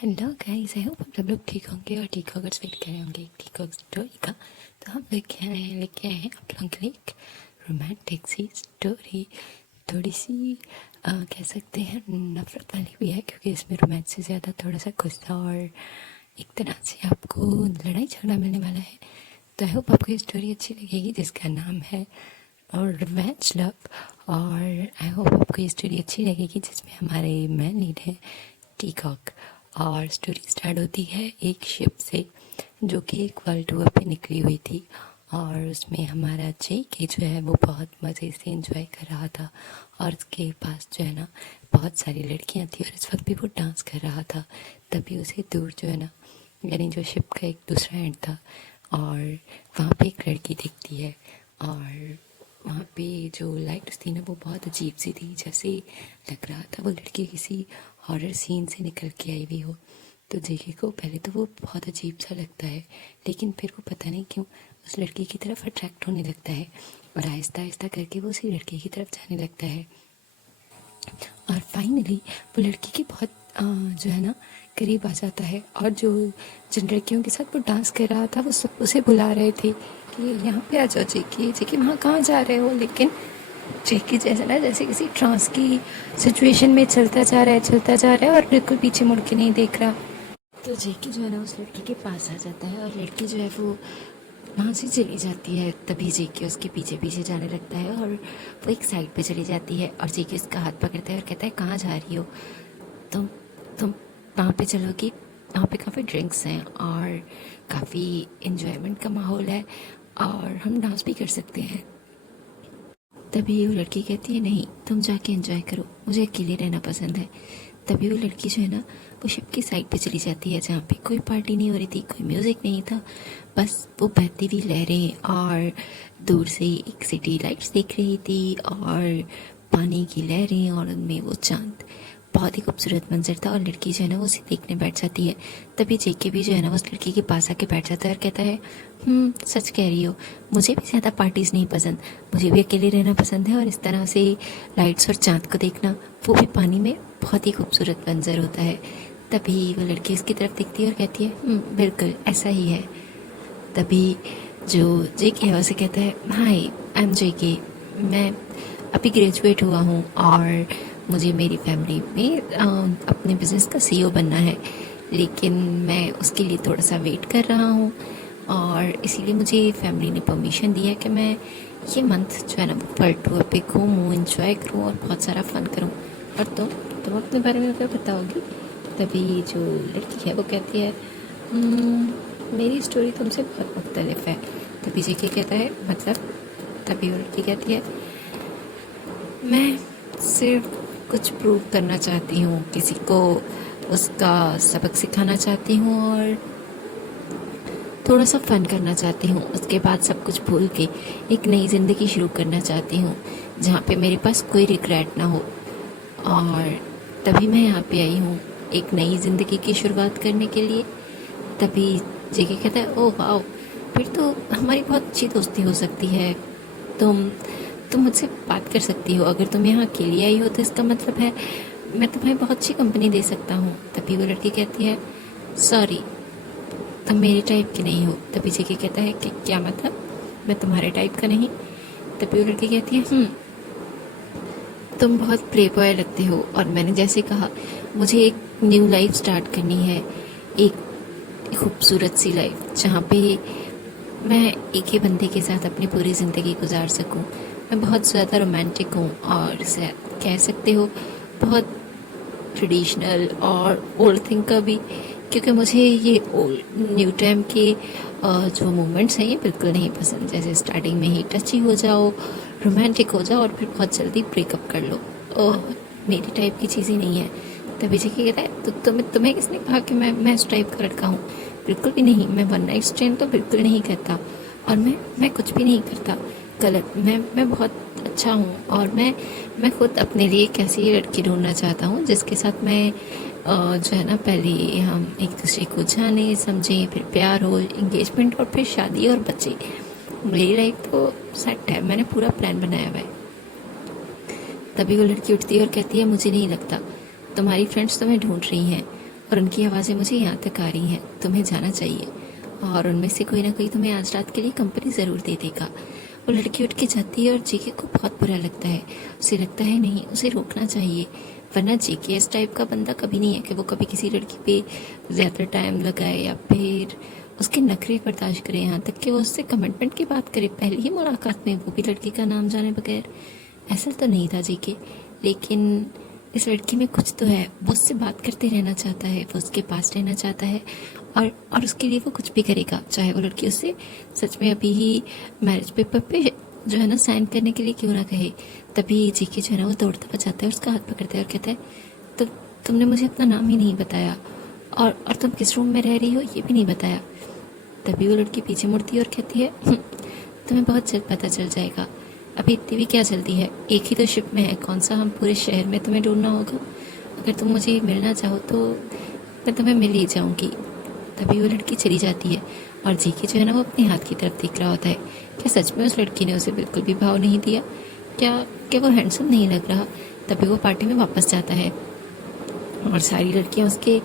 Hello guys, I hope आप सब लोग ठीक होंगे और ठीक होकर वेट कर रहे होंगे ठीक हो स्टोरी का। तो हम लेके आए हैं आप लोगों के लिए एक रोमांटिक सी स्टोरी। थोड़ी सी कह सकते हैं नफरत वाली भी है, क्योंकि इसमें रोमांस से ज़्यादा थोड़ा सा गुस्सा और एक तरह से आपको लड़ाई झगड़ा मिलने वाला है। तो आई होप आपको ये स्टोरी अच्छी लगेगी, जिसका नाम है और रिवेंज लव। और आई होप आपको ये स्टोरी अच्छी लगेगी, जिसमें हमारे मैन लीड है टीकॉक। और स्टोरी स्टार्ट होती है एक शिप से, जो कि एक वर्ल्ड टूर पे निकली हुई थी। और उसमें हमारा जेके जो है वो बहुत मज़े से एंजॉय कर रहा था, और उसके पास जो है ना बहुत सारी लड़कियां थी, और इस वक्त भी वो डांस कर रहा था। तभी उसे दूर जो है ना, यानी जो शिप का एक दूसरा एंड था, और वहाँ पे एक लड़की दिखती है। और वहाँ पे जो लाइट्स थी ना वो बहुत अजीब सी थी, जैसे लग रहा था वो लड़की किसी हॉरर सीन से निकल के आई हुई हो। तो जेके को पहले तो वो बहुत अजीब सा लगता है, लेकिन फिर वो पता नहीं क्यों उस लड़की की तरफ अट्रैक्ट होने लगता है, और आहिस्ता आहिस्ता करके वो उसी लड़के की तरफ जाने लगता है। और फाइनली वो लड़की की बहुत जो है ना करीब आ जाता है, और जो जिन लड़कियों के साथ वो डांस कर रहा था वो सब उसे बुला रहे थे कि यहाँ पे आ जाओ जेके, जेके वहाँ कहाँ जा रहे हो। लेकिन जेके जैसे ना जैसे किसी ट्रांस की सिचुएशन में चलता जा रहा है, चलता जा रहा है, और बिल्कुल पीछे मुड़ के नहीं देख रहा। तो जेके जो है ना उस लड़की के पास आ जाता है, और लड़की जो है वो वहाँ से चली जाती है। तभी जेके उसके पीछे पीछे जाने लगता है, और वो एक साइड पे चली जाती है, और जेके उसका हाथ पकड़ता है और कहता है कहाँ जा रही हो तुम तुम वहाँ पे चलोगी, वहाँ पे काफ़ी ड्रिंक्स हैं और काफ़ी इन्जॉयमेंट का माहौल है, और हम डांस भी कर सकते हैं। तभी वो लड़की कहती है नहीं, तुम जाके एंजॉय करो, मुझे अकेले रहना पसंद है। तभी वो लड़की जो है ना वो शिप की साइड पे चली जाती है, जहाँ पे कोई पार्टी नहीं हो रही थी, कोई म्यूज़िक नहीं था, बस वो बहती हुई लहरें, और दूर से एक सिटी लाइट्स दिख रही थी, और पानी की लहरें, और उनमें वो चांद। बहुत ही खूबसूरत मंजर था, और लड़की जो है ना वो उसे देखने बैठ जाती है। तभी जेके भी जो है ना उस लड़की के पास आके बैठ जाता है और कहता है सच कह रही हो, मुझे भी ज़्यादा पार्टीज़ नहीं पसंद, मुझे भी अकेले रहना पसंद है, और इस तरह से लाइट्स और चांद को देखना, वो भी पानी में, बहुत ही खूबसूरत मंजर होता है। तभी वो लड़की उसकी तरफ देखती है और कहती है बिल्कुल ऐसा ही है। तभी जो जेके है उसे कहता है हाय, आई एम जेके, मैं अभी ग्रेजुएट हुआ हूँ, और मुझे मेरी फैमिली में अपने बिज़नेस का सीईओ बनना है, लेकिन मैं उसके लिए थोड़ा सा वेट कर रहा हूँ, और इसीलिए मुझे फैमिली ने परमिशन दिया है कि मैं ये मंथ जो है ना वर्ल्ड टूर पे घूमूँ, इंजॉय करूँ और बहुत सारा फ़न करूँ। और तुम अपने बारे में क्या बताओगी? तभी जो लड़की है वो कहती है मेरी स्टोरी तुमसे बहुत मुख्तलिफ है। तभी जेके कहता है मतलब? तभी वो लड़की कहती है मैं सिर्फ कुछ प्रूव करना चाहती हूँ, किसी को उसका सबक सिखाना चाहती हूँ, और थोड़ा सा फ़न करना चाहती हूँ। उसके बाद सब कुछ भूल के एक नई ज़िंदगी शुरू करना चाहती हूँ, जहाँ पे मेरे पास कोई रिग्रेट ना हो। और तभी मैं यहाँ पे आई हूँ एक नई ज़िंदगी की शुरुआत करने के लिए। तभी जेके कहता है ओह वाओ, फिर तो हमारी बहुत अच्छी दोस्ती हो सकती है। तुम तुम मुझसे बात कर सकती हो, अगर तुम यहाँ अकेली आई हो तो इसका मतलब है मैं तुम्हें बहुत अच्छी कंपनी दे सकता हूँ। तभी वो लड़की कहती है सॉरी, तुम मेरे टाइप की नहीं हो। तभी जेके कहता है कि क्या मतलब, मैं तुम्हारे टाइप का नहीं? तभी वो लड़की कहती है तुम बहुत प्ले बॉय लगते हो, और मैंने जैसे कहा मुझे एक न्यू लाइफ स्टार्ट करनी है, एक खूबसूरत सी लाइफ जहाँ पे मैं एक ही बंदे के साथ अपनी पूरी ज़िंदगी गुजार सकूं। मैं बहुत ज़्यादा रोमांटिक हूँ, और कह सकते हो बहुत ट्रेडिशनल और ओल्ड थिंग का भी, क्योंकि मुझे ये ओल्ड न्यू टाइम के जो मोमेंट्स हैं ये बिल्कुल नहीं पसंद। जैसे स्टार्टिंग में ही टची हो जाओ, रोमांटिक हो जाओ, और फिर बहुत जल्दी ब्रेकअप कर लो, ओह मेरी टाइप की चीज़ ही नहीं है। तभी जेके कहता है तो तुम्हें किसने कहा कि मैं इस टाइप का लड़का हूँ? बिल्कुल भी नहीं, मैं वन नाइट स्टैंड तो बिल्कुल नहीं करता, और मैं कुछ भी नहीं करता गलत। मैं बहुत अच्छा हूँ, और मैं खुद अपने लिए एक ऐसी लड़की ढूंढना चाहता हूँ जिसके साथ मैं जो है ना पहले हम एक दूसरे को जाने समझें, फिर प्यार हो, इंगेजमेंट, और फिर शादी और बच्चे। मेरी लाइफ तो सेट है, मैंने पूरा प्लान बनाया हुआ है। तभी वो लड़की उठती है और कहती है मुझे नहीं लगता, तुम्हारी फ्रेंड्स तुम्हें ढूंढ रही हैं, और उनकी आवाज़ें मुझे यहाँ तक आ रही हैं, तुम्हें जाना चाहिए और उनमें से कोई ना कोई तुम्हें आज रात के लिए कंपनी ज़रूर दे देगा। वो लड़की उठ के जाती है और जेके को बहुत बुरा लगता है। उसे लगता है नहीं, उसे रोकना चाहिए, वरना जेके इस टाइप का बंदा कभी नहीं है कि वो कभी किसी लड़की पे ज़्यादा टाइम लगाए या फिर उसके नखरे बर्दाश्त करे, यहाँ तक कि वो उससे कमिटमेंट की बात करे पहली ही मुलाकात में, वो भी लड़की का नाम जाने बगैर। ऐसा तो नहीं था जेके, लेकिन इस लड़की में कुछ तो है। वो उससे बात करते रहना चाहता है, वो उसके पास रहना चाहता है और उसके लिए वो कुछ भी करेगा, चाहे वो लड़की उससे सच में अभी ही मैरिज पेपर पे जो है ना साइन करने के लिए क्यों ना कहे। तभी जेके जो है ना वो दौड़ता बचाता है, उसका हाथ पकड़ता है और कहता है तो तुमने मुझे अपना नाम ही नहीं बताया और तुम किस रूम में रह रही हो ये भी नहीं बताया। तभी वो लड़की पीछे मुड़ती है और कहती है तुम्हें बहुत जल्द पता चल जाएगा, अभी इतनी भी क्या जल्दी है, एक ही तो शिप में है, कौन सा हम पूरे शहर में तुम्हें ढूंढना होगा। अगर तुम मुझे मिलना चाहो तो मैं तुम्हें मिल ही जाऊंगी। तभी वो लड़की चली जाती है और जेके जो है ना वो अपने हाथ की तरफ देख रहा होता है। क्या सच में उस लड़की ने उसे बिल्कुल भी भाव नहीं दिया? क्या वो हैंडसम नहीं लग रहा? तभी वो पार्टी में वापस जाता है और सारी लड़कियां उसके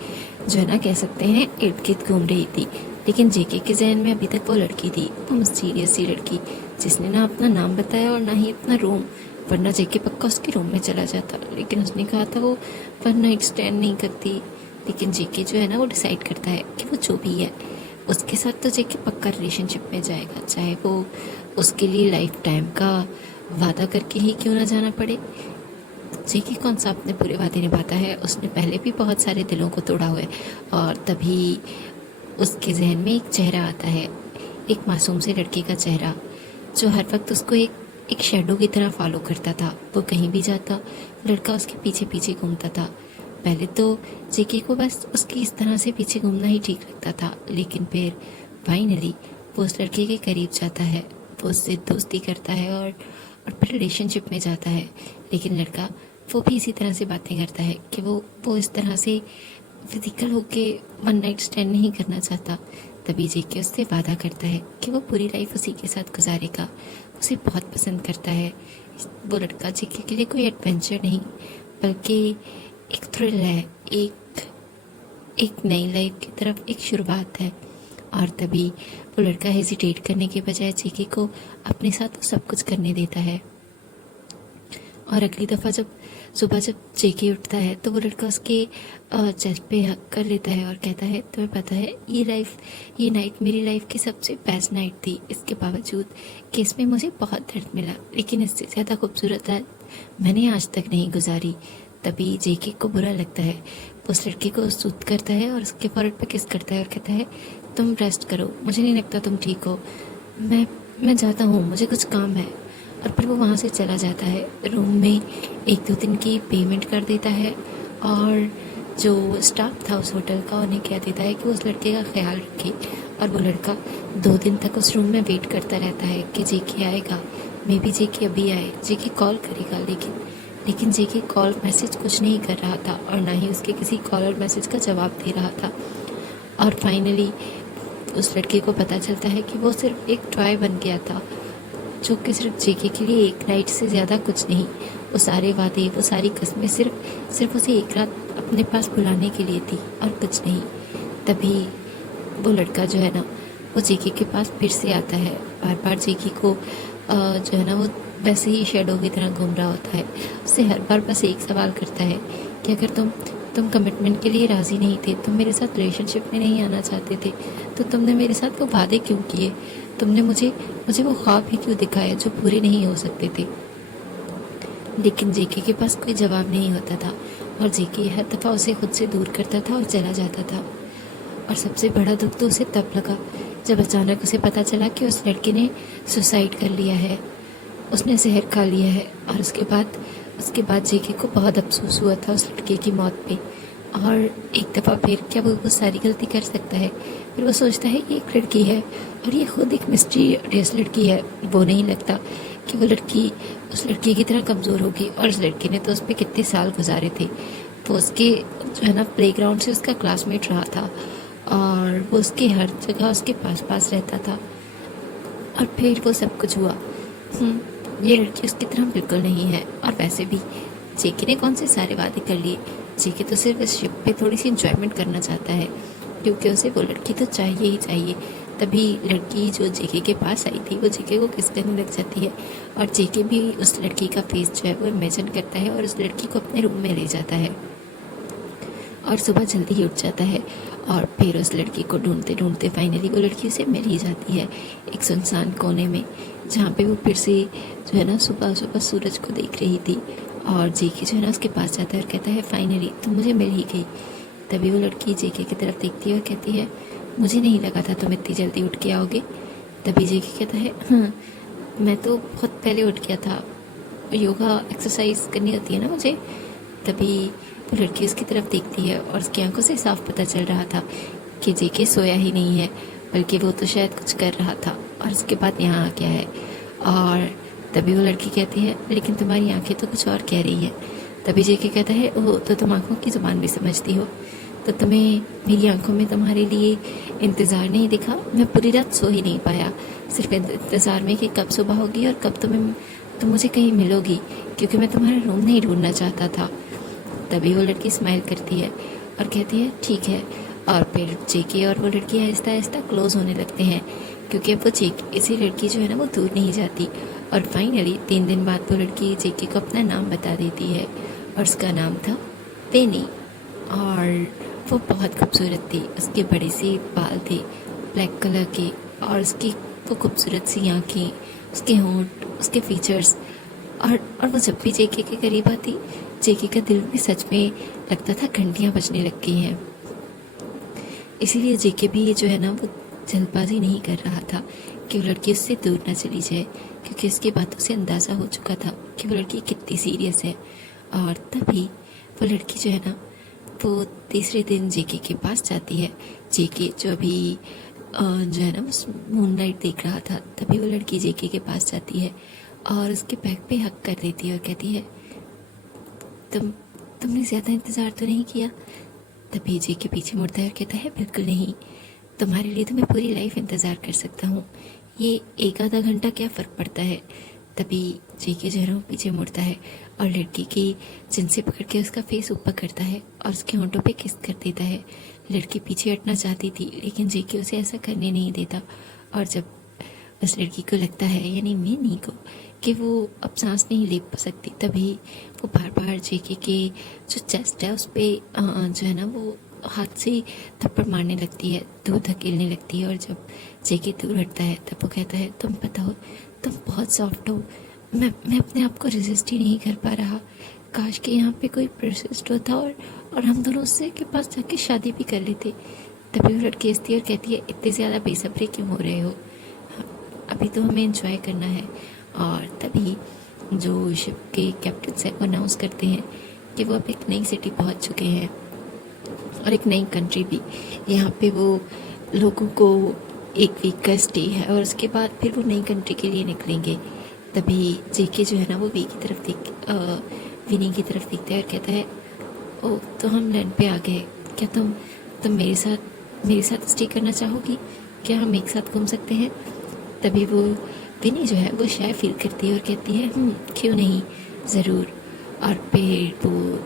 जो है ना कह सकते हैं इर्द गिर्द घूम रही थी, लेकिन जेके के जहन में अभी तक वो लड़की थी, वो मिस्टीरियस सी लड़की जिसने ना अपना नाम बताया और ना ही अपना रूम, वरना जेके पक्का उसके रूम में चला जाता। लेकिन उसने कहा था वो वन नाइट स्टैंड नहीं करती। लेकिन जेके जो है ना वो डिसाइड करता है कि वो जो भी है उसके साथ तो जेके पक्का रिलेशनशिप में जाएगा, चाहे वो उसके लिए लाइफ टाइम का वादा करके ही क्यों ना जाना पड़े। जेके कौन सा अपने पूरे वादे निभाता है, उसने पहले भी बहुत सारे दिलों को तोड़ा हुआ है। और तभी उसके जहन में एक चेहरा आता है, एक मासूम से लड़के का चेहरा जो हर वक्त उसको एक शेडो की तरह फॉलो करता था। वो कहीं भी जाता लड़का उसके पीछे पीछे घूमता था। पहले तो जेके को बस उसकी इस तरह से पीछे घूमना ही ठीक लगता था, लेकिन फिर फाइनली वो उस लड़के के करीब जाता है, वो उससे दोस्ती करता है और फिर रिलेशनशिप में जाता है। लेकिन लड़का वो भी इसी तरह से बातें करता है कि वो इस तरह से फिजिकल होके वन नाइट स्टैंड नहीं करना चाहता। तभी जेके उससे वादा करता है कि वो पूरी लाइफ उसी के साथ गुजारेगा, उसे बहुत पसंद करता है। वो लड़का जेके के लिए कोई एडवेंचर नहीं बल्कि एक थ्रिल है, एक नई लाइफ की तरफ एक शुरुआत है। और तभी वो लड़का हेजिटेट करने के बजाय जेके को अपने साथ वो सब कुछ करने देता है। और अगली दफ़ा सुबह जब जेके उठता है तो वो लड़का उसके चेस्ट पे हक कर लेता है और कहता है तुम्हें पता है ये नाइट मेरी लाइफ की सबसे बेस्ट नाइट थी, इसके बावजूद कि इसमें मुझे बहुत दर्द मिला, लेकिन इससे ज़्यादा खूबसूरत रात मैंने आज तक नहीं गुजारी। तभी जेके को बुरा लगता है, वो उस लड़के को सूत करता है और उसके फोrehead पे किस करता है और कहता है तुम रेस्ट करो, मुझे नहीं लगता तुम ठीक हो, मैं जाता हूँ, मुझे कुछ काम है। और फिर वो वहाँ से चला जाता है, रूम में 1-2 दिन की पेमेंट कर देता है और जो स्टाफ था उस होटल का उन्हें कह देता है कि वो उस लड़के का ख्याल रखे। और वो लड़का 2 दिन तक उस रूम में वेट करता रहता है कि जेके आएगा, मे बी जेके अभी आए, जेके कॉल करेगा। लेकिन जेके कॉल मैसेज कुछ नहीं कर रहा था और ना ही उसके किसी कॉल और मैसेज का जवाब दे रहा था। और फाइनली उस लड़के को पता चलता है कि वो सिर्फ एक टॉय बन गया था, जो कि सिर्फ जेके के लिए एक नाइट से ज़्यादा कुछ नहीं। वो सारे वादे, वो सारी कस्में सिर्फ उसे एक रात अपने पास बुलाने के लिए थी और कुछ नहीं। तभी वो लड़का जो है ना वो जेके के पास फिर से आता है, बार बार जेके को जो है ना वो वैसे ही शेडो की तरह घूम रहा होता है। उससे हर बार बस एक सवाल करता है कि अगर तुम कमिटमेंट के लिए राज़ी नहीं थे, तुम मेरे साथ रिलेशनशिप में नहीं आना चाहते थे, तो तुमने मेरे साथ वो वादे क्यों किए, तुमने मुझे वो ख्वाब ही क्यों दिखाए जो पूरे नहीं हो सकते थे। लेकिन जेके के पास कोई जवाब नहीं होता था और जेके हर दफ़ा उसे खुद से दूर करता था और चला जाता था। और सबसे बड़ा दुख तो उसे तब लगा जब अचानक उसे पता चला कि उस लड़के ने सुसाइड कर लिया है, उसने जहर खा लिया है। और उसके बाद जेके को बहुत अफसोस हुआ था उस लड़के की मौत पे। और एक दफ़ा फिर क्या वो सारी गलती कर सकता है? फिर वो सोचता है ये एक लड़की है और ये खुद एक मिस्टीरियस लड़की है, वो नहीं लगता कि वो लड़की उस लड़के की तरह कमज़ोर होगी। और उस लड़के ने तो उस पर कितने साल गुजारे थे, वो उसके जो है ना प्लेग्राउंड से उसका क्लासमेट रहा था और वो उसके हर जगह उसके पास रहता था। और फिर वो सब कुछ हुआ। ये लड़की उसकी तरह बिल्कुल नहीं है। और वैसे भी जेके ने कौन से सारे वादे कर लिए, जेके तो सिर्फ इस शिप पे थोड़ी सी इंजॉयमेंट करना चाहता है, क्योंकि उसे वो लड़की तो चाहिए ही चाहिए। तभी लड़की जो जेके के पास आई थी वो जेके को किस करने लग जाती है, और जेके भी उस लड़की का फेस जो है वो इमेजिन करता है और उस लड़की को अपने रूम में ले जाता है और सुबह जल्दी ही उठ जाता है। और फिर उस लड़की को ढूंढते ढूंढते फाइनली वो लड़की उसे मिल ही जाती है एक सुनसान कोने में, जहाँ पे वो फिर से जो है ना सुबह सुबह सूरज को देख रही थी। और जेके जो है ना उसके पास जाता है और कहता है फाइनली तुम मुझे मिल ही गई। तभी वो लड़की जेके की तरफ देखती है और कहती है मुझे नहीं लगा था तुम इतनी जल्दी उठ के आओगे। तभी जेके कहता है हाँ, मैं तो बहुत पहले उठ गया था, योगा एक्सरसाइज करनी होती है ना मुझे। तभी वो लड़की उसकी तरफ देखती है और उसकी आंखों से साफ पता चल रहा था कि जेके सोया ही नहीं है, बल्कि वो तो शायद कुछ कर रहा था और उसके बाद यहाँ आ गया है। और तभी वो लड़की कहती है लेकिन तुम्हारी आंखें तो कुछ और कह रही है। तभी जेके कहता है ओह, तो तुम आंखों की ज़ुबान भी समझती हो, तो तुम्हें मेरी आंखों में तुम्हारे लिए इंतज़ार नहीं दिखा? मैं पूरी रात सो ही नहीं पाया, सिर्फ इंतज़ार में कि कब सुबह होगी और कब तुम मुझे कहीं मिलोगी, क्योंकि मैं तुम्हारा रूम नहीं ढूंढना चाहता था। तभी वो लड़की स्माइल करती है और कहती है ठीक है। और फिर जेके और वो लड़की आहिस्ता आहिस्ता क्लोज होने लगते हैं, क्योंकि अब वो जेके इसी लड़की जो है ना वो दूर नहीं जाती। और फाइनली 3 दिन बाद वो लड़की जेके को अपना नाम बता देती है और उसका नाम था पेनी। और वो बहुत खूबसूरत थी, उसके बड़े से बाल थे ब्लैक कलर के, और उसकी वो खूबसूरत सी आँखें, उसके होंठ, उसके फीचर्स। और वो जब भी जेके के करीब आती, जेके का दिल भी सच में लगता था घंटियाँ बजने लग गई हैं। इसीलिए जेके भी जो है ना वो जल्दबाजी नहीं कर रहा था कि वो लड़की उससे दूर ना चली जाए, क्योंकि उसकी बातों से अंदाज़ा हो चुका था कि वो लड़की कितनी सीरियस है। और तभी वो लड़की जो है ना वो तीसरे दिन जेके के पास जाती है। जेके जो अभी जो है ना वो मूनलाइट देख रहा था, तभी वो लड़की जेके के पास जाती है और उसके बैक पे हक कर देती है और कहती है तुमने ज़्यादा इंतज़ार तो नहीं किया? तभी जेके पीछे मुड़ता है और कहता है बिल्कुल नहीं, तुम्हारे लिए तो मैं पूरी लाइफ इंतज़ार कर सकता हूँ, ये 1 आधा घंटा क्या फ़र्क पड़ता है। तभी जेके जो है ना वो पीछे मुड़ता है और लड़की की जिनसे पकड़ के उसका फेस ऊपर करता है और उसके होंठों पे किस कर देता है। लड़की पीछे हटना चाहती थी, लेकिन जेके उसे ऐसा करने नहीं देता। और जब उस लड़की को लगता है, यानी मैनी को, कि वो अब सांस नहीं ले सकती, तभी वो बार बार जेके के जो चेस्ट है उस पर जो है ना वो हाथ से थप्पड़ मारने लगती है, दूर धकेलने लगती है। और जब जेके दूर हटता है तब वो कहता है तुम पता हो, तुम बहुत सॉफ्ट हो, मैं अपने आप को रेजिस्ट ही नहीं कर पा रहा। काश कि यहाँ पे कोई परसिस्ट होता और हम दोनों उससे के पास जाके शादी भी कर लेते। तभी वो लड़की हंसती है और कहती है इतने ज़्यादा बेसब्री क्यों हो रहे हो, अभी तो हमें एंजॉय करना है। और तभी जो शिप के कैप्टन है वो अनाउंस करते हैं कि वो अब एक नई सिटी पहुंच चुके हैं और एक नई कंट्री भी। यहाँ पे वो लोगों को 1 वीक का स्टे है और उसके बाद फिर वो नई कंट्री के लिए निकलेंगे। तभी जेके जो है ना वो विनी की तरफ देखता है और कहता है ओ, तो हम लैंड पे आ गए, क्या तुम मेरे साथ स्टे करना चाहोगी? क्या हम एक साथ घूम सकते हैं? तभी वो विनी जो है वो शाय फील करती है और कहती है क्यों नहीं, ज़रूर। और फिर वो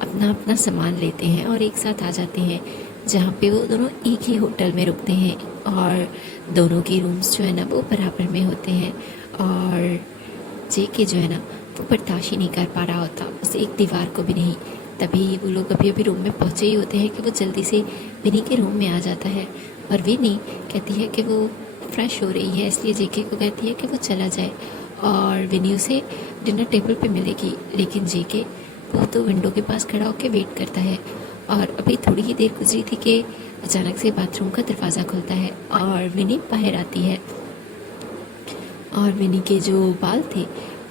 अपना अपना सामान लेते हैं और एक साथ आ जाते हैं, जहाँ पे वो दोनों एक ही होटल में रुकते हैं और दोनों के रूम्स जो है ना वो बराबर में होते हैं। और जेके जो है ना वो बर्दाश्त ही नहीं कर पा रहा होता, उस एक दीवार को भी नहीं। तभी वो लोग अभी अभी रूम में पहुँचे ही होते हैं कि वो जल्दी से विनी के रूम में आ जाता है और विनी कहती है कि वो फ्रेश हो रही है, इसलिए जेके को कहती है कि वो चला जाए और विनी उसे डिनर टेबल पे मिलेगी। लेकिन जेके वो तो विंडो के पास खड़ा होकर वेट करता है। और अभी थोड़ी ही देर गुजरी थी कि अचानक से बाथरूम का दरवाज़ा खुलता है और विनी बाहर आती है। और विनी के जो बाल थे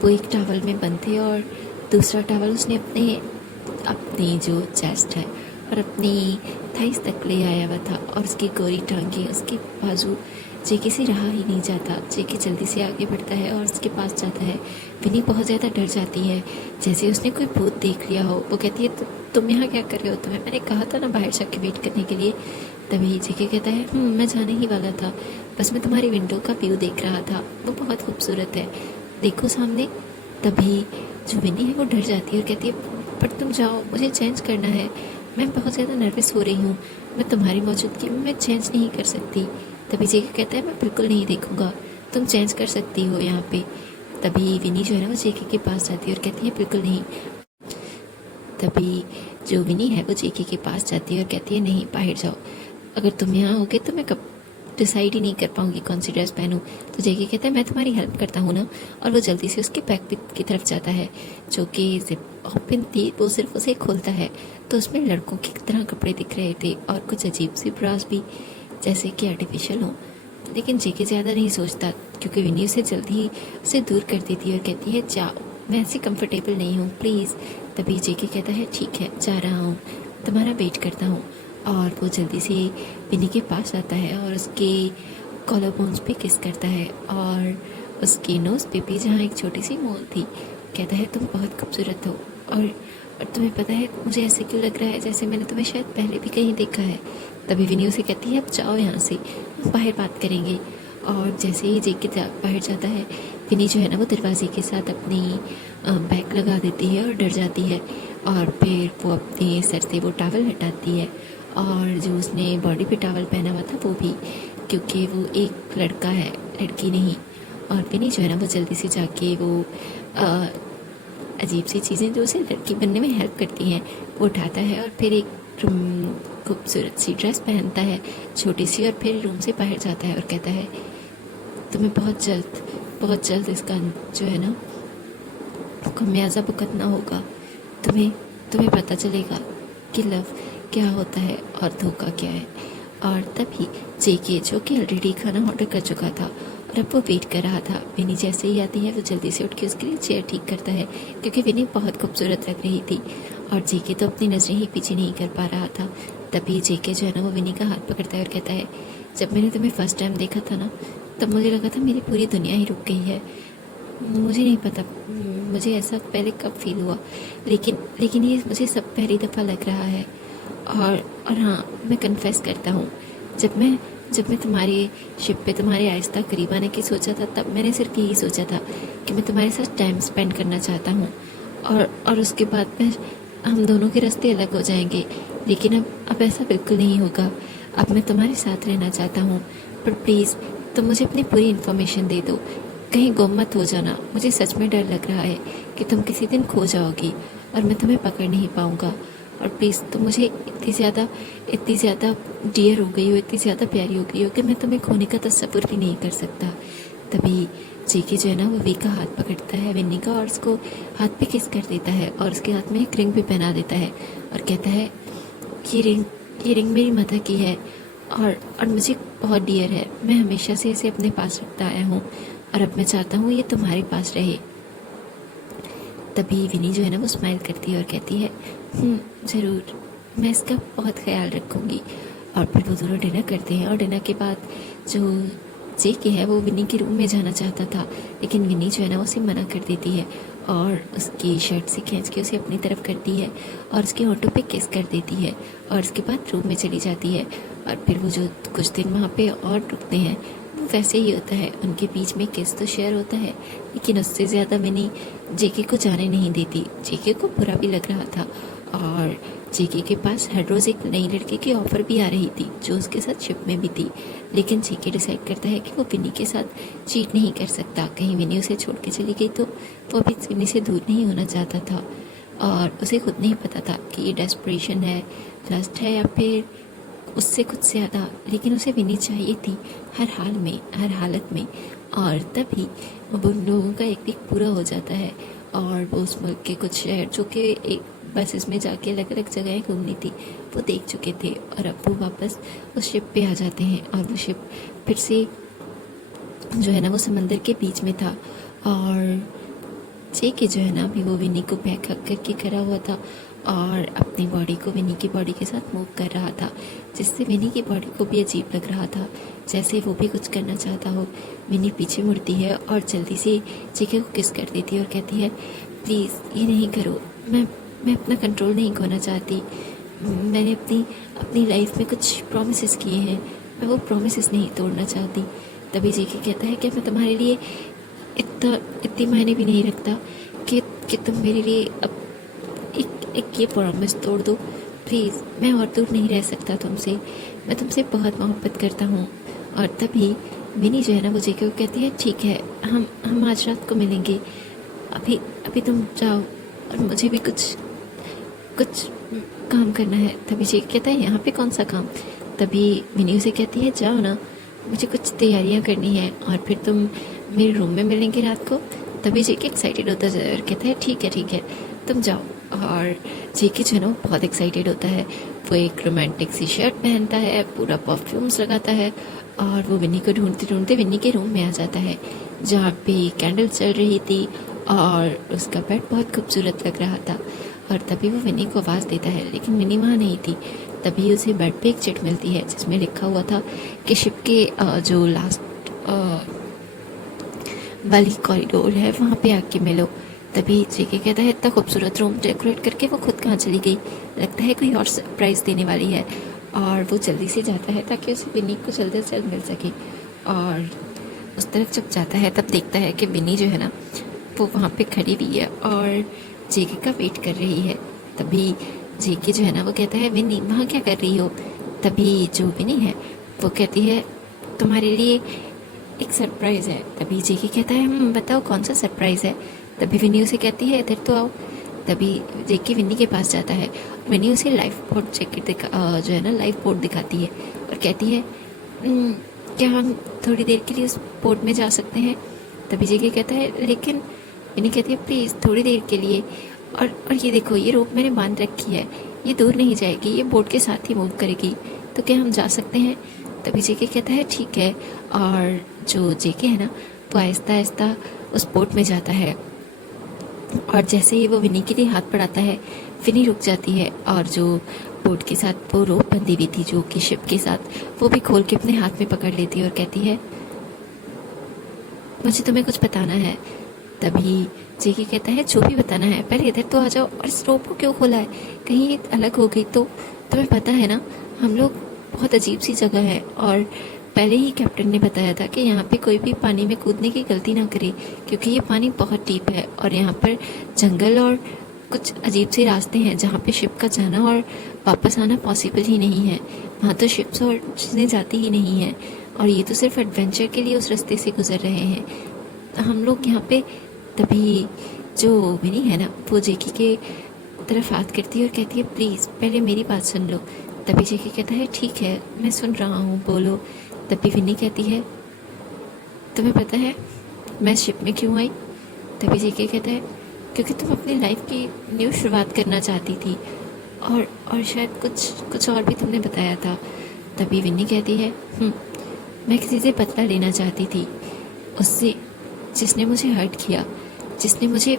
वो एक टॉवल में बंद थे और दूसरा टॉवल उसने अपनी जो चेस्ट है और अपनी थाइस तक ले आया हुआ था। और उसकी गोरी टांगे, उसके बाजू जेके से रहा ही नहीं जाता। जेके जल्दी से आगे बढ़ता है और उसके पास जाता है। विनी बहुत ज़्यादा डर जाती है, जैसे उसने कोई भूत देख लिया हो। वो कहती है तुम यहाँ क्या कर रहे हो? तुम्हें मैंने कहा था ना बाहर जाके वेट करने के लिए। तभी जेके कहता है मैं जाने ही वाला था, बस मैं तुम्हारी विंडो का व्यू देख रहा था, वो बहुत खूबसूरत है, देखो सामने। तभी जो विनी है वो डर जाती है और कहती है पर तुम जाओ, मुझे चेंज करना है, मैं बहुत ज़्यादा नर्वस हो रही हूँ, मैं तुम्हारी मौजूदगी में मैं चेंज नहीं कर सकती। तभी जेके कहता है मैं बिल्कुल नहीं देखूँगा, तुम चेंज कर सकती हो यहाँ पे। तभी विनी जो है ना वो जेके के पास जाती है और कहती है बिल्कुल नहीं। तभी जो विनी है वो जेके के पास जाती है और कहती है नहीं, बाहर जाओ, अगर तुम यहाँ होगे तो मैं कब डिसाइड ही नहीं कर पाऊंगी कौन सी ड्रेस पहनूं। तो जेके कहता है मैं तुम्हारी हेल्प करता हूँ ना, और वो जल्दी से उसके बैग की तरफ जाता है जो कि जिप ओपन थी, वो सिर्फ उसे खोलता है तो उसमें लड़कों की तरह कपड़े दिख रहे थे और कुछ अजीब सी ब्रास भी, जैसे कि आर्टिफिशियल हो। लेकिन जेके ज़्यादा नहीं सोचता क्योंकि विनी उसे जल्दी ही उसे दूर कर देती है और कहती है जाओ, मैं ऐसे कंफर्टेबल नहीं हूँ, प्लीज़। तभी जेके कहता है ठीक है, जा रहा हूँ, तुम्हारा वेट करता हूँ। और वो जल्दी से विनी के पास आता है और उसके कॉलर बोन्स पे किस करता है और उसकी नोज़ पे भी जहाँ एक छोटी सी मोल थी, कहता है तुम बहुत खूबसूरत हो, और तुम्हें पता है मुझे ऐसे क्यों लग रहा है जैसे मैंने तुम्हें शायद पहले भी कहीं देखा है। तभी विनी उसे कहती है अब जाओ यहाँ से, हम बाहर बात करेंगे। और जैसे ही जेके बाहर जाता है, विनी जो है ना वो दरवाजे के साथ अपनी बैग लगा देती है और डर जाती है। और फिर वो अपने सर से वो टॉवल हटाती है और जो उसने बॉडी पे टॉवल पहना हुआ था वो भी, क्योंकि वो एक लड़का है, लड़की नहीं। और विनी जो है ना वो जल्दी से जाके वो अजीब सी चीज़ें जो उसे लड़की बनने में हेल्प करती हैं वो उठाता है और फिर एक खूबसूरत सी ड्रेस पहनता है छोटी सी, और फिर रूम से बाहर जाता है और कहता है तुम्हें बहुत जल्द इसका जो है ना खमियाजा भुगतना होगा। तुम्हें तुम्हें पता चलेगा कि लव क्या होता है और धोखा क्या है। और तभी जेके जो कि ऑलरेडी खाना ऑर्डर कर चुका था और अब वो वेट कर रहा था, विनी जैसे ही आती है वो जल्दी से उठ के उसके लिए चेयर ठीक करता है क्योंकि विनी बहुत खूबसूरत लग रही थी और जेके तो अपनी नज़रें ही पीछे नहीं कर पा रहा था। तभी जेके जो है ना वो विनी का हाथ पकड़ता है और कहता है जब मैंने तुम्हें फर्स्ट टाइम देखा था ना, तब मुझे लगा था मेरी पूरी दुनिया ही रुक गई है। मुझे नहीं पता मुझे ऐसा पहले कब फील हुआ, लेकिन ये मुझे सब पहली दफ़ा लग रहा है। और हाँ, मैं कन्फेस करता हूँ, जब मैं तुम्हारी शिप पे तुम्हारे आहिस्ता करीब आने की सोचा था, तब मैंने सिर्फ यही सोचा था कि मैं तुम्हारे साथ टाइम स्पेंड करना चाहता हूँ और उसके बाद फिर हम दोनों के रास्ते अलग हो जाएंगे। लेकिन अब ऐसा बिल्कुल नहीं होगा। अब मैं तुम्हारे साथ रहना चाहता हूँ, पर प्लीज़ तुम मुझे अपनी पूरी इन्फॉर्मेशन दे दो, कहीं गुम मत हो जाना। मुझे सच में डर लग रहा है कि तुम किसी दिन खो जाओगी और मैं तुम्हें पकड़ नहीं पाऊँगा। और प्लीज़ तुम मुझे इतनी ज़्यादा डियर हो गई हो, इतनी ज़्यादा प्यारी हो गई हो कि मैं तुम्हें खोने का तसव्वुर भी नहीं कर सकता। तभी जेके जो है ना वो वी का हाथ पकड़ता है विन्नी का और उसको हाथ पे किस कर देता है और उसके हाथ में एक रिंग भी पहना देता है और कहता है ये रिंग मेरी मदर की है और मुझे बहुत डियर है। मैं हमेशा से इसे अपने पास रखता आया हूँ और अब मैं चाहता हूँ ये तुम्हारे पास रहे। तभी विनी जो है ना वो स्माइल करती है और कहती है ज़रूर, मैं इसका बहुत ख्याल रखूँगी। और फिर वो दोनों डिनर करते हैं और डिनर के बाद जो जेके है वो विनी के रूम में जाना चाहता था, लेकिन विनी जो है ना उसे मना कर देती है और उसकी शर्ट से खींच के उसे अपनी तरफ करती है और उसके होंठों पे किस कर देती है और उसके बाद रूम में चली जाती है। और फिर वो जो कुछ दिन वहाँ पे और रुकते हैं वो वैसे ही होता है, उनके बीच में किस तो शेयर होता है, लेकिन उससे ज़्यादा विनी जेके को जाने नहीं देती। जेके को बुरा भी लग रहा था और जेके के पास हर रोज़ एक नई लड़के की ऑफ़र भी आ रही थी जो उसके साथ शिप में भी थी, लेकिन जेके डिसाइड करता है कि वो विनी के साथ चीट नहीं कर सकता। कहीं विनी उसे छोड़ के चली गई तो वो भी विनी से दूर नहीं होना चाहता था और उसे खुद नहीं पता था कि ये डेस्परेशन है, लस्ट है या फिर उससे कुछ ज़्यादा, लेकिन उसे विनी चाहिए थी हर हाल में, हर हालत में। और तभी वो लोगों का एक वीक पूरा हो जाता है और वो उस मुल्क के कुछ शहर जो कि एक बसेस में जाके अलग अलग जगहें घूमनी थी वो देख चुके थे और अब वो वापस उस शिप पे आ जाते हैं और वो शिप फिर से जो है ना वो समंदर के बीच में था और जेके जो है ना अभी वो विनी को बैक हक करके खड़ा हुआ था और अपनी बॉडी को विनी की बॉडी के साथ मूव कर रहा था, जिससे विनी की बॉडी को भी अजीब लग रहा था, जैसे वो भी कुछ करना चाहता हो। विनी पीछे मुड़ती है और जल्दी से जेके को किस कर देती है और कहती है प्लीज़ ये नहीं करो, मैं अपना कंट्रोल नहीं खोना चाहती। मैंने अपनी लाइफ में कुछ प्रॉमिसेस किए हैं, मैं वो प्रॉमिसेस नहीं तोड़ना चाहती। तभी जेके कहता है कि मैं तुम्हारे लिए इतनी मायने भी नहीं रखता कि तुम मेरे लिए अब एक ये प्रॉमिस तोड़ दो प्लीज़, मैं और दूर नहीं रह सकता तुमसे, मैं तुमसे बहुत मोहब्बत करता हूँ। और तभी विनी जो है ना वो जेके को कहती है ठीक है, हम आज रात को मिलेंगे, अभी अभी तुम जाओ और मुझे भी कुछ कुछ काम करना है। तभी जेके कहता है यहाँ पे कौन सा काम। तभी विनी उसे कहती है जाओ ना, मुझे कुछ तैयारियाँ करनी है और फिर तुम मेरे रूम में मिलेंगे रात को। तभी जेके एक्साइटेड होता है और कहता है ठीक है तुम जाओ। और जेके जो है ना वो बहुत एक्साइटेड होता है, वो एक रोमांटिक सी शर्ट पहनता है, पूरा परफ्यूम्स लगाता है और वो विनी को ढूंढते ढूंढते विनी के रूम में आ जाता है जहाँ पे कैंडल चल रही थी और उसका बेड बहुत खूबसूरत लग रहा था। और तभी वो विनी को आवाज़ देता है लेकिन विनी वहाँ नहीं थी। तभी उसे बेड पे एक चिट मिलती है जिसमें लिखा हुआ था कि शिप के जो लास्ट वाली कॉरिडोर है वहाँ पे आके मिलो। तभी जेके कहता है इतना खूबसूरत रूम डेकोरेट करके वो खुद कहाँ चली गई, लगता है कोई और सरप्राइज़ देने वाली है। और वो जल्दी से जाता है ताकि उसे विनी को जल्द से जल्द मिल सके। और उस तरफ जब जाता है तब देखता है कि विनी जो है ना वो वहाँ पे खड़ी हुई है और जेके का वेट कर रही है। तभी जेके जो है ना वो कहता है विनी वहाँ क्या कर रही हो। तभी जो विनी है वो कहती है तुम्हारे लिए एक सरप्राइज़ है। तभी जेके कहता है बताओ कौन सा सरप्राइज़ है। तभी विनी उसे कहती है इधर तो आओ। तभी जेके विनी के पास जाता है, विनी उसे लाइफ बोट जैकेट जो है ना लाइफ बोट दिखाती है और कहती है क्या हम थोड़ी देर के लिए उस बोट में जा सकते हैं। तभी जेके कहता है लेकिन विनी कहती है प्लीज़ थोड़ी देर के लिए। और ये देखो ये रोप मैंने बांध रखी है, ये दूर नहीं जाएगी, ये बोट के साथ ही मूव करेगी, तो क्या हम जा सकते हैं। तभी जेके कहता है ठीक है। और जो जेके है ना वो आहिस्ता आहिस्ता उस बोट में जाता है और जैसे ही वो विनी के लिए हाथ बढ़ाता है विनी रुक जाती है और जो बोट के साथ वो रोप बंधी हुई थी जो कि शिप के साथ वो भी खोल के अपने हाथ में पकड़ लेती है और कहती है मुझे तुम्हें कुछ बताना है। तभी जेके कहता है जो भी बताना है पहले इधर तो आ जाओ, और इस रोप को क्यों खोला है, कहीं ये अलग हो गई तो। तुम्हें पता है ना हम लोग बहुत अजीब सी जगह है और पहले ही कैप्टन ने बताया था कि यहाँ पे कोई भी पानी में कूदने की गलती ना करे क्योंकि ये पानी बहुत डीप है और यहाँ पर जंगल और कुछ अजीब से रास्ते हैं जहाँ पे शिप का जाना और वापस आना पॉसिबल ही नहीं है। वहाँ तो शिप्स और चीज़ें जाती ही नहीं हैं और ये तो सिर्फ एडवेंचर के लिए उस रास्ते से गुजर रहे हैं हम लोग यहाँ पे। तभी जो विनी है ना वो जेके के तरफ हाथ करती है और कहती है प्लीज़ पहले मेरी बात सुन लो। तभी जेके कहता है ठीक है मैं सुन रहा हूँ बोलो। तभी विनी कहती है तुम्हें पता है मैं शिप में क्यों आई। तभी जेके कहता है क्योंकि तुम अपनी लाइफ की न्यू शुरुआत करना चाहती थी और शायद कुछ और भी तुमने बताया था। तभी विनी कहती है मैं किसी से बदला लेना चाहती थी, उससे जिसने मुझे हर्ट किया, जिसने मुझे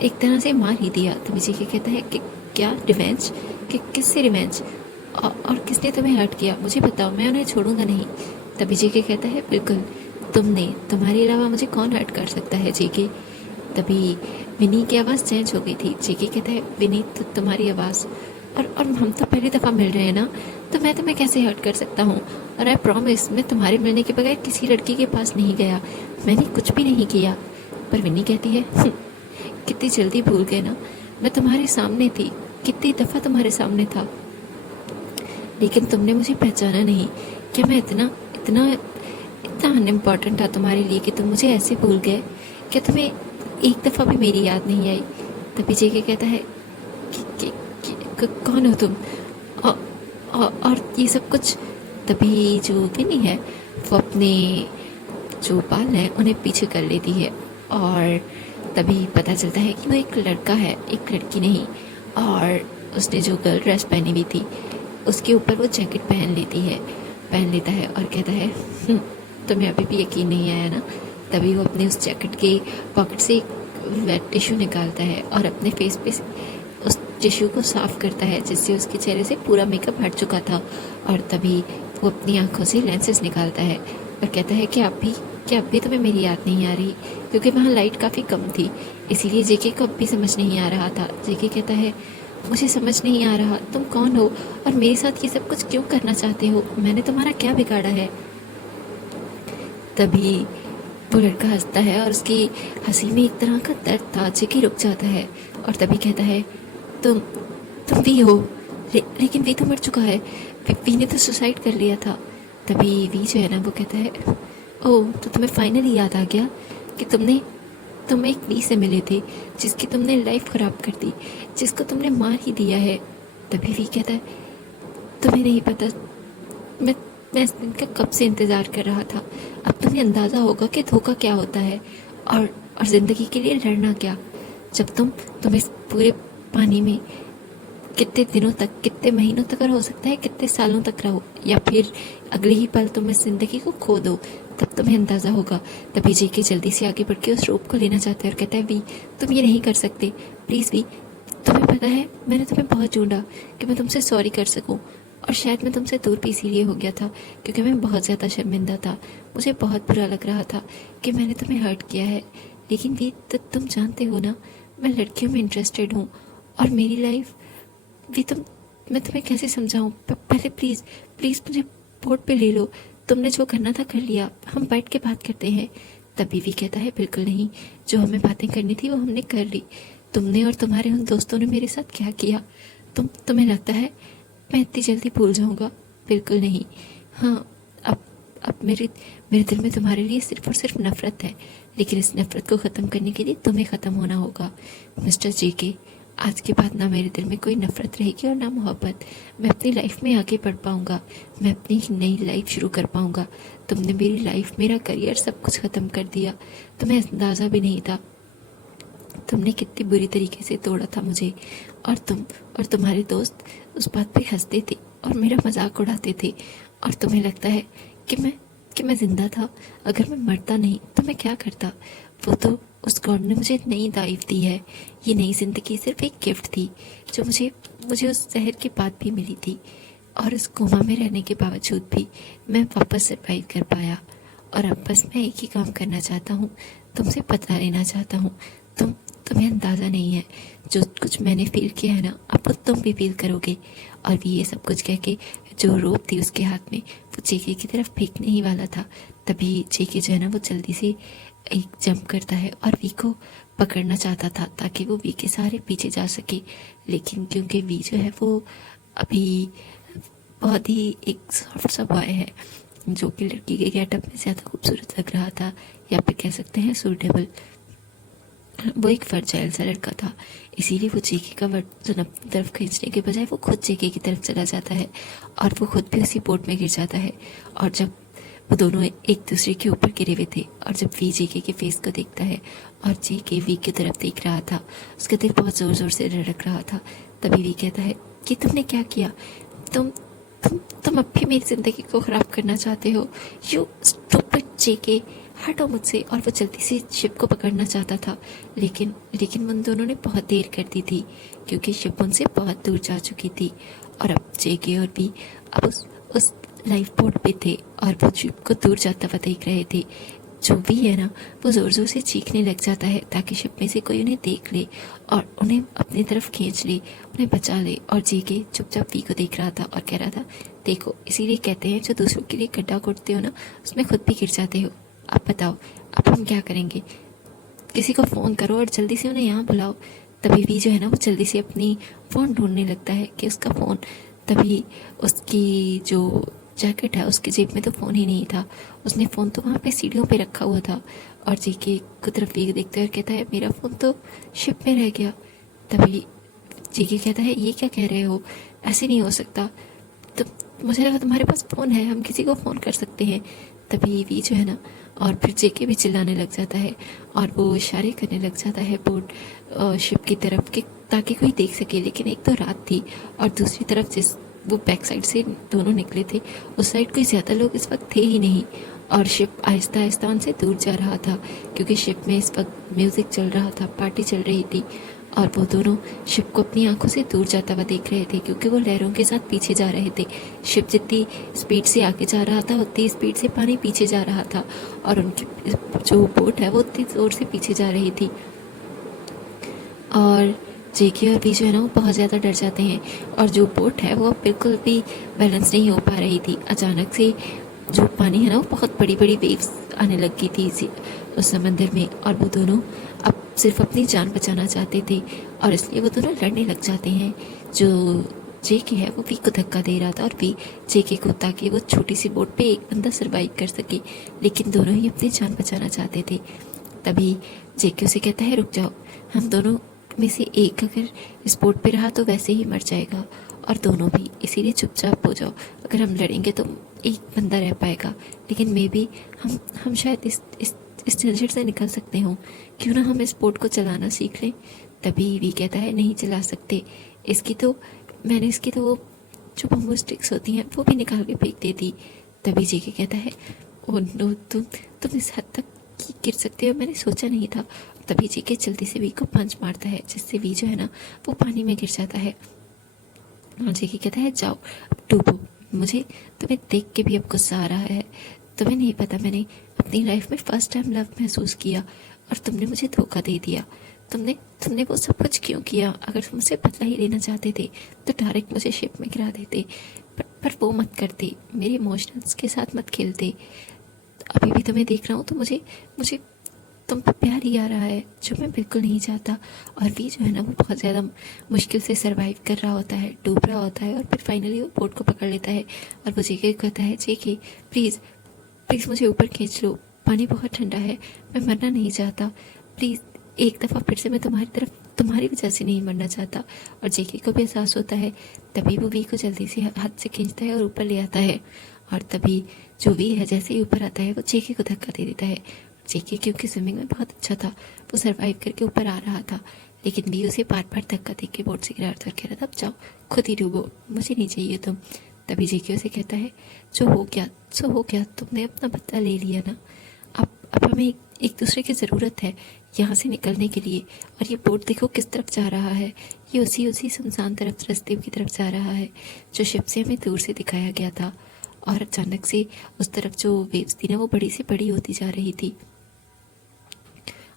एक तरह से मार ही दिया। तभी जेके कहता है कि क्या रिवेंज, कि किससे रिवेंज और किसने तुम्हें हर्ट किया मुझे बताओ, मैं उन्हें छोड़ूंगा नहीं। तभी जेके कहता है बिल्कुल तुमने, तुम्हारे अलावा मुझे कौन हर्ट कर सकता है जेके। तभी विनी की आवाज़ चेंज हो गई थी। जेके कहता है विनी तो तुम्हारी आवाज़ और हम तो पहली दफ़ा मिल रहे हैं ना, तो मैं तुम्हें कैसे हर्ट कर सकता हूँ। और आई प्रॉमिस मैं तुम्हारे मिलने के बगैर किसी लड़की के पास नहीं गया, मैंने कुछ भी नहीं किया। पर विनी कहती है कितनी जल्दी भूल गए ना, मैं तुम्हारे सामने थी, कितनी दफ़ा तुम्हारे सामने था, लेकिन तुमने मुझे पहचाना नहीं। क्या मैं इतना इतना इतना अनइम्पॉर्टेंट था तुम्हारे लिए कि तुम मुझे ऐसे भूल गए। क्या तुम्हें एक दफ़ा भी मेरी याद नहीं आई। तभी जेके कहता है कौन हो तुम और ये सब कुछ। तभी जो विनी है वो अपने जो बाल हैं उन्हें पीछे कर लेती है और तभी पता चलता है कि वो एक लड़का है, एक लड़की नहीं। और उसने जो गर्ल ड्रेस पहनी हुई थी उसके ऊपर वो जैकेट पहन लेता है और कहता है तुम्हें अभी भी यकीन नहीं आया ना। तभी वो अपने उस जैकेट के पॉकेट से एक वेट टिश्यू निकालता है और अपने फेस पे उस टिश्यू को साफ करता है जिससे उसके चेहरे से पूरा मेकअप हट चुका था। और तभी वो अपनी आंखों से लेंसेज निकालता है और कहता है कि अब भी तुम्हें मेरी याद नहीं आ रही, क्योंकि वहाँ लाइट काफ़ी कम थी इसीलिए जेके को अब भी समझ नहीं आ रहा था। जेके कहता है मुझे समझ नहीं आ रहा तुम कौन हो और मेरे साथ ये सब कुछ क्यों करना चाहते हो, मैंने तुम्हारा क्या बिगाड़ा है। तभी वो लड़का हंसता है और उसकी हंसी में एक तरह का दर्द था। जेके रुक जाता है और तभी कहता है तुम वी हो। लेकिन वी तो मर चुका है, वी ने तो सुसाइड कर लिया था। तभी वी जो है ना वो कहता है, ओह तो तुम्हें फाइनली याद आ गया कि तुम एक वी से मिले थे जिसकी तुमने लाइफ ख़राब कर दी, जिसको तुमने मार ही दिया है। तभी वी कहता है, तुम्हें नहीं पता, मैं मैं इस दिन का कब से इंतज़ार कर रहा था। अब तुम्हें अंदाज़ा होगा कि धोखा क्या होता है और ज़िंदगी के लिए लड़ना क्या। जब तुम इस पूरे पानी में कितने दिनों तक, कितने महीनों तक, और हो सकता है कितने सालों तक रहो, या फिर अगले ही पल तुम इस ज़िंदगी को खो दो, तब तुम्हें अंदाज़ा होगा। तभी जेके जल्दी से आगे बढ़ के उस रोप को लेना चाहता है और कहता है, वी तुम ये नहीं कर सकते, प्लीज़ वी। तुम्हें पता है मैंने तुम्हें बहुत ढूंढा कि मैं तुमसे सॉरी कर सकूं, और शायद मैं तुमसे दूर भी इसीलिए हो गया था क्योंकि मैं बहुत ज़्यादा शर्मिंदा था। मुझे बहुत बुरा लग रहा था कि मैंने तुम्हें हर्ट किया है। लेकिन वी तुम जानते हो ना, मैं लड़कियों में इंटरेस्टेड हूँ और मेरी लाइफ भी मैं तुम्हें कैसे समझाऊँ। पहले प्लीज़ प्लीज़ मुझे बोर्ड पे ले लो। तुमने जो करना था कर लिया, हम बैठ के बात करते हैं। तभी भी कहता है, बिल्कुल नहीं, जो हमें बातें करनी थी वो हमने कर ली। तुमने और तुम्हारे उन दोस्तों ने मेरे साथ क्या किया, तुम्हें लगता है मैं इतनी जल्दी भूल जाऊँगा? बिल्कुल नहीं। हाँ, अब मेरे दिल में तुम्हारे लिए सिर्फ और सिर्फ नफ़रत है, लेकिन इस नफ़रत को ख़त्म करने के लिए तुम्हें ख़त्म होना होगा। मिस्टर जेके, आज के बाद ना मेरे दिल में कोई नफ़रत रहेगी और ना मोहब्बत। मैं अपनी लाइफ में आगे बढ़ पाऊँगा, मैं अपनी एक नई लाइफ शुरू कर पाऊँगा। तुमने मेरी लाइफ, मेरा करियर, सब कुछ ख़त्म कर दिया। तुम्हें अंदाज़ा भी नहीं था तुमने कितनी बुरी तरीके से तोड़ा था मुझे। और तुम्हारे दोस्त उस बात पे हंसते थे और मेरा मजाक उड़ाते थे, और तुम्हें लगता है कि मैं जिंदा था। अगर मैं मरता नहीं तो मैं क्या करता। वो तो उस गॉड ने मुझे नई लाइफ दी है। ये नई ज़िंदगी सिर्फ एक गिफ्ट थी जो मुझे उस जहर के बाद भी मिली थी, और उस कोमा में रहने के बावजूद भी मैं वापस सरवाइव कर पाया। और अब बस मैं एक ही काम करना चाहता हूँ, तुमसे पता लेना चाहता हूँ। तुम्हें अंदाज़ा नहीं है जो कुछ मैंने फील किया है ना, अब वो तुम भी फील करोगे। और भी ये सब कुछ कह के जो रोप थी उसके हाथ में, वो जेके की तरफ फेंकने ही वाला था। तभी जेके जो है ना वो जल्दी से एक जंप करता है और वी को पकड़ना चाहता था ताकि वो वी के सहारे पीछे जा सके। लेकिन क्योंकि वी जो है वो अभी बहुत ही एक सॉफ्ट सा बॉय है, जो कि लड़की के गेटअप में ज़्यादा खूबसूरत लग रहा था, या फिर कह सकते हैं सूटेबल। वो एक फर्जाइल सा लड़का था, इसीलिए वो जेके का वजन अपनी तरफ खींचने के बजाय वो खुद जेके की तरफ चला जाता है और वो खुद भी उसी बोट में गिर जाता है। और जब वो दोनों एक दूसरे के ऊपर गिरे हुए थे, और जब वी जेके के फेस को देखता है और जेके वी की तरफ देख रहा था, उसका दिल बहुत ज़ोर ज़ोर से धड़क रहा था। तभी वी कहता है कि तुमने क्या किया, तुम अब भी मेरी ज़िंदगी को ख़राब करना चाहते हो। यू स्टूपिड जेके, हटो मुझसे। और वो जल्दी से शिप को पकड़ना चाहता था, लेकिन उन दोनों ने बहुत देर कर दी थी क्योंकि शिप उनसे बहुत दूर जा चुकी थी। और अब जेके और भी अब उस लाइफ बोट पे थे और वो शिप को दूर जाता हुआ देख रहे थे। जो भी है ना वो ज़ोर ज़ोर से चीखने लग जाता है ताकि शिप में से कोई उन्हें देख ले और उन्हें अपनी तरफ खींच ले, उन्हें बचा ले। और जेके चुपचाप वी को देख रहा था और कह रहा था, देखो इसीलिए कहते हैं जो दूसरों के लिए गड्ढा खोदते हो ना, उसमें खुद भी गिर जाते हो। अब बताओ अब हम क्या करेंगे, किसी को फ़ोन करो और जल्दी से उन्हें यहाँ बुलाओ। तभी वी जो है ना वो जल्दी से अपनी फ़ोन ढूंढने लगता है कि उसका फ़ोन। तभी उसकी जो जैकेट है उसकी जेब में तो फ़ोन ही नहीं था, उसने फ़ोन तो वहाँ पे सीढ़ियों पे रखा हुआ था। और जेके की तरफ वी देखते हुए कहता है, मेरा फ़ोन तो शिप में रह गया। तभी जेके कहता है, ये क्या कह रहे हो, ऐसे नहीं हो सकता। तो मुझे लगा तुम्हारे पास फ़ोन है, हम किसी को फ़ोन कर सकते हैं। तभी वी जो है ना और फिर जेके भी चिल्लाने लग जाता है और वो इशारे करने लग जाता है बोट शिप की तरफ के ताकि कोई देख सके। लेकिन एक तो रात थी और दूसरी तरफ जिस वो बैक साइड से दोनों निकले थे उस साइड कोई ज़्यादा लोग इस वक्त थे ही नहीं, और शिप आहिस्ता आहिस्ता उनसे दूर जा रहा था क्योंकि शिप में इस वक्त म्यूज़िक चल रहा था, पार्टी चल रही थी। और वो दोनों शिप को अपनी आंखों से दूर जाता हुआ देख रहे थे क्योंकि वो लहरों के साथ पीछे जा रहे थे। शिप जितनी स्पीड से आगे जा रहा था उतनी स्पीड से पानी पीछे जा रहा था और उनकी जो बोट है वो उतनी ज़ोर से पीछे जा रही थी। और जेके और वी जो है ना वो बहुत ज़्यादा डर जाते हैं और जो बोट है वो बिल्कुल भी बैलेंस नहीं हो पा रही थी। अचानक से जो पानी है ना वो बहुत बड़ी बड़ी वेव्स आने लग गई थी उस समंदर में, और वो दोनों अब सिर्फ अपनी जान बचाना चाहते थे और इसलिए वो दोनों लड़ने लग जाते हैं। जो जेके है वो वी को धक्का दे रहा था और वी जेके को, ताकि वो छोटी सी बोट पे एक बंदा सरवाइव कर सके, लेकिन दोनों ही अपनी जान बचाना चाहते थे। तभी जेके उसे कहता है रुक जाओ, हम दोनों में से एक अगर इस बोट पे रहा तो वैसे ही मर जाएगा और दोनों भी, इसीलिए चुपचाप हो जाओ। अगर हम लड़ेंगे तो एक बंदा रह पाएगा, लेकिन मे भी हम शायद इस झंझट से निकल सकते हो। क्यों ना हम इस बोट को चलाना सीख लें। तभी वी कहता है नहीं चला सकते, इसकी तो वो जो बम्बू स्टिक्स होती हैं वो भी निकाल के फेंक देती। तभी जेके कहता है ओ नो, तुम इस हद तक गिर सकते हो, मैंने सोचा नहीं था। तभी जेके जल्दी से वी को पंच मारता है, जिससे वी जो है ना वो पानी में गिर जाता है। और जेके कहता है जाओ अब डूबो, मुझे तुम्हें देख के भी अब गुस्सा आ रहा है। तुम्हें नहीं पता, मैंने अपनी लाइफ में फर्स्ट टाइम लव महसूस किया और तुमने मुझे धोखा दे दिया। तुमने वो सब कुछ क्यों किया? अगर तुम मुझसे बदला ही लेना चाहते थे तो डायरेक्ट मुझे शिप में गिरा देते, पर वो मत करते, मेरे इमोशंस के साथ मत खेलते। अभी भी तुम्हें देख रहा हूँ तो मुझे मुझे तुम पर प्यार ही आ रहा है, जो मैं बिल्कुल नहीं चाहता। और वी जो है ना वो बहुत ज़्यादा मुश्किल से सरवाइव कर रहा होता है, डूब रहा होता है, और फिर फाइनली वो बोट को पकड़ लेता है और वो जेके को कहता है जेके प्लीज़ प्लीज़ मुझे ऊपर खींच लो, पानी बहुत ठंडा है, मैं मरना नहीं चाहता, प्लीज़ एक दफ़ा फिर से मैं तुम्हारी वजह से नहीं मरना चाहता। और जेके को भी एहसास होता है। तभी वो वी को जल्दी से हाथ से खींचता है और ऊपर ले आता है। और तभी जो वी है जैसे ही ऊपर आता है वो जेके को धक्का दे देता है। जेके क्योंकि स्विमिंग में बहुत अच्छा था, वो सरवाइव करके ऊपर आ रहा था, लेकिन वी उसे बार बार धक्का दे के बोट से गिरा कर कह रहा था अब जाओ खुद ही डूबो, मुझे नहीं चाहिए तुम। तभी जेके उसे कहता है जो हो गया, तुमने अपना बदला ले लिया ना, अब हमें एक दूसरे की ज़रूरत है यहाँ से निकलने के लिए। और ये बोट देखो किस तरफ जा रहा है, ये उसी सुनसान तरफ रास्ते की तरफ जा रहा है जो शिप से हमें दूर से दिखाया गया था। और अचानक से उस तरफ जो वेव्स थी ना वो बड़ी से बड़ी होती जा रही थी,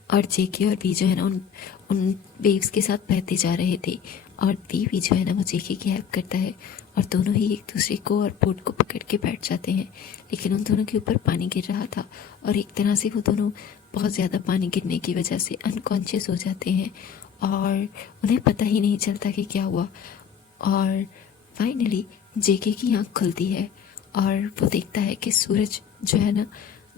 और जेके और वी जो है ना उन वेव्स के साथ बहते जा रहे थे। और वी भी जो है ना वो जेके की हेल्प करता है और दोनों ही एक दूसरे को और बोट को पकड़ के बैठ जाते हैं। लेकिन उन दोनों के ऊपर पानी गिर रहा था और एक तरह से वो दोनों बहुत ज़्यादा पानी गिरने की वजह से अनकॉन्शियस हो जाते हैं और उन्हें पता ही नहीं चलता कि क्या हुआ। और फाइनली जेके की आँख खुलती है और वो देखता है कि सूरज जो है ना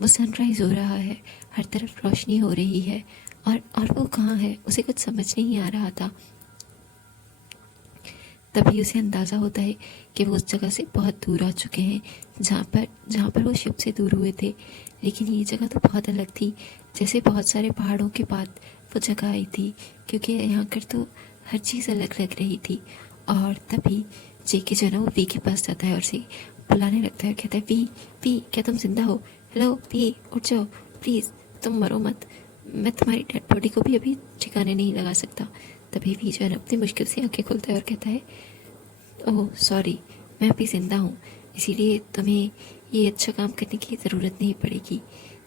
वो सनराइज़ हो रहा है, हर तरफ रोशनी हो रही है। और वो कहाँ है उसे कुछ समझ नहीं आ रहा था। तभी उसे अंदाज़ा होता है कि वो उस जगह से बहुत दूर आ चुके हैं जहाँ पर वो शिप से दूर हुए थे। लेकिन ये जगह तो बहुत अलग थी, जैसे बहुत सारे पहाड़ों के बाद वो जगह आई थी, क्योंकि यहाँ कर तो हर चीज़ अलग लग रही थी। और तभी जेके जो है ना वो वी के पास जाता है और उसे बुलाने लगता है, कहता है वी क्या तुम जिंदा हो? हेलो वी उठ जाओ प्लीज़, तुम मरो मत, मैं तुम्हारी डेड बॉडी को भी अभी ठिकाने नहीं लगा सकता। तभी वी जो है ना अपनी मुश्किल से आंखें खोलता है और कहता है ओह सॉरी, मैं अभी जिंदा हूँ, इसीलिए तुम्हें ये अच्छा काम करने की ज़रूरत नहीं पड़ेगी।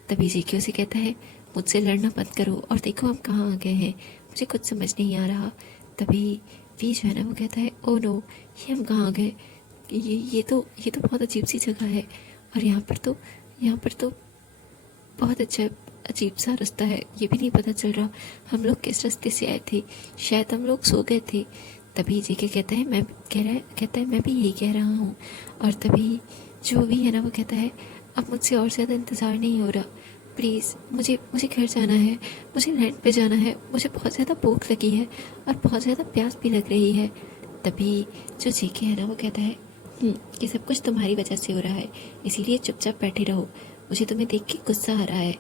तभी जेके उसे कहता है मुझसे लड़ना मत करो और देखो हम कहाँ आ गए हैं, मुझे कुछ समझ नहीं आ रहा। तभी वी जो है ना वो कहता है ओह नो, ये हम कहाँ आ गए, ये तो बहुत अजीब सी जगह है और यहाँ पर तो बहुत अच्छा अजीब सा रास्ता है, ये भी नहीं पता चल रहा हम लोग किस रास्ते से आए थे, शायद हम लोग सो गए थे। तभी जेके कहता है मैं भी यही कह रहा हूँ। और तभी जो भी है ना वो कहता है अब मुझसे और ज़्यादा इंतज़ार नहीं हो रहा, प्लीज़ मुझे घर जाना है, मुझे लैंड पे जाना है, मुझे बहुत ज़्यादा भूख लगी है और बहुत ज़्यादा प्यास भी लग रही है। तभी जो जेके है ना वो कहता है ये सब कुछ तुम्हारी वजह से हो रहा है, इसीलिए चुपचाप बैठे रहो, मुझे तुम्हें देख के गुस्सा आ रहा है।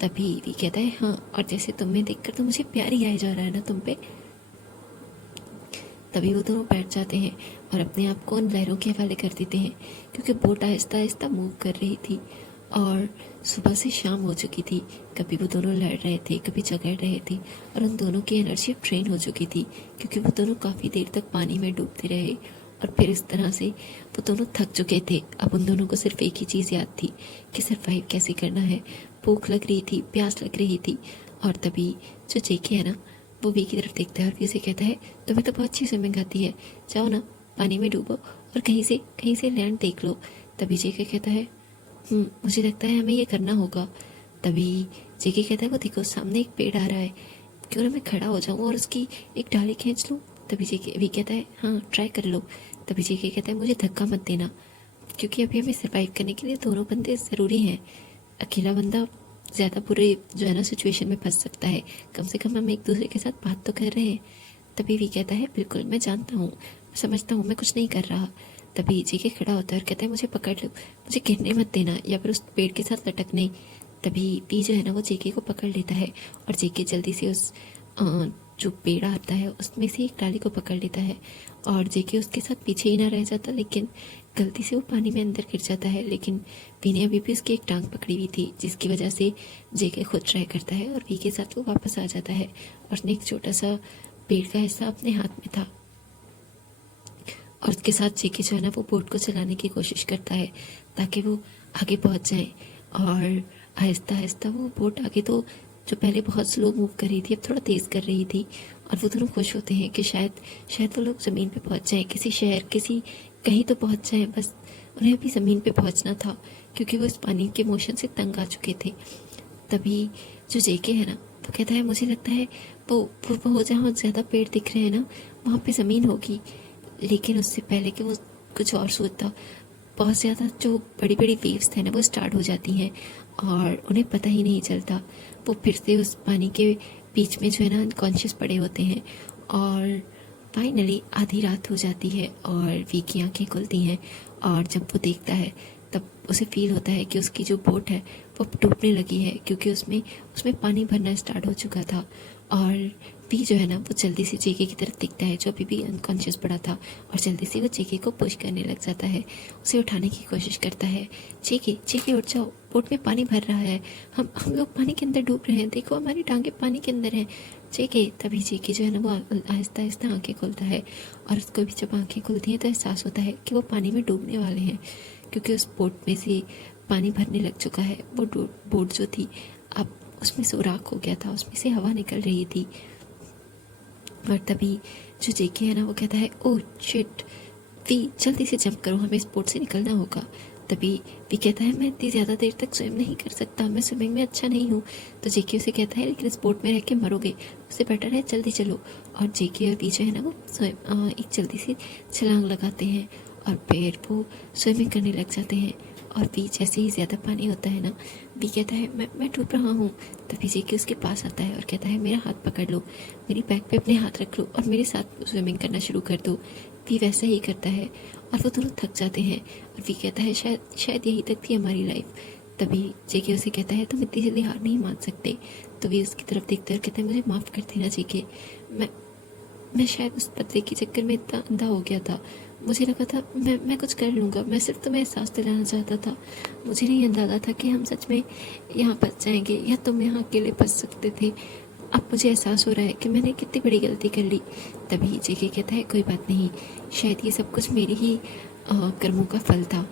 तभी वी कहता है हाँ, और जैसे तुम्हें देखकर तो मुझे प्यार ही आया जा रहा है ना तुम पे। तभी वो दोनों बैठ जाते हैं और अपने आप को उन लहरों के हवाले कर देते हैं, क्योंकि बोट आहिस्ता आहिस्ता मूव कर रही थी और सुबह से शाम हो चुकी थी। कभी वो दोनों लड़ रहे थे, कभी झगड़ रहे थे, और उन दोनों की एनर्जी अब ड्रेन हो चुकी थी, क्योंकि वो दोनों काफ़ी देर तक पानी में डूबते रहे और फिर इस तरह से वो दोनों थक चुके थे। अब उन दोनों को सिर्फ एक ही चीज़ याद थी कि सरवाइव कैसे करना है। भूख लग रही थी, प्यास लग रही थी। और तभी जो जेके है ना वो वी की तरफ देखता है और वी से कहता है तुम्हें तो बहुत अच्छी स्विमिंग आती है, जाओ ना पानी में डूबो और कहीं से लैंड देख लो। तभी जेके कहता है मुझे लगता है हमें ये करना होगा। तभी जेके कहता है वो देखो सामने एक पेड़ आ रहा है, क्यों ना मैं खड़ा हो जाऊँ और उसकी एक डाली खींच लूँ, तभी जेके वी कहता है हाँ ट्राई कर लो। तभी जेके कहता है मुझे धक्का मत देना, क्योंकि अभी हमें सर्वाइव करने के लिए दोनों बंदे ज़रूरी हैं। अकेला बंदा ज़्यादा बुरे जो है ना सिचुएशन में फंस सकता है, कम से कम हम एक दूसरे के साथ बात तो कर रहे हैं। तभी वी कहता है बिल्कुल मैं जानता हूँ, मैं समझता हूँ, मैं कुछ नहीं कर रहा। तभी जेके खड़ा होता है और कहता है मुझे पकड़ लो, मुझे गिरने मत देना या फिर उस पेड़ के साथ लटकने। तभी वी जो है ना वो जेके को पकड़ लेता है और जेके जल्दी से उस जो पेड़ आता है उसमें से एक डाली को पकड़ लेता है और जेके उसके साथ पीछे ही ना रह जाता, लेकिन गलती से वो पानी में अंदर गिर जाता है। लेकिन वी ने अभी भी उसकी एक टांग पकड़ी हुई थी, जिसकी वजह से जेके खुद ट्राई करता है और वी के साथ वो वापस आ जाता है और उसने एक छोटा सा पेड़ का हिस्सा अपने हाथ में था और उसके साथ जेके जो है ना वो बोट को चलाने की कोशिश करता है ताकि वो आगे पहुंच जाए। और आहिस्ता आहिस्ता वो बोट आगे तो जो पहले बहुत स्लो मूव कर रही थी अब थोड़ा तेज़ कर रही थी और वो दोनों खुश होते हैं कि शायद वो लोग ज़मीन पे पहुंच जाएं, किसी शहर किसी कहीं तो पहुंच जाएं। बस उन्हें अभी ज़मीन पे पहुंचना था क्योंकि वो इस पानी के मोशन से तंग आ चुके थे। तभी जो जेके है ना वो कहता है मुझे लगता है वो जहाँ ज़्यादा पेड़ दिख रहे हैं ना वहाँ पे ज़मीन होगी। लेकिन उससे पहले कि वो कुछ और सोचता, बहुत ज़्यादा जो बड़ी बड़ी वेव्स थे ना वो स्टार्ट हो जाती हैं और उन्हें पता ही नहीं चलता। वो फिर से उस पानी के बीच में जो है ना अनकॉन्शियस पड़े होते हैं और फाइनली आधी रात हो जाती है और वी की आँखें खुलती हैं और जब वो देखता है तब उसे फील होता है कि उसकी जो बोट है वो डूबने लगी है क्योंकि उसमें पानी भरना स्टार्ट हो चुका था। और वी जो है ना वो जल्दी से जेके की तरफ दिखता है जो अभी भी अनकॉन्शियस पड़ा था और जल्दी से वो जेके को पुश करने लग जाता है, उसे उठाने की कोशिश करता है। जेके उठ जाओ, बोट में पानी भर रहा है, हम लोग पानी के अंदर डूब रहे हैं, देखो हमारी टांगे पानी के अंदर हैं जेके। तभी जेके जो है ना वो आहिस्ता आहिस्ता आँखें खोलता है और उसको भी जब आँखें खुलती हैं तो एहसास होता है कि वो पानी में डूबने वाले हैं क्योंकि उस बोट में से पानी भरने लग चुका है। वो बोट जो थी अब उसमें सुराख हो गया था, उसमें से हवा निकल रही थी। और तभी जो जेके है ना वो कहता है ओह शिट वी जल्दी से जंप करो, हमें इस बोट से निकलना होगा। तभी वी कहता है मैं इतनी ज़्यादा देर तक स्विम नहीं कर सकता, मैं स्विमिंग में अच्छा नहीं हूँ। तो जेके उसे कहता है लेकिन इस बोट में रह के मरोगे, उससे बेटर है जल्दी चलो। और जेके और वी जो है ना वो एक जल्दी से छलांग लगाते हैं और फिर वो स्विमिंग करने लग जाते हैं। और वी जैसे ही ज़्यादा पानी होता है ना वी कहता है मैं डूब रहा हूँ। तभी जेके उसके पास आता है और कहता है मेरा हाथ पकड़ लो, मेरी बैक पे अपने हाथ रख लो और मेरे साथ स्विमिंग करना शुरू कर दो। वी वैसा ही करता है और वो दोनों थक जाते हैं और वी कहता है शायद यही तक थी हमारी लाइफ। तभी जेके उसे कहता है तुम इतनी जल्दी हार नहीं मान सकते। तो वी उसकी तरफ देखते और कहता है मुझे माफ़ कर देना जेके, मैं शायद उस पतले के चक्कर में इतना अंधा हो गया था, मुझे लगा था मैं कुछ कर लूँगा, मैं सिर्फ तुम्हें एहसास दिलाना चाहता था, मुझे नहीं अंदाज़ा था कि हम सच में यहाँ फंस जाएंगे या तुम यहाँ अकेले फंस सकते थे। अब मुझे एहसास हो रहा है कि मैंने कितनी बड़ी गलती कर ली। तभी जेके कहता है कोई बात नहीं, शायद ये सब कुछ मेरी ही कर्मों का फल था।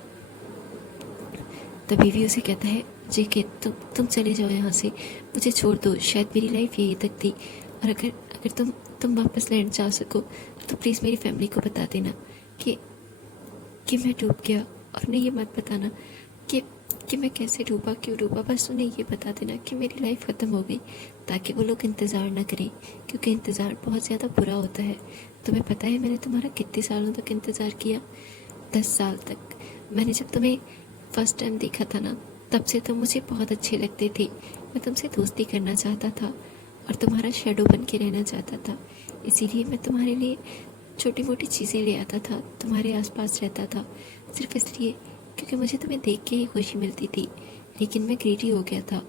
तभी भी उसे कहता है जेके तुम चले जाओ यहाँ से, मुझे छोड़ दो, शायद मेरी लाइफ यही तक थी और अगर तुम वापस लैंड जा सको तो प्लीज़ मेरी फैमिली को बता देना कि मैं डूब गया और उन्हें ये मत बताना कि मैं कैसे डूबा क्यों डूबा, बस उन्हें ये बता देना कि मेरी लाइफ ख़त्म हो गई ताकि वो लोग इंतज़ार ना करें क्योंकि इंतज़ार बहुत ज़्यादा बुरा होता है। तुम्हें पता है मैंने तुम्हारा कितने सालों तक इंतज़ार किया? 10 साल तक। मैंने जब तुम्हें फर्स्ट टाइम देखा था ना तब से तुम मुझे बहुत अच्छे लगते थे, मैं तुमसे दोस्ती करना चाहता था और तुम्हारा शेडो बन के रहना चाहता था, इसीलिए मैं तुम्हारे लिए छोटी मोटी चीज़ें ले आता था, तुम्हारे आसपास रहता था, सिर्फ इसलिए क्योंकि मुझे तुम्हें देख के ही खुशी मिलती थी। लेकिन मैं ग्रीडी हो गया था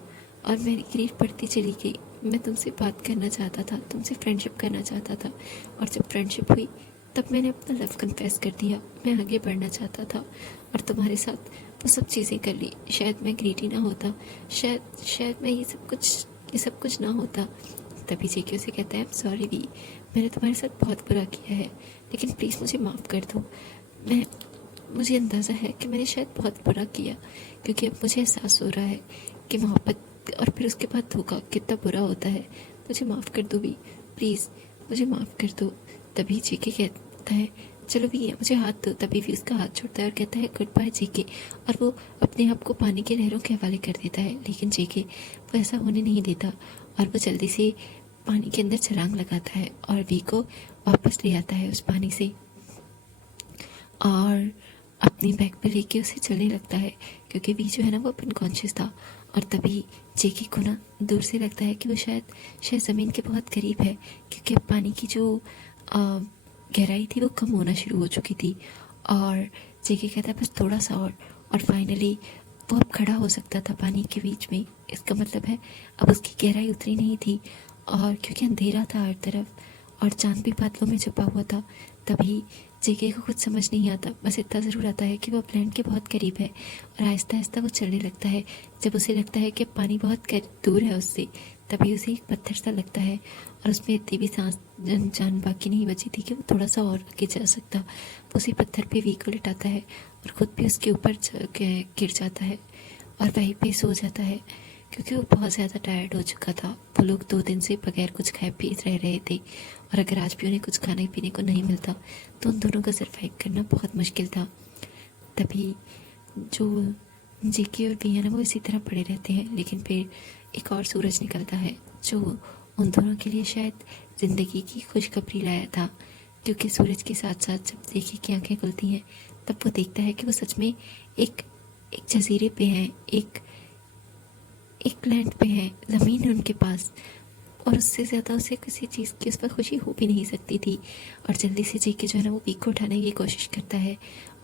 और मेरी ग्रीड बढ़ती चली गई। मैं तुमसे बात करना चाहता था, तुमसे फ्रेंडशिप करना चाहता था और जब फ्रेंडशिप हुई तब मैंने अपना लव कन्फेस कर दिया। मैं आगे बढ़ना चाहता था और तुम्हारे साथ वो सब चीज़ें कर ली। शायद मैं ग्रीडी ना होता, शायद मैं ये सब कुछ ना होता। तभी जेके उसे कहता है सॉरी वी, मैंने तुम्हारे साथ बहुत बुरा किया है लेकिन प्लीज़ मुझे माफ़ कर दो। मुझे अंदाज़ा है कि मैंने शायद बहुत बुरा किया क्योंकि अब मुझे एहसास हो रहा है कि मोहब्बत और फिर उसके बाद धोखा कितना बुरा होता है। मुझे माफ़ कर दो वी, प्लीज़ मुझे माफ़ कर दो। तभी जेके कहता है चलो भी मुझे हाथ दो। तभी भी उसका हाथ छोड़ता है और कहता है गुड बाय जेके और वो अपने आप को पानी के लहरों के हवाले कर देता है। लेकिन जेके वो ऐसा होने नहीं देता और वो जल्दी से पानी के अंदर छलांग लगाता है और वी को वापस ले आता है उस पानी से और अपनी बैग पे लेके उसे चलने लगता है, क्योंकि वी जो है ना वो अनकॉन्शियस था। और तभी जेके को ना दूर से लगता है कि वो शायद ज़मीन के बहुत करीब है, क्योंकि अब पानी की जो गहराई थी वो कम होना शुरू हो चुकी थी। और जेके कहता है बस थोड़ा सा और फाइनली वो अब खड़ा हो सकता था पानी के बीच में। इसका मतलब है अब उसकी गहराई उतरी नहीं थी, और क्योंकि अंधेरा था हर तरफ और चांद भी बादलों में छुपा हुआ था। तभी जेके को कुछ समझ नहीं आता, बस इतना ज़रूर आता है कि वो लैंड के बहुत करीब है। और आहिस्ता आहिस्ता वो चलने लगता है। जब उसे लगता है कि पानी बहुत दूर है उससे, तभी उसे एक पत्थर सा लगता है और उसमें इतनी भी सांस जान बाकी नहीं बची थी कि वो थोड़ा सा और आगे जा सकता। वो उसी पत्थर पे वी को लिटाता है और ख़ुद भी उसके ऊपर गिर जाता है और वहीं पे सो जाता है, क्योंकि वो बहुत ज़्यादा टायर्ड हो चुका था। वो लोग 2 दिन से बगैर कुछ खाए पिए रह रहे थे, और अगर आज भी उन्हें कुछ खाने पीने को नहीं मिलता तो उन दोनों का सर्वाइव करना बहुत मुश्किल था। तभी जो जेके और वी है ना वो इसी तरह पड़े रहते हैं, लेकिन फिर एक और सूरज निकलता है जो उन दोनों के लिए शायद ज़िंदगी की खुशखबरी लाया था, क्योंकि सूरज के साथ साथ जब जेके की आंखें खुलती हैं तब वो देखता है कि वो सच में एक जजीरे पे हैं, एक लैंड पे हैं, ज़मीन है उनके पास, और उससे ज़्यादा उसे किसी चीज़ की उस पर खुशी हो भी नहीं सकती थी। और जल्दी से जेके जो है ना वो वी को उठाने की कोशिश करता है,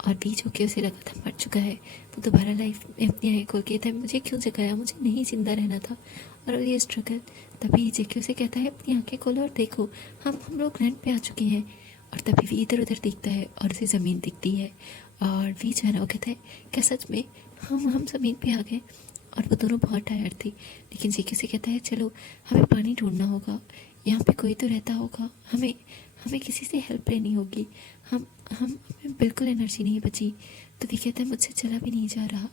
और वी जो कि उसे लगा था मर चुका है, वो दोबारा लाइफ में अपनी आंखें खोल के था मुझे क्यों जगाया, मुझे नहीं जिंदा रहना था, और ये स्ट्रगल। तभी जेके उसे कहता है अपनी आंखें खोलो और देखो हम लोग लैंड पे आ चुके हैं। और तभी वी इधर उधर देखता है और उसे ज़मीन दिखती है, और वी जो है ना वो कहता है क्या सच में हम ज़मीन पे आ गए। और वो दोनों बहुत टायर्ड थे, लेकिन जेके से कहता है चलो हमें पानी ढूंढना होगा, यहाँ पे कोई तो रहता होगा, हमें किसी से हेल्प लेनी होगी, हमें बिल्कुल एनर्जी नहीं बची। तो वी कहता है मुझसे चला भी नहीं जा रहा।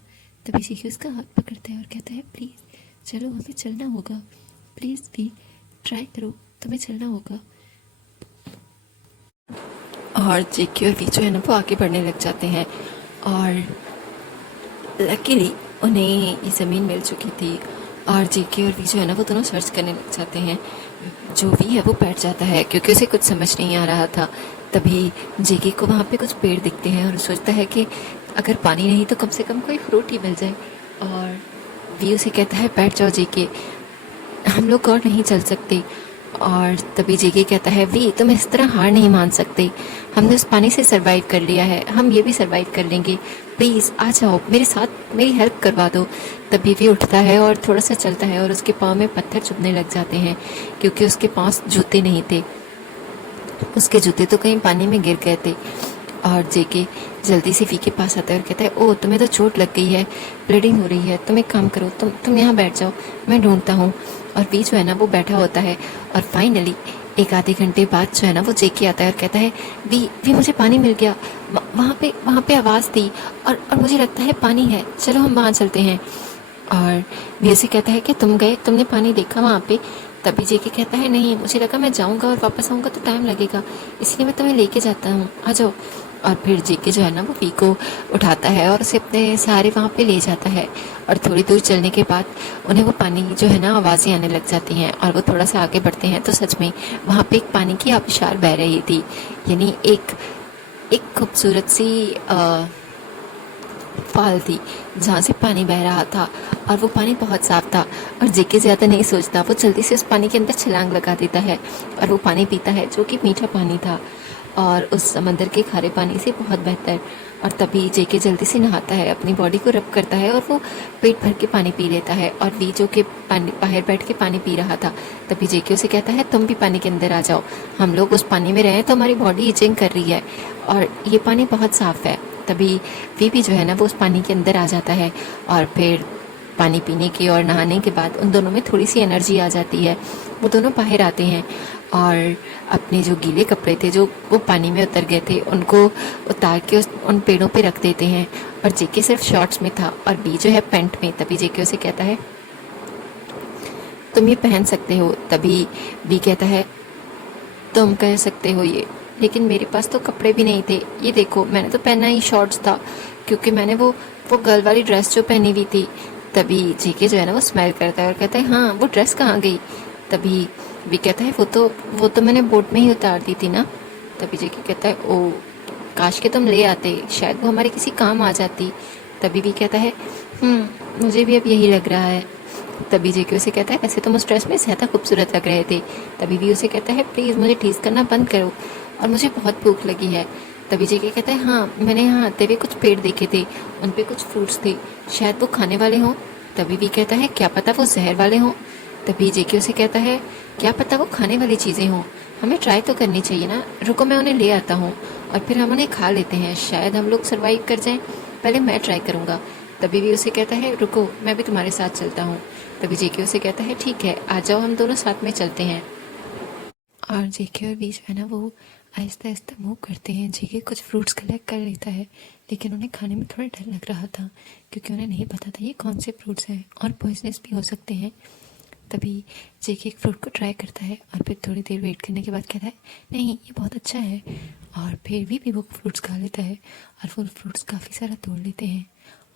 तभी जेके उसका हाथ पकड़ता है और कहता है प्लीज़ चलो हमें चलना होगा, प्लीज़ वी ट्राई करो, तुम्हें चलना होगा। और जेके और वी जो है ना वो आगे बढ़ने लग जाते हैं, और लकीली उन्हें ये ज़मीन मिल चुकी थी। और जेके और वी जो है ना वो दोनों सर्च करने लग जाते हैं। जो वी है वो बैठ जाता है क्योंकि उसे कुछ समझ नहीं आ रहा था। तभी जेके को वहाँ पे कुछ पेड़ दिखते हैं और सोचता है कि अगर पानी नहीं तो कम से कम कोई फ्रूट ही मिल जाए। और वी उसे कहता है बैठ जाओ जेके, हम लोग और नहीं चल सकते। और तभी जेके कहता है वी तुम इस तरह हार नहीं मान सकते, हमने उस पानी से सरवाइव कर लिया है, हम ये भी सरवाइव कर लेंगे, प्लीज़ आ जाओ मेरे साथ, मेरी हेल्प करवा दो। तभी वी उठता है और थोड़ा सा चलता है और उसके पाँव में पत्थर चुभने लग जाते हैं, क्योंकि उसके पास जूते नहीं थे, उसके जूते तो कहीं पानी में गिर गए थे। और जेके जल्दी से वी के पास आता है और कहता है ओह तुम्हें तो चोट लग गई है, ब्लीडिंग हो रही है, तुम एक काम करो, तुम यहाँ बैठ जाओ, मैं ढूंढता हूँ। और वी जो है ना वो बैठा होता है, और फाइनली एक आधे घंटे बाद जो है ना वो जेके आता है और कहता है वी मुझे पानी मिल गया, वहाँ पे आवाज़ थी और मुझे लगता है पानी है, चलो हम वहाँ चलते हैं। और वी उसे कहता है कि तुमने पानी देखा वहाँ पे? तभी जेके कहता है नहीं, मुझे लगा मैं जाऊँगा और वापस आऊँगा तो टाइम लगेगा, इसलिए मैं तुम्हें लेके जाता हूँ, आ जाओ। और फिर जेके जो है ना वो वी को उठाता है और उसे अपने सहारे वहाँ पे ले जाता है। और थोड़ी दूर चलने के बाद उन्हें वो पानी जो है ना आवाज़ें आने लग जाती हैं, और वो थोड़ा सा आगे बढ़ते हैं तो सच में वहाँ पे एक पानी की आबशार बह रही थी, यानी एक खूबसूरत सी फाल थी जहाँ से पानी बह रहा था, और वो पानी बहुत साफ था। और जेके ज़्यादा नहीं सोचता, वो जल्दी से उस पानी के अंदर छलांग लगा देता है और वो पानी पीता है जो कि मीठा पानी था, और उस समंदर के खारे पानी से बहुत बेहतर। और तभी जेके जल्दी से नहाता है, अपनी बॉडी को रब करता है और वो पेट भर के पानी पी लेता है। और वी जो कि पानी बाहर बैठ के पानी पी रहा था, तभी जेके उसे कहता है तुम भी पानी के अंदर आ जाओ, हम लोग उस पानी में रहे तो हमारी बॉडी इचिंग कर रही है और ये पानी बहुत साफ़ है। तभी वी भी जो है ना वो उस पानी के अंदर आ जाता है, और फिर पानी पीने के और नहाने के बाद उन दोनों में थोड़ी सी एनर्जी आ जाती है। वो दोनों बाहर आते हैं और अपने जो गीले कपड़े थे जो वो पानी में उतर गए थे उनको उतार के उन पेड़ों पे रख देते हैं। और जेके सिर्फ शॉर्ट्स में था और बी जो है पैंट में। तभी जेके उसे कहता है तुम ये पहन सकते हो। तभी बी कहता है तुम कह सकते हो ये, लेकिन मेरे पास तो कपड़े भी नहीं थे, ये देखो मैंने तो पहना ही शॉर्ट्स था, क्योंकि मैंने वो गर्ल वाली ड्रेस जो पहनी हुई थी। तभी जेके जो है ना वो स्माइल करता है और कहता है हाँ वो ड्रेस कहाँ गई। तभी भी कहता है वो तो मैंने बोट में ही उतार दी थी ना। तभी जेके कहता है ओ काश के तुम ले आते, शायद वो हमारे किसी काम आ जाती। तभी भी कहता है मुझे भी अब यही लग रहा है। तभी जेके उसे कहता है वैसे तुम उस ड्रेस में ज़्यादा खूबसूरत लग रहे थे। तभी भी उसे कहता है प्लीज़ मुझे टीज़ करना बंद करो और मुझे बहुत भूख लगी है। तभी जेके कहता है हाँ मैंने यहाँ आते हुए कुछ पेड़ देखे थे, उन पे कुछ फ्रूट्स थे, शायद वो खाने वाले हों। तभी भी कहता है क्या पता वो जहर वाले हों। तभी जेके उसे कहता है क्या पता वो खाने वाली चीज़ें हों, हमें ट्राई तो करनी चाहिए ना, रुको मैं उन्हें ले आता हूँ और फिर हम उन्हें खा लेते हैं, शायद हम लोग सरवाइव कर जाएं। पहले मैं ट्राई करूँगा। तभी भी उसे कहता है रुको मैं भी तुम्हारे साथ चलता हूँ। तभी जेके उसे कहता है ठीक है आ जाओ हम दोनों साथ में चलते हैं। और जेके और वी जो है ना वो आहिस्ता आहिस्ता मूव करते हैं। जेके कुछ फ्रूट्स कलेक्ट कर लेता है लेकिन उन्हें खाने में थोड़ा डर लग रहा था क्योंकि उन्हें नहीं पता था ये कौन से फ्रूट्स हैं और पॉइजनस भी हो सकते हैं। तभी जेके एक फ्रूट को ट्राई करता है और फिर थोड़ी देर वेट करने के बाद कहता है नहीं ये बहुत अच्छा है, और फिर भी वो फ्रूट्स खा लेता है और वो फ्रूट्स काफ़ी सारा तोड़ लेते हैं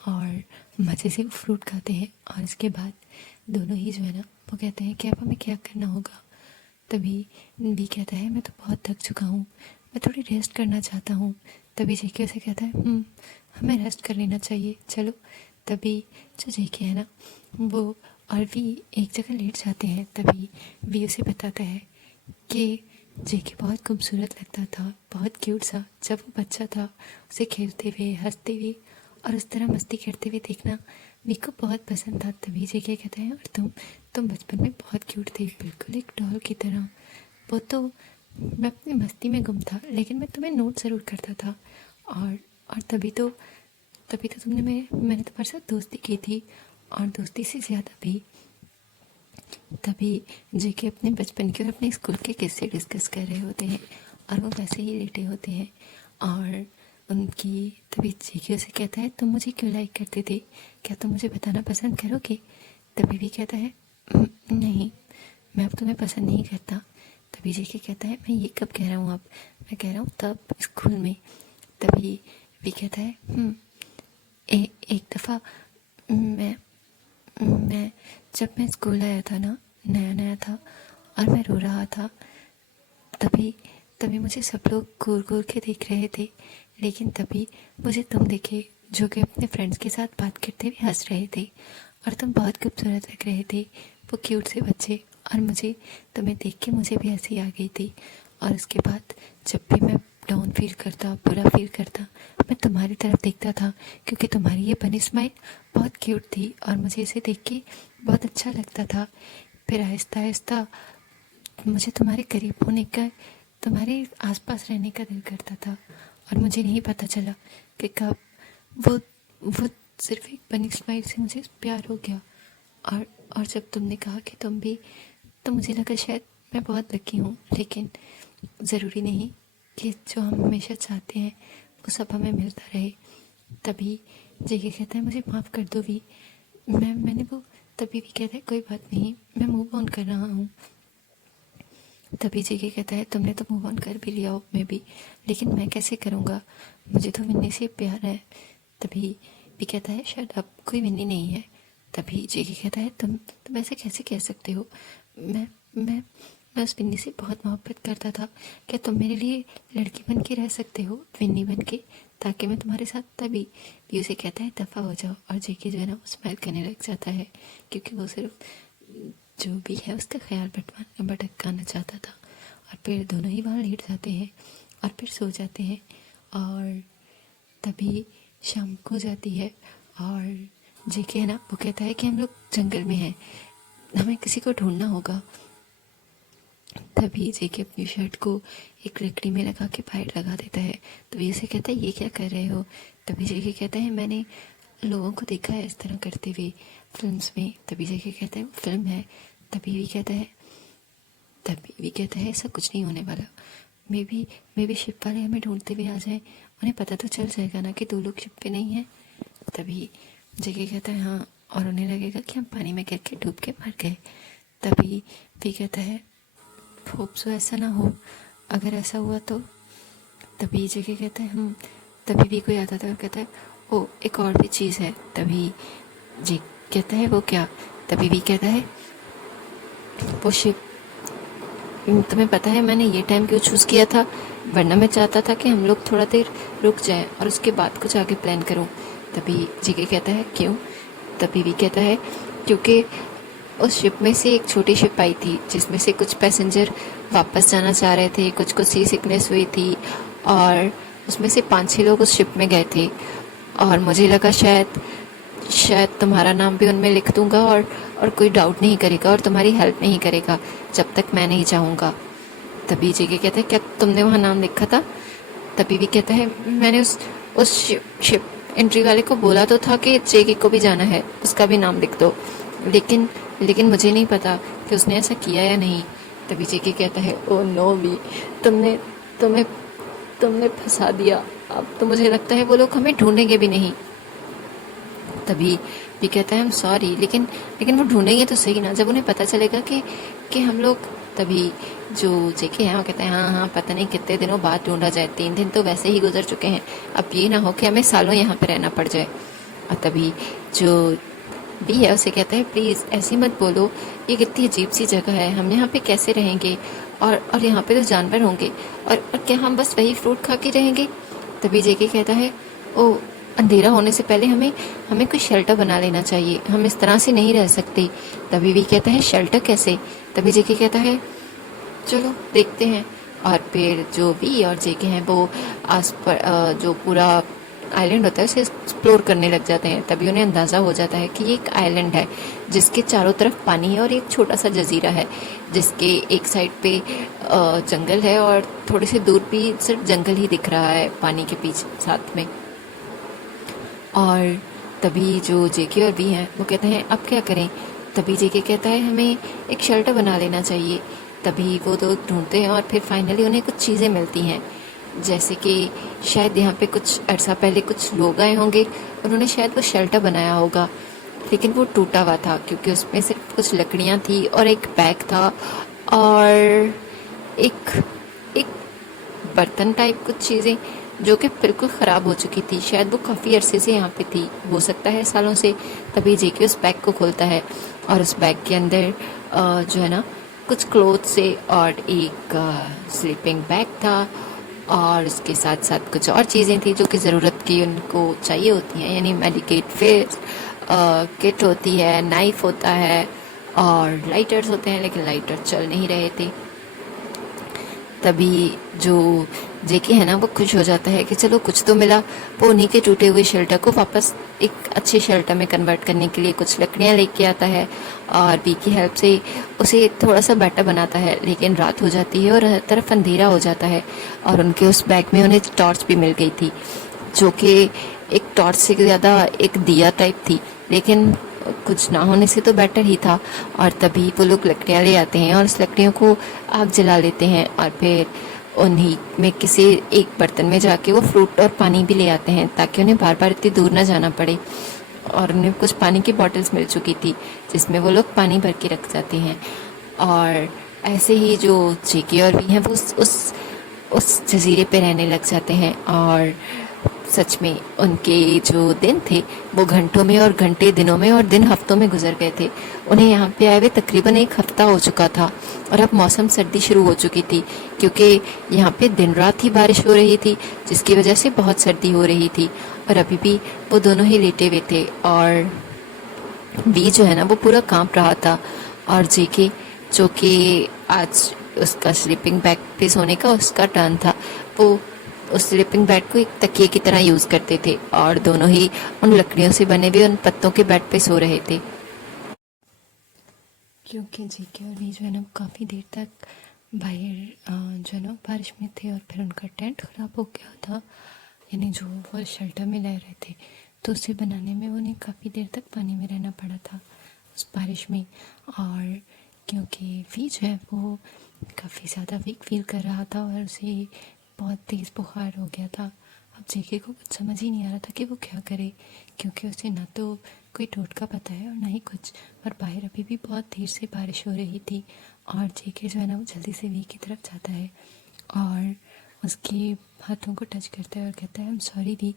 और मज़े से वो फ्रूट खाते हैं। और इसके बाद दोनों ही जो है ना वो कहते हैं कि अब हमें क्या करना होगा। तभी भी कहता है मैं तो बहुत थक चुका हूँ, मैं थोड़ी रेस्ट करना चाहता हूँ। तभी जेके उसे कहता है हमें रेस्ट कर लेना चाहिए चलो। तभी जो जेके है ना वो और भी एक जगह लेट जाते हैं। तभी वी उसे बताता है कि जेके बहुत खूबसूरत लगता था, बहुत क्यूट सा, जब वो बच्चा था उसे खेलते हुए हंसते हुए और उस तरह मस्ती करते हुए देखना वी को बहुत पसंद था। तभी जेके कहता है और तुम बचपन में बहुत क्यूट थे, बिल्कुल एक डॉल की तरह। वो तो मैं अपनी मस्ती में गुम था लेकिन मैं तुम्हें नोट ज़रूर करता था और तभी तो मैंने तुम्हारे साथ दोस्ती की थी और दोस्ती से ज़्यादा भी। तभी जेके अपने बचपन के और अपने स्कूल के किस्से डिस्कस कर रहे होते हैं और वो वैसे ही लेटे होते हैं और उनकी तभी जेके उसे कहता है तुम मुझे क्यों लाइक करते थे, क्या तुम मुझे बताना पसंद करोगे। तभी भी कहता है नहीं मैं अब तुम्हें पसंद नहीं करता। तभी जेके कहता है मैं ये कब कह रहा हूँ, अब मैं कह रहा हूँ तब स्कूल में। तभी भी कहता है एक दफ़ा मैं जब मैं स्कूल आया था ना, नया नया था और मैं रो रहा था, तभी मुझे सब लोग घूर घूर के देख रहे थे, लेकिन तभी मुझे तुम देखे जो कि अपने फ्रेंड्स के साथ बात करते हुए हंस रहे थे और तुम बहुत खूबसूरत लग रहे थे, वो क्यूट से बच्चे। और मुझे तुम्हें देख के मुझे भी हंसी आ गई थी और उसके बाद जब भी मैं डाउन फील करता, बुरा फील करता, मैं तुम्हारी तरफ देखता था क्योंकि तुम्हारी ये बनी स्माइल बहुत क्यूट थी और मुझे इसे देख के बहुत अच्छा लगता था। फिर आहिस्ता आहिस्ता मुझे तुम्हारे करीब होने का, तुम्हारे आसपास रहने का दिल करता था और मुझे नहीं पता चला कि कब वो सिर्फ एक बनी स्माइल से मुझे प्यार हो गया। और जब तुमने कहा कि तुम भी, तो मुझे लगा शायद मैं बहुत लकी हूँ, लेकिन ज़रूरी नहीं कि जो हम हमेशा चाहते हैं वो सब हमें मिलता रहे। तभी जेके कहता है मुझे माफ़ कर दो भी, मैंने वो। तभी भी कहता है कोई बात नहीं, मैं मूव ऑन कर रहा हूँ। तभी जेके कहता है तुमने तो मूव ऑन कर भी लिया हो मे भी, लेकिन मैं कैसे करूँगा, मुझे तो विन्नी से प्यार है। तभी भी कहता है शायद अब कोई विन्नी नहीं है। तभी जेके कहता है तुम ऐसे कैसे कह सकते हो, मैं उस विन्नी से बहुत मोहब्बत करता था, क्या तुम मेरे लिए लड़की बन के रह सकते हो, विन्नी बन के, ताकि मैं तुम्हारे साथ। तभी भी उसे कहता है दफ़ा हो जाओ, और जेके जो है ना वो स्माइल करने लग जाता है क्योंकि वो सिर्फ जो भी है उसका ख्याल भटकाना चाहता था। और फिर दोनों ही वहाँ लेट जाते हैं और फिर सो जाते हैं। और तभी शाम को जाती है और जेके है ना वो कहता है कि हम लोग जंगल में हैं, हमें किसी को ढूंढना होगा। तभी जेके अपनी शर्ट को एक लकड़ी में लगा के फाइट लगा देता है। तो ये से कहता है ये क्या कर रहे हो। तभी जेके कहता है मैंने लोगों को देखा है इस तरह करते हुए फिल्म्स में। तभी जेके कहता है वो फिल्म है। तभी भी कहता है ऐसा कुछ नहीं होने वाला, मे बी शिप वाले हमें ढूंढते हुए आ जाएं, उन्हें पता तो चल जाएगा ना कि दो लोग शिप पे नहीं हैं। तभी जेके कहता है हाँ, और उन्हें लगेगा कि हम पानी में गिर के डूब के मर गए। तभी भी कहता है होप सो ऐसा ना हो, अगर ऐसा हुआ तो। तभी जेके कहता है तभी भी कोई आता था और कहता है ओ एक और भी चीज़ है। तभी जे कहता है वो क्या। तभी भी कहता है वो शिप तुम्हें पता है मैंने ये टाइम क्यों चूज़ किया था? वरना मैं चाहता था कि हम लोग थोड़ा देर रुक जाएं और उसके बाद कुछ आगे प्लान करूं। तभी जीके कहता है क्यों? तभी भी कहता है क्योंकि उस शिप में से एक छोटी शिप आई थी जिसमें से कुछ पैसेंजर वापस जाना चाह रहे थे, कुछ को सी सिकनेस हुई थी और उसमें से 5-6 लोग उस शिप में गए थे। और मुझे लगा शायद शायद तुम्हारा नाम भी उनमें लिख दूंगा और कोई डाउट नहीं करेगा और तुम्हारी हेल्प नहीं करेगा जब तक मैं नहीं चाहूँगा। तभी जेके कहता है क्या तुमने वहाँ नाम लिखा था? तभी भी कहता है मैंने उस शिप एंट्री वाले को बोला तो था कि जेके को भी जाना है, उसका भी नाम लिख दो, लेकिन लेकिन मुझे नहीं पता कि उसने ऐसा किया या नहीं। तभी जेके कहता है ओ नो भी, तुमने तुम्हें तुमने फंसा दिया। अब तो मुझे लगता है वो लोग हमें ढूंढेंगे भी नहीं। तभी भी कहता है हम सॉरी, लेकिन लेकिन वो ढूंढेंगे तो सही ना जब उन्हें पता चलेगा कि हम लोग। तभी जो जेके हैं वो कहते हैं हाँ हाँ पता नहीं कितने दिनों बाद ढूंढा जाए, 3 दिन तो वैसे ही गुजर चुके हैं, अब ये ना हो कि हमें सालों यहाँ पे रहना पड़ जाए। और तभी जो भी है उसे कहता है प्लीज़ ऐसे मत बोलो, ये कितनी अजीब सी जगह है, हम यहाँ पे कैसे रहेंगे और यहाँ पे तो जानवर होंगे और क्या हम बस वही फ्रूट खा के रहेंगे? तभी जेके कहता है ओ अंधेरा होने से पहले हमें हमें कोई शेल्टर बना लेना चाहिए, हम इस तरह से नहीं रह सकते। तभी भी कहता है शेल्टर कैसे? तभी जेके कहता है चलो देखते हैं। और फिर जो भी और जेके हैं वो आस पर जो पूरा आइलैंड होता है उसे एक्सप्लोर करने लग जाते हैं। तभी उन्हें अंदाज़ा हो जाता है कि ये एक आइलैंड है जिसके चारों तरफ पानी है और एक छोटा सा जजीरा है जिसके एक साइड पे जंगल है और थोड़े से दूर भी सिर्फ जंगल ही दिख रहा है पानी के पीछे साथ में। और तभी जो जेके और भी हैं वो कहते हैं अब क्या करें? तभी जेके कहता है हमें एक शेल्टर बना लेना चाहिए। तभी वो दो ढूंढते हैं और फिर फाइनली उन्हें कुछ चीज़ें मिलती हैं, जैसे कि शायद यहाँ पे कुछ अर्सा पहले कुछ लोग आए होंगे, उन्होंने शायद वो शेल्टर बनाया होगा, लेकिन वो टूटा हुआ था क्योंकि उसमें सिर्फ कुछ लकड़ियाँ थी और एक बैग था और एक एक बर्तन टाइप कुछ चीज़ें जो कि बिल्कुल ख़राब हो चुकी थी। शायद वो काफ़ी अरसे से यहाँ पे थी, हो सकता है सालों से। तभी जेके उस बैग को खोलता है और उस बैग के अंदर जो है ना कुछ क्लोथ से और एक स्लीपिंग बैग था और उसके साथ साथ कुछ और चीज़ें थी जो कि ज़रूरत की उनको चाहिए होती हैं, यानी मेडिकेट फिट किट होती है, नाइफ होता है और लाइटर्स होते हैं, लेकिन लाइटर चल नहीं रहे थे। तभी जो जेके है ना वो खुश हो जाता है कि चलो कुछ तो मिला। वो उन्हीं के टूटे हुए शेल्टर को वापस एक अच्छे शेल्टर में कन्वर्ट करने के लिए कुछ लकड़ियाँ लेके आता है और बी की हेल्प से उसे थोड़ा सा बेटर बनाता है। लेकिन रात हो जाती है और हर तरफ अंधेरा हो जाता है और उनके उस बैग में उन्हें टॉर्च भी मिल गई थी जो कि एक टॉर्च से ज़्यादा एक दिया टाइप थी, लेकिन कुछ ना होने से तो बेटर ही था। और तभी वो लोग लकड़ियाँ ले आते हैं और उस लकड़ियों को आग जला लेते हैं और फिर उन्हीं में किसी एक बर्तन में जाके वो फ्रूट और पानी भी ले आते हैं ताकि उन्हें बार बार इतनी दूर ना जाना पड़े। और उन्हें कुछ पानी की बॉटल्स मिल चुकी थी जिसमें वो लोग पानी भर के रख जाते हैं। और ऐसे ही जो जेके और भी हैं वो उस जजीरे पे रहने लग जाते हैं। और सच में उनके जो दिन थे वो घंटों में और घंटे दिनों में और दिन हफ्तों में गुजर गए थे। उन्हें यहाँ पे आए हुए तकरीबन एक हफ्ता हो चुका था और अब मौसम सर्दी शुरू हो चुकी थी क्योंकि यहाँ पे दिन रात ही बारिश हो रही थी जिसकी वजह से बहुत सर्दी हो रही थी। और अभी भी वो दोनों ही लेटे हुए थे और बी जो है ना वो पूरा कांप रहा था। और जेके जो कि आज उसका स्लीपिंग बैग पे सोने का उसका टर्न था, वो उस स्लीपिंग बैग को एक तकिए की तरह यूज़ करते थे और दोनों ही उन लकड़ियों से बने हुए उन पत्तों के बेड पे सो रहे थे। क्योंकि जेके और भी जो है ना काफ़ी देर तक बाहर जो है ना बारिश में थे और फिर उनका टेंट ख़राब हो गया था, यानी जो वो शेल्टर में रह रहे थे, तो उसे बनाने में उन्हें काफ़ी देर तक पानी में रहना पड़ा था उस बारिश में। और क्योंकि वी जो है वो काफ़ी ज़्यादा वीक फील कर रहा था और उसे बहुत तेज़ बुखार हो गया था। अब जेके को कुछ समझ ही नहीं आ रहा था कि वो क्या करे, क्योंकि उसे ना तो कोई टोटका पता है और ना ही कुछ, और बाहर अभी भी बहुत देर से बारिश हो रही थी। और जेके जो है ना वो जल्दी से वी की तरफ जाता है और उसके हाथों को टच करता है और कहता है आई एम सॉरी वी,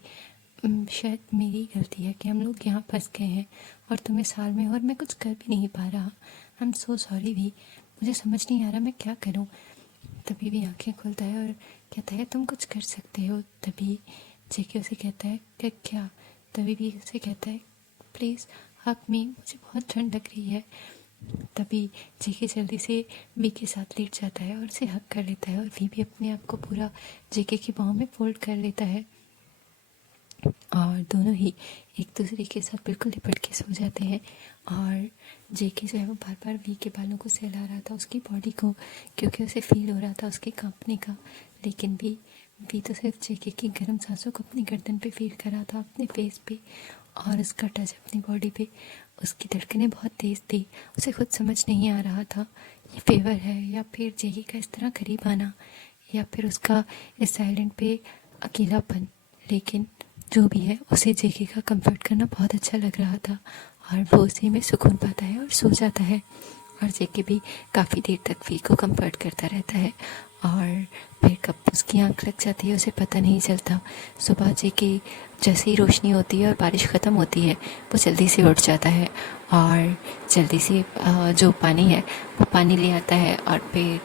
शायद मेरी गलती है कि हम लोग यहाँ फंस गए हैं और तुम्हें साल में और मैं कुछ कर भी नहीं पा रहा। आई एम सो सॉरी भी, मुझे समझ नहीं आ रहा मैं क्या करूँ। तभी भी आंखें खोलता है और कहता है तुम कुछ कर सकते हो। तभी जेके उसे कहता है कि क्या। तभी भी उसे कहता है प्लीज़ हग मी, मुझे बहुत ठंड लग रही है। तभी जेके जल्दी से वी के साथ लेट जाता है और उसे हग कर लेता है और वी भी अपने आप को पूरा जेके की बाहों में फोल्ड कर लेता है और दोनों ही एक दूसरे के साथ बिल्कुल लिपट के सो जाते हैं। और जेके जो है वो बार बार वी के बालों को सहला रहा था उसकी बॉडी को, क्योंकि उसे फील हो रहा था उसके कांपने का। लेकिन वी तो सिर्फ जेके की गर्म सांसों को अपनी गर्दन पे फील कर रहा था, अपने फेस पे, और उसका टच अपनी बॉडी पे। उसकी धड़कनें बहुत तेज़ थी, उसे खुद समझ नहीं आ रहा था ये फेवर है या फिर जेके का इस तरह करीब आना या फिर उसका इस साइलेंट पे अकेलापन। लेकिन जो भी है उसे जेके का कंफर्ट करना बहुत अच्छा लग रहा था और वो उसी में सुकून पाता है और सो जाता है। और जेके भी काफ़ी देर तक वी को कंफर्ट करता रहता है और फिर कब उसकी आंख लग जाती है उसे पता नहीं चलता। सुबह जेके जैसे ही रोशनी होती है और बारिश ख़त्म होती है वो जल्दी से उठ जाता है और जल्दी से जो पानी है वो पानी ले आता है और फिर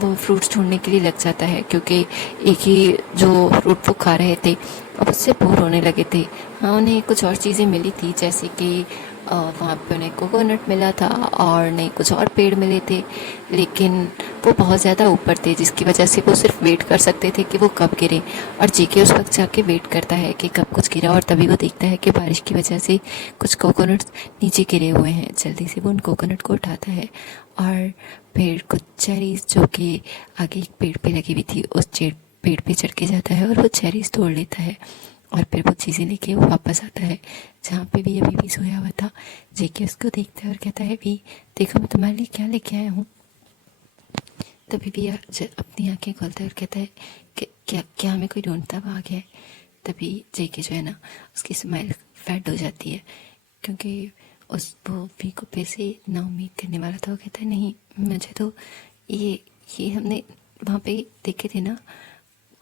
वो फ्रूट्स ढूंढने के लिए लग जाता है, क्योंकि एक ही जो फ्रूट वो खा रहे थे अब उससे बोर होने लगे थे। हाँ, उन्हें कुछ और चीज़ें मिली थी, जैसे कि वहाँ पे उन्हें कोकोनट मिला था और नहीं कुछ और पेड़ मिले थे, लेकिन वो बहुत ज़्यादा ऊपर थे जिसकी वजह से वो सिर्फ वेट कर सकते थे कि वो कब गिरे। और जेके उस वक्त जाके वेट करता है कि कब कुछ गिरा और तभी वो देखता है कि बारिश की वजह से कुछ कोकोनट्स नीचे गिरे हुए हैं। जल्दी से वो उन कोकोनट को उठाता है और फिर कुछ चेरीज जो कि आगे एक पेड़ पे लगी हुई थी उस पेड़ पे चढ़ के जाता है और वो चेरीज तोड़ लेता है और फिर वो चीज़ें लेके वो वापस आता है जहाँ पे भी अभी भी सोया हुआ था। जेके उसको देखता है और कहता है वी देखो मैं तुम्हारे लिए क्या लेके आया हूँ। तभी भी अपनी आंखें खोलता है और कहता है कि क्या क्या हमें कोई ढूंढता भाग है। तभी जेके जो है ना उसकी स्माइल फैड हो जाती है, क्योंकि उस वो वी को फिर से ना उम्मीद करने वाला था। वो कहता है नहीं, मुझे तो ये हमने वहाँ पे देखे थे ना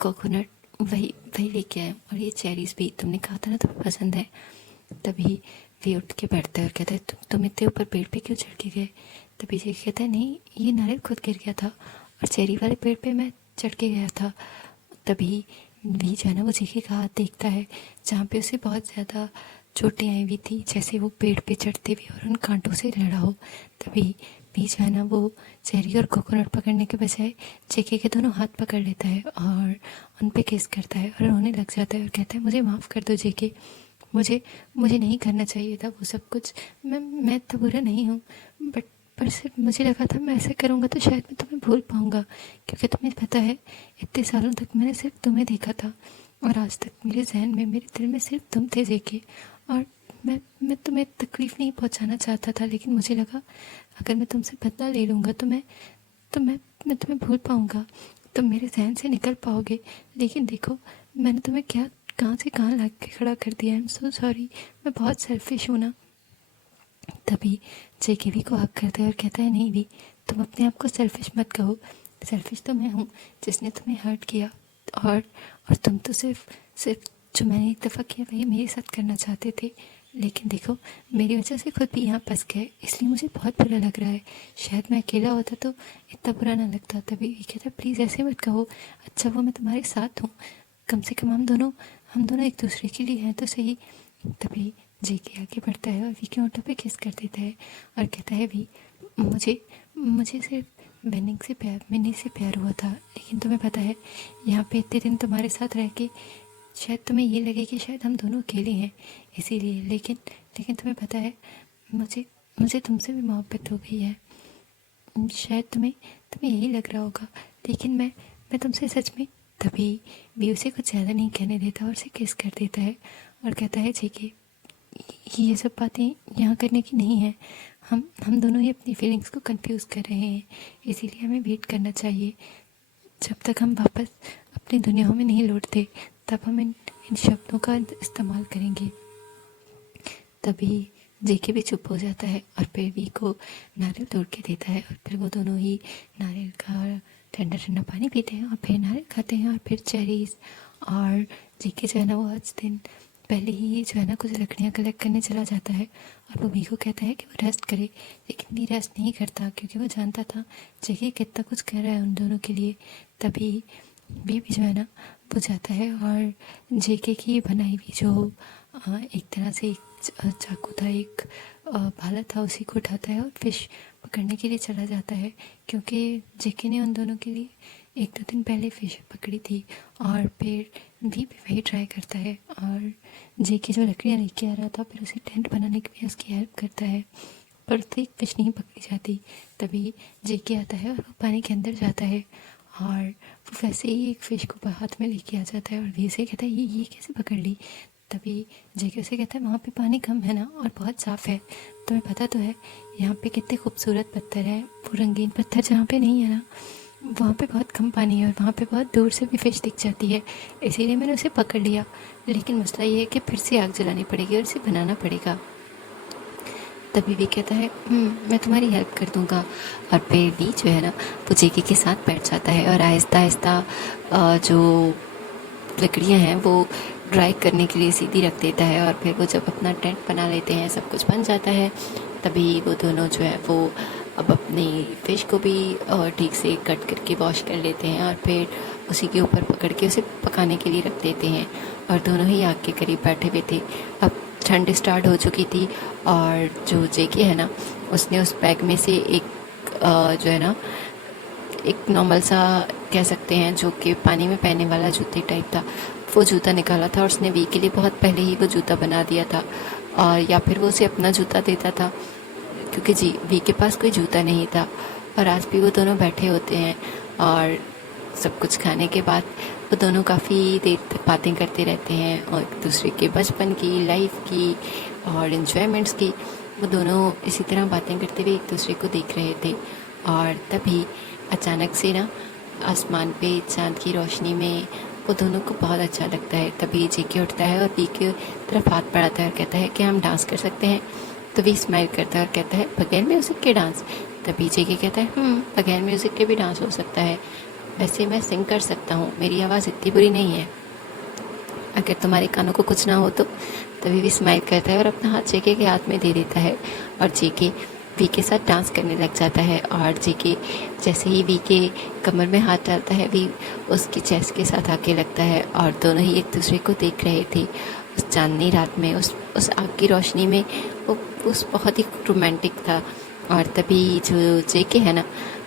कोकोनट, वही वही लेके आया और ये चेरीज भी तुमने कहा था ना तुम्हें पसंद है। तभी वे उठ के बैठता है और कहता है तुम इतने ऊपर पेड़ पे क्यों चढ़ के गए। तभी जेके कहता है नहीं, ये नारियल खुद गिर गया था और चेरी वाले पेड़ पे मैं चढ़ के गया था। तभी वी जो है ना वो जेके का हाथ देखता है जहाँ पे उसे बहुत ज़्यादा चोटें आई हुई थी, जैसे वो पेड़ पे चढ़ते हुए और उन कांटों से लड़ा हो। तभी वी जो है ना वो चेरी और कोकोनट पकड़ने के बजाय जेके के दोनों हाथ पकड़ लेता है और उन पे किस करता है और रोने लग जाता है और कहता है मुझे माफ़ कर दो जेके, मुझे मुझे नहीं करना चाहिए था वो सब कुछ। मैं तो बुरा नहीं हूँ, बट पर सिर्फ मुझे लगा था मैं ऐसा करूँगा तो शायद मैं तुम्हें भूल पाऊँगा, क्योंकि तुम्हें पता है इतने सालों तक मैंने सिर्फ तुम्हें देखा था और आज तक मेरे जहन में मेरे दिल में सिर्फ तुम थे जेके। और मैं तुम्हें तकलीफ़ नहीं पहुँचाना चाहता था, लेकिन मुझे लगा अगर मैं तुमसे बदला ले लूँगा तो मैं तुम्हें भूल पाऊँगा, तुम मेरे जहन से निकल पाओगे। लेकिन देखो मैंने तुम्हें क्या कहाँ से कहाँ ला के खड़ा कर दिया। आई एम सो सॉरी, मैं बहुत सेल्फिश हूँ ना। तभी जेके वी को हक करता है और कहता है नहीं वी, तुम अपने आप को सेल्फिश मत कहो, सेल्फिश तो मैं हूँ जिसने तुम्हें हर्ट किया। और तुम तो सिर्फ जो मैंने एक दफ़ा किया वही मेरे साथ करना चाहते थे, लेकिन देखो मेरी वजह से खुद भी यहाँ फंस गए, इसलिए मुझे बहुत बुरा लग रहा है। शायद मैं अकेला होता तो इतना बुरा ना लगता। तभी ये कहता प्लीज़ ऐसे मत कहो, अच्छा वो मैं तुम्हारे साथ हूँ, कम से कम हम दोनों एक दूसरे के लिए हैं तो सही। तभी जेके आगे बढ़ता है और वी के होंठों पे किस कर देता है और कहता है वी मुझे सिर्फ मिन्नी से प्यार हुआ था, लेकिन तुम्हें पता है यहाँ पे इतने दिन तुम्हारे साथ रह के शायद तुम्हें ये लगे कि शायद हम दोनों अकेले हैं इसीलिए, लेकिन तुम्हें पता है मुझे तुमसे भी मोहब्बत हो गई है। शायद तुम्हें यही लग रहा होगा, लेकिन मैं तुमसे सच में। तभी भी उसे कुछ ज़्यादा नहीं कहने देता और उसे किस कर देता है और कहता है जेके ये सब बातें यहाँ करने की नहीं है, हम दोनों ही अपनी फीलिंग्स को कंफ्यूज कर रहे हैं, इसीलिए हमें वेट करना चाहिए। जब तक हम वापस अपनी दुनियाओं में नहीं लौटते तब हम इन शब्दों का इस्तेमाल करेंगे। तभी जेके भी चुप हो जाता है और फिर वी को नारियल तोड़ के देता है और फिर वो दोनों ही नारियल का ठंडा ठंडा पानी पीते हैं और फिर नारियल खाते हैं और फिर चेरीज। और जेके जो है ना वो आज दिन पहले ही जो है ना कुछ लकड़ियाँ कलेक्ट करने चला जाता है और वो वी को कहता है कि वो रेस्ट करे, लेकिन वी रेस्ट नहीं करता क्योंकि वो जानता था जेके कितना कुछ कर रहा है उन दोनों के लिए। तभी वी भी जो है ना वो जाता है और जेके की बनाई हुई जो एक तरह से एक चाकू था, एक भाला था, उसी को उठाता है और फिश पकड़ने के लिए चला जाता है, क्योंकि जेके ने उन दोनों के लिए 1-2 दिन पहले फ़िश पकड़ी थी। और फिर वी भी वही ट्राई करता है और जेके जो लकड़ियाँ लेके आ रहा था फिर उसे टेंट बनाने के लिए उसकी हेल्प करता है, पर तो एक फ़िश नहीं पकड़ी जाती। तभी जेके आता है और वो पानी के अंदर जाता है और वो वैसे ही एक फ़िश को हाथ में लेके आ जाता है और वी से कहता है ये कैसे पकड़ ली। तभी जेके उसे कहता है वहाँ पे पानी कम है ना और बहुत साफ़ है, तुम्हें पता तो है यहाँ पे कितने खूबसूरत पत्थर है, वो रंगीन पत्थर जहाँ पे नहीं है ना वहाँ पे बहुत कम पानी है और वहाँ पे बहुत दूर से भी फ़िश दिख जाती है, इसीलिए मैंने उसे पकड़ लिया। लेकिन मसला ये है कि फिर से आग जलानी पड़ेगी और इसे बनाना पड़ेगा। तभी भी कहता है मैं तुम्हारी हेल्प कर दूँगा। और फिर भी जो है ना वो जेके के साथ बैठ जाता है और आहिस्ता आहिस्ता जो लकड़ियाँ हैं वो ड्राई करने के लिए सीधी रख देता है। और फिर वो जब अपना टेंट बना लेते हैं, सब कुछ बन जाता है, तभी वो दोनों जो है वो अब अपनी फ़िश को भी ठीक से कट करके वॉश कर लेते हैं और फिर उसी के ऊपर पकड़ के उसे पकाने के लिए रख देते हैं। और दोनों ही आग के करीब बैठे हुए थे। अब ठंड स्टार्ट हो चुकी थी और जो जेके है ना उसने उस बैग में से एक जो है ना एक नॉर्मल सा कह सकते हैं जो कि पानी में पहनने वाला जूते टाइप था, वो जूता निकाला था और उसने वी के लिए बहुत पहले ही वो जूता बना दिया था। और या फिर वो उसे अपना जूता देता था, क्योंकि जी वी के पास कोई जूता नहीं था। और आज भी वो दोनों बैठे होते हैं और सब कुछ खाने के बाद वो दोनों काफ़ी देर तक बातें करते रहते हैं और एक दूसरे के बचपन की, लाइफ की और इन्जॉयमेंट्स की। वो दोनों इसी तरह बातें करते हुए एक दूसरे को देख रहे थे। और तभी अचानक से ना आसमान पे चांद की रोशनी में वो दोनों को बहुत अच्छा लगता है। तभी जेके उठता है और वी की तरफ हाथ बढ़ाता है और कहता है कि हम डांस कर सकते हैं। तो वी स्माइल करता है और कहता है बगैर म्यूज़िक के डांस। तभी जेके कहता है बगैर म्यूज़िक के भी डांस हो सकता है, वैसे मैं सिंग कर सकता हूँ, मेरी आवाज़ इतनी बुरी नहीं है, अगर तुम्हारे कानों को कुछ ना हो तो। तभी भी स्माइल करता है और अपना हाथ जेके के हाथ में दे देता है और जेके वी के साथ डांस करने लग जाता है। और जेके जैसे ही वी के कमर में हाथ डालता है, वी उसकी चेस्ट के साथ आके लगता है और दोनों ही एक दूसरे को देख रहे थे उस चांदनी रात में, उस आग की रोशनी में। वो उस बहुत ही रोमांटिक था। और तभी जो जेके है ना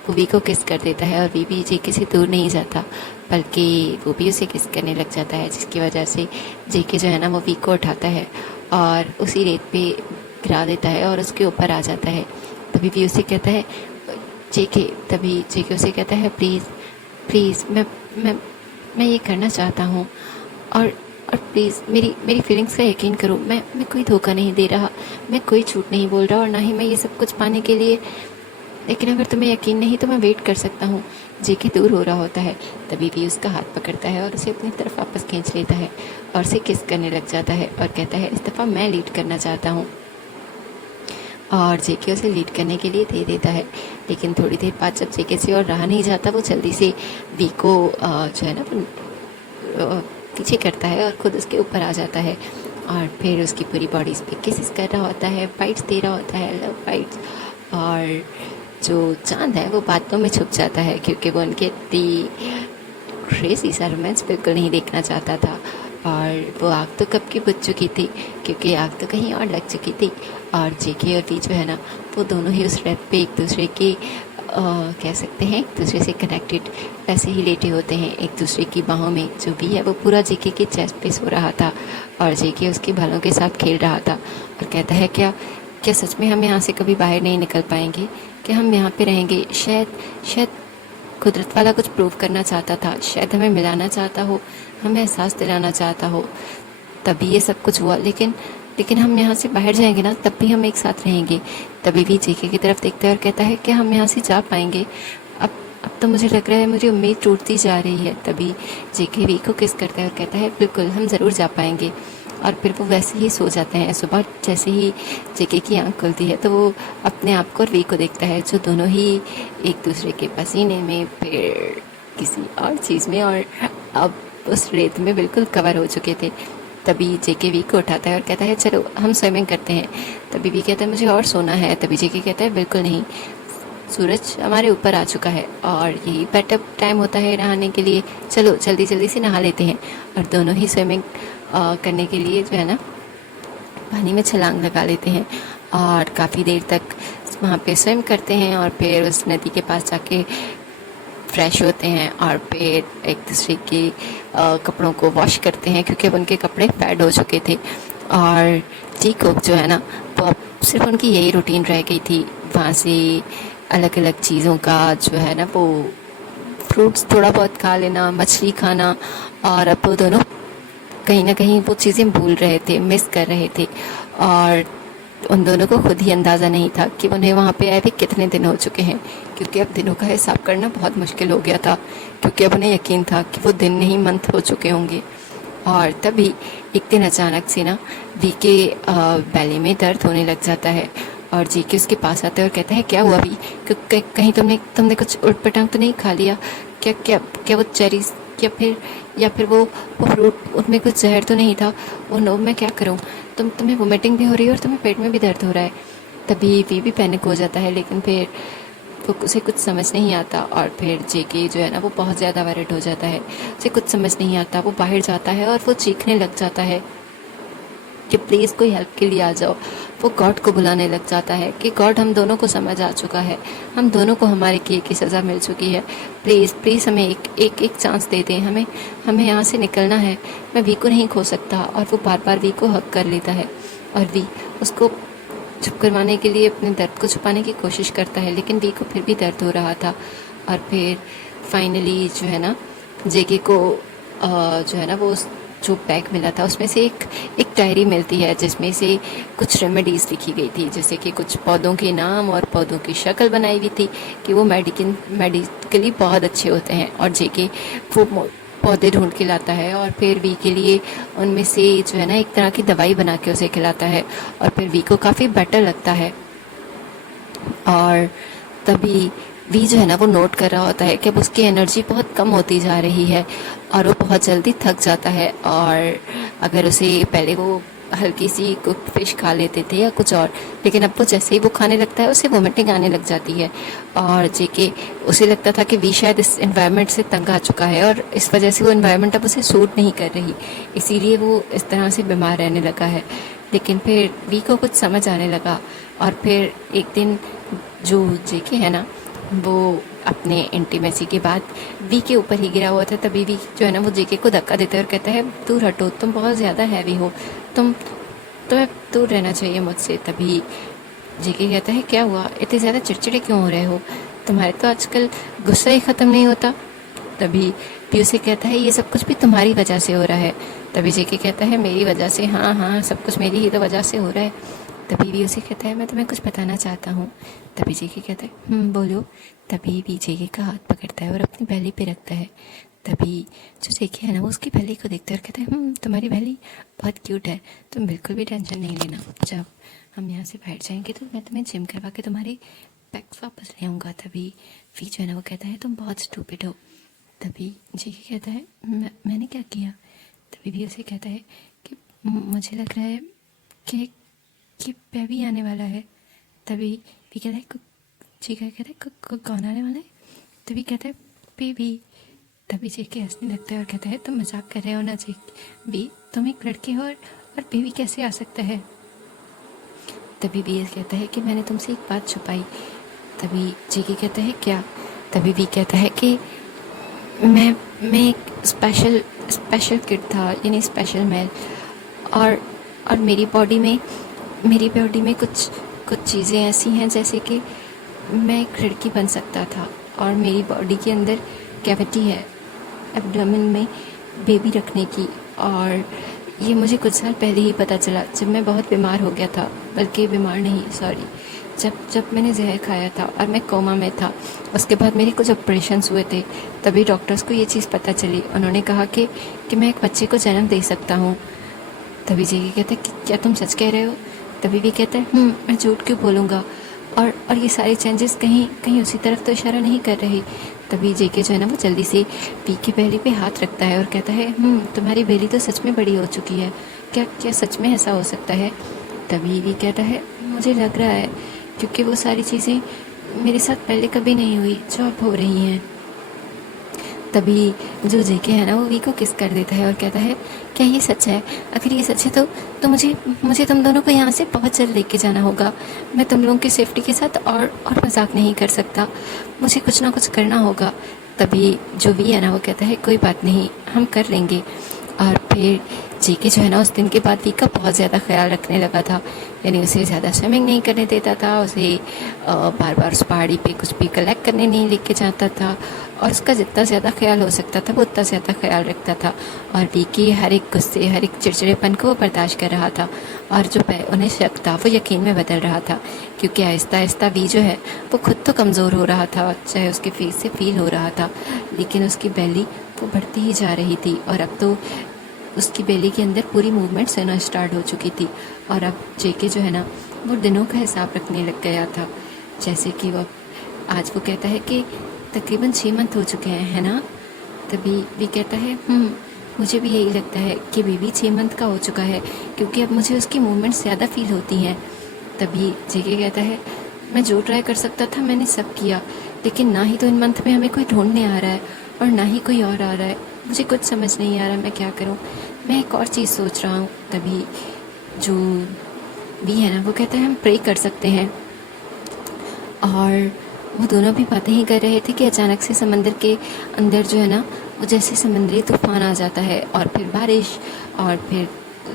वो वी को किस कर देता है और वी भी जेके से दूर नहीं जाता, बल्कि वो भी उसे किस करने लग जाता है, जिसकी वजह से जेके जो है ना वो वी को उठाता है और उसी रेत पे गिरा देता है और उसके ऊपर आ जाता है। तभी वी उसे कहता है जेके, तभी जेके उसे कहता है प्लीज़ प्लीज़ मैं ये करना चाहता हूँ और प्लीज़ मेरी फीलिंग्स का यकीन करो, मैं कोई धोखा नहीं दे रहा, मैं कोई झूठ नहीं बोल रहा और ना ही मैं ये सब कुछ पाने के लिए, लेकिन अगर तुम्हें यकीन नहीं तो मैं वेट कर सकता हूँ। जेके दूर हो रहा होता है, तभी भी उसका हाथ पकड़ता है और उसे अपनी तरफ वापस खींच लेता है और उसे किस करने लग जाता है और कहता है इस दफ़ा मैं लीड करना चाहता हूँ। और जेके उसे लीड करने के लिए दे देता है, लेकिन थोड़ी देर बाद जब जेके से और रहा नहीं जाता, वो जल्दी से वी को जो है ना पीछे करता है और ख़ुद उसके ऊपर आ जाता है और फिर उसकी पूरी बॉडी इस पर किसेस कर रहा होता है, बाइट्स दे रहा होता है, लव बाइट्स। और जो चांद है वो बातों में छुप जाता है, क्योंकि वो उनके इतनी क्रेज़ी सा रोमांस बिल्कुल नहीं देखना चाहता था। और वो आग तो कब की बुझ चुकी थी, क्योंकि आग तो कहीं और लग चुकी थी। और जेके और वी जो है ना वो दोनों ही उस रेत पे एक दूसरे के कह सकते हैं एक दूसरे से कनेक्टेड वैसे ही लेटे होते हैं एक दूसरे की बाहों में। जो वी है वो पूरा जेके के चेस्ट पे सो रहा था और जेके उसके बालों के साथ खेल रहा था और कहता है क्या सच में हम यहाँ से कभी बाहर नहीं निकल पाएंगे, कि हम यहाँ पे रहेंगे। शायद कुदरत वाला कुछ प्रूव करना चाहता था, शायद हमें मिलाना चाहता हो, हमें एहसास दिलाना चाहता हो, तभी ये सब कुछ हुआ। लेकिन हम यहाँ से बाहर जाएंगे ना तब भी हम एक साथ रहेंगे। तभी भी जेके की तरफ देखता है और कहता है कि हम यहाँ से जा पाएंगे। अब तो मुझे लग रहा है मेरी उम्मीद टूटती जा रही है। तभी जेके वी को किस करता है और कहता है बिल्कुल हम ज़रूर जा पाएंगे। और फिर वो वैसे ही सो जाते हैं। सुबह जैसे ही जेके की आँख खुलती है तो वो अपने आप को और वी को देखता है, जो दोनों ही एक दूसरे के पसीने में फिर किसी और चीज़ में और अब उस रेत में बिल्कुल कवर हो चुके थे। तभी जेके वी को उठाता है और कहता है चलो हम स्विमिंग करते हैं। तभी वी कहता है मुझे और सोना है। तभी जेके कहता है बिल्कुल नहीं, सूरज हमारे ऊपर आ चुका है और यही बेटर टाइम होता है नहाने के लिए, चलो जल्दी जल्दी से नहा लेते हैं। और दोनों ही स्विमिंग करने के लिए जो है ना पानी में छलांग लगा लेते हैं और काफ़ी देर तक वहाँ पे स्विम करते हैं और फिर उस नदी के पास जाके फ्रेश होते हैं और फिर एक दूसरे के कपड़ों को वॉश करते हैं क्योंकि अब उनके कपड़े फेड हो चुके थे। और टीकॉक जो है ना वो अब सिर्फ उनकी यही रूटीन रह गई थी, वहाँ से अलग अलग चीज़ों का जो है ना वो फ्रूट्स थोड़ा बहुत खा लेना, मछली खाना। और अब वो दोनों कहीं ना कहीं वो चीज़ें भूल रहे थे, मिस कर रहे थे। और उन दोनों को खुद ही अंदाज़ा नहीं था कि उन्हें वहाँ पे आए भी कितने दिन हो चुके हैं, क्योंकि अब दिनों का हिसाब करना बहुत मुश्किल हो गया था, क्योंकि अब उन्हें यकीन था कि वो दिन नहीं मंथ हो चुके होंगे। और तभी एक दिन अचानक से ना वी के बैली में दर्द होने लग जाता है और जी के उसके पास आता है और कहता है क्या हुआ वी, कहीं तुमने कुछ उटपटांग तो नहीं खा लिया क्या? क्या क्या वो चेरीज या फिर वो फ्रूट, उनमें कुछ जहर तो नहीं था? वो नो, मैं क्या करूँ, तुम्हें वोमिटिंग भी हो रही है और तुम्हें पेट में भी दर्द हो रहा है। तभी वी भी पैनिक हो जाता है, लेकिन फिर वो उसे कुछ समझ नहीं आता। और फिर जेके जो है ना वो बहुत ज़्यादा वरिड हो जाता है, उसे कुछ समझ नहीं आता। वो बाहर जाता है और वो चीखने लग जाता है कि प्लीज़ कोई हेल्प के लिए आ जाओ। वो गॉड को बुलाने लग जाता है कि गॉड हम दोनों को समझ आ चुका है, हम दोनों को हमारे किए की सज़ा मिल चुकी है, प्लीज़ प्लीज़ हमें एक चांस दे दें, हमें यहाँ से निकलना है, मैं वी को नहीं खो सकता। और वो बार बार वी को हक कर लेता है और वी उसको चुप करवाने के लिए अपने दर्द को छुपाने की कोशिश करता है, लेकिन वी को फिर भी दर्द हो रहा था। और फिर फाइनली जो है ना जेके को जो है ना वो जो बैग मिला था उसमें से एक डायरी मिलती है जिसमें से कुछ रेमेडीज़ लिखी गई थी, जैसे कि कुछ पौधों के नाम और पौधों की शक्ल बनाई हुई थी कि वो मेडिकली बहुत अच्छे होते हैं। और जेके वो पौधे ढूंढ के लाता है और फिर वी के लिए उनमें से जो है ना एक तरह की दवाई बना के उसे खिलाता है और फिर वी को काफ़ी बेटर लगता है। और तभी वी जो है ना वो नोट कर रहा होता है कि अब उसकी एनर्जी बहुत कम होती जा रही है और वो बहुत जल्दी थक जाता है। और अगर उसे पहले वो हल्की सी कुक फिश खा लेते थे या कुछ और, लेकिन अब वो जैसे ही वो खाने लगता है उसे वोमिटिंग आने लग जाती है। और जेके उसे लगता था कि वी शायद इस एनवायरनमेंट से तंग आ चुका है और इस वजह से वो एनवायरनमेंट अब उसे सूट नहीं कर रही, इसीलिए वो इस तरह से बीमार रहने लगा है। लेकिन फिर वी को कुछ समझ आने लगा और फिर एक दिन जो जेके है ना वो अपने इंटीमेसी के बाद वी के ऊपर ही गिरा हुआ था। तभी वी जो है ना वो जेके को धक्का देता है और कहता है दूर हटो, तुम बहुत ज़्यादा हैवी हो, तुम्हें दूर रहना चाहिए मुझसे। तभी जेके कहता है क्या हुआ, इतने ज़्यादा चिड़चिड़े क्यों हो रहे हो, तुम्हारे तो आजकल गुस्सा ही ख़त्म नहीं होता। तभी वी उसे कहता है ये सब कुछ भी तुम्हारी वजह से हो रहा है। तभी जेके कहता है मेरी वजह से? हाँ हाँ, सब कुछ मेरी ही तो वजह से हो रहा है। तभी वी उसे कहता है मैं तुम्हें कुछ बताना चाहता हूँ। तभी जेके कहता है बोलो। तभी वी जेके का हाथ पकड़ता है और अपनी बैली पे रखता है। तभी जो जेके है ना वो उसकी बैली को देखता है और कहता है तुम्हारी बैली बहुत क्यूट है, तुम बिल्कुल भी टेंशन नहीं लेना, जब हम यहाँ से बैठ जाएंगे तो मैं तुम्हें जिम करवा के तुम्हारे पैक्स वापस ले आऊँगा। तभी वी जो है ना वो कहता है तुम बहुत स्टूपिड हो। तभी जेके कहता है मैंने क्या किया? तभी भी उसे कहता है कि मुझे लग रहा है कि बेबी आने वाला है। तभी भी कहता है जेके कहता है कौन आने वाला है? तभी कहता है बेबी। तभी जेके हंसने लगता है और कहता है तुम मजाक कर रहे हो ना जेके, भी तुम एक लड़के हो और बेबी कैसे आ सकता है? तभी भी कहता है कि मैंने तुमसे एक बात छुपाई। तभी जेके कहता है क्या? तभी भी कहता है कि मैं एक स्पेशल किड था, यानी स्पेशल मेल, और मेरी बॉडी में कुछ चीज़ें ऐसी हैं जैसे कि मैं एक लड़की बन सकता था और मेरी बॉडी के अंदर कैविटी है एब्डोमेन में बेबी रखने की। और ये मुझे कुछ साल पहले ही पता चला जब मैं बहुत बीमार हो गया था, बल्कि बीमार नहीं सॉरी जब मैंने जहर खाया था और मैं कोमा में था। उसके बाद मेरे कुछ ऑपरेशंस हुए थे, तभी डॉक्टर्स को ये चीज़ पता चली। उन्होंने कहा कि मैं एक बच्चे को जन्म दे सकता हूँ। तभी जेके कहता है कि क्या तुम सच कह रहे हो? तभी भी कहता है मैं झूठ क्यों बोलूँगा, और ये सारे चेंजेस कहीं उसी तरफ तो इशारा नहीं कर रहे। तभी जेके जो है ना वो जल्दी से वी की बेली पे हाथ रखता है और कहता है तुम्हारी बेली तो सच में बड़ी हो चुकी है क्या क्या सच में ऐसा हो सकता है? तभी वी कहता है मुझे लग रहा है, क्योंकि वो सारी चीज़ें मेरे साथ पहले कभी नहीं हुई जो अब हो रही हैं। तभी जो जेके है ना वो वी को किस कर देता है और कहता है क्या ये सच है? अगर ये सच है तो मुझे मुझे तुम दोनों को यहाँ से बहुत जल्द लेके जाना होगा। मैं तुम लोगों की सेफ्टी के साथ और मजाक नहीं कर सकता, मुझे कुछ ना कुछ करना होगा। तभी जो वी है ना वो कहता है कोई बात नहीं, हम कर लेंगे। और फिर जेके जो है ना उस दिन के बाद वी का बहुत ज़्यादा ख्याल रखने लगा था, यानी उसे ज़्यादा स्विमिंग नहीं करने देता था, उसे बार बार उस पहाड़ी पे कुछ भी कलेक्ट करने नहीं लेके जाता था, और उसका जितना ज़्यादा ख्याल हो सकता था वो उतना ज़्यादा ख्याल रखता था। और वी की हर एक गुस्से, हर एक चिड़चिड़ेपन को वो बर्दाश्त कर रहा था, और जो उन्हें शक था वो यकीन में बदल रहा था, क्योंकि आहिस्ता आहिस्ता वी जो है वो खुद तो कमज़ोर हो रहा था, चाहे उसके फेस से फील हो रहा था, लेकिन उसकी बेली वो बढ़ती ही जा रही थी, और अब तो उसकी बेली के अंदर पूरी मूवमेंट्स होना स्टार्ट हो चुकी थी। और अब जेके जो है ना वो दिनों का हिसाब रखने लग गया था, जैसे कि वो आज वो कहता है कि तकरीबन 6 मंथ हो चुके हैं, है ना? तभी भी कहता है मुझे भी यही लगता है कि बेबी 6 मंथ का हो चुका है, क्योंकि अब मुझे उसकी मूवमेंट्स ज़्यादा फील होती हैं। तभी जेके कहता है मैं जो ट्राई कर सकता था मैंने सब किया, लेकिन ना ही तो इन मंथ में हमें कोई ढूंढने आ रहा है और ना ही कोई और आ रहा है, मुझे कुछ समझ नहीं आ रहा मैं क्या करूं। मैं एक और चीज़ सोच रहा हूं। तभी जो भी है ना वो कहता है हम प्रे कर सकते हैं। और वो दोनों भी बातें ही कर रहे थे कि अचानक से समंदर के अंदर जो है ना वो जैसे समुद्री तूफान आ जाता है, और फिर बारिश, और फिर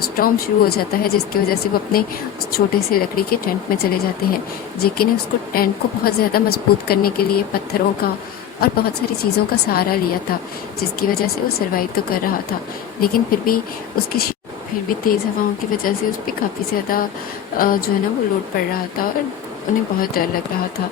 स्टॉर्म शुरू हो जाता है, जिसकी वजह से वो अपने उस छोटे से लकड़ी के टेंट में चले जाते हैं। जेके ने उसको टेंट को बहुत ज़्यादा मजबूत करने के लिए पत्थरों का और बहुत सारी चीज़ों का सहारा लिया था, जिसकी वजह से वो सर्वाइव तो कर रहा था, लेकिन फिर भी तेज़ हवाओं की वजह से उस पर काफ़ी ज़्यादा जो है ना वो लोड पड़ रहा था, और उन्हें बहुत डर लग रहा था।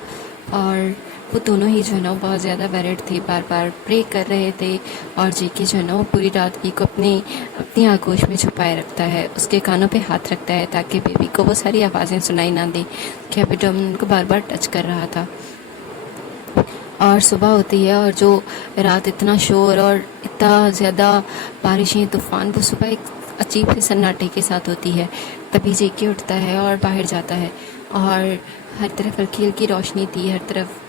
और वो दोनों ही जो है ना वो बहुत ज़्यादा वैरिड थे, बार बार प्रे कर रहे थे। और जेके जो है ना वो पूरी रात वी को अपनी आगोश में छुपाए रखता है, उसके कानों पे हाथ रखता है ताकि बेबी को वो सारी आवाज़ें सुनाई ना दे कि एबिडोमेन उनको बार बार टच कर रहा था। और सुबह होती है, और जो रात इतना शोर और इतना ज़्यादा बारिशें, तूफ़ान, वो सुबह एक अजीब से सन्नाटे के साथ होती है। तभी जेके उठता है और बाहर जाता है, और हर तरफ हल्की हल्की रोशनी थी, हर तरफ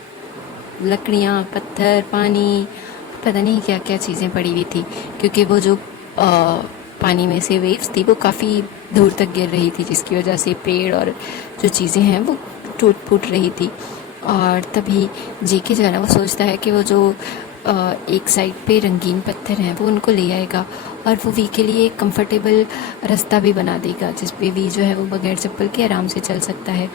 लकड़ियाँ, पत्थर, पानी, पता नहीं क्या क्या चीज़ें पड़ी हुई थी, क्योंकि वो जो पानी में से वेव्स थी वो काफ़ी दूर तक गिर रही थी, जिसकी वजह से पेड़ और जो चीज़ें हैं वो टूट फूट रही थी। और तभी जेके जो है ना वो सोचता है कि वो जो एक साइड पे रंगीन पत्थर हैं वो उनको ले आएगा, और वो वी के लिए एक कंफर्टेबल रास्ता भी बना देगा, जिस पे वी जो है वो बगैर चप्पल के आराम से चल सकता है।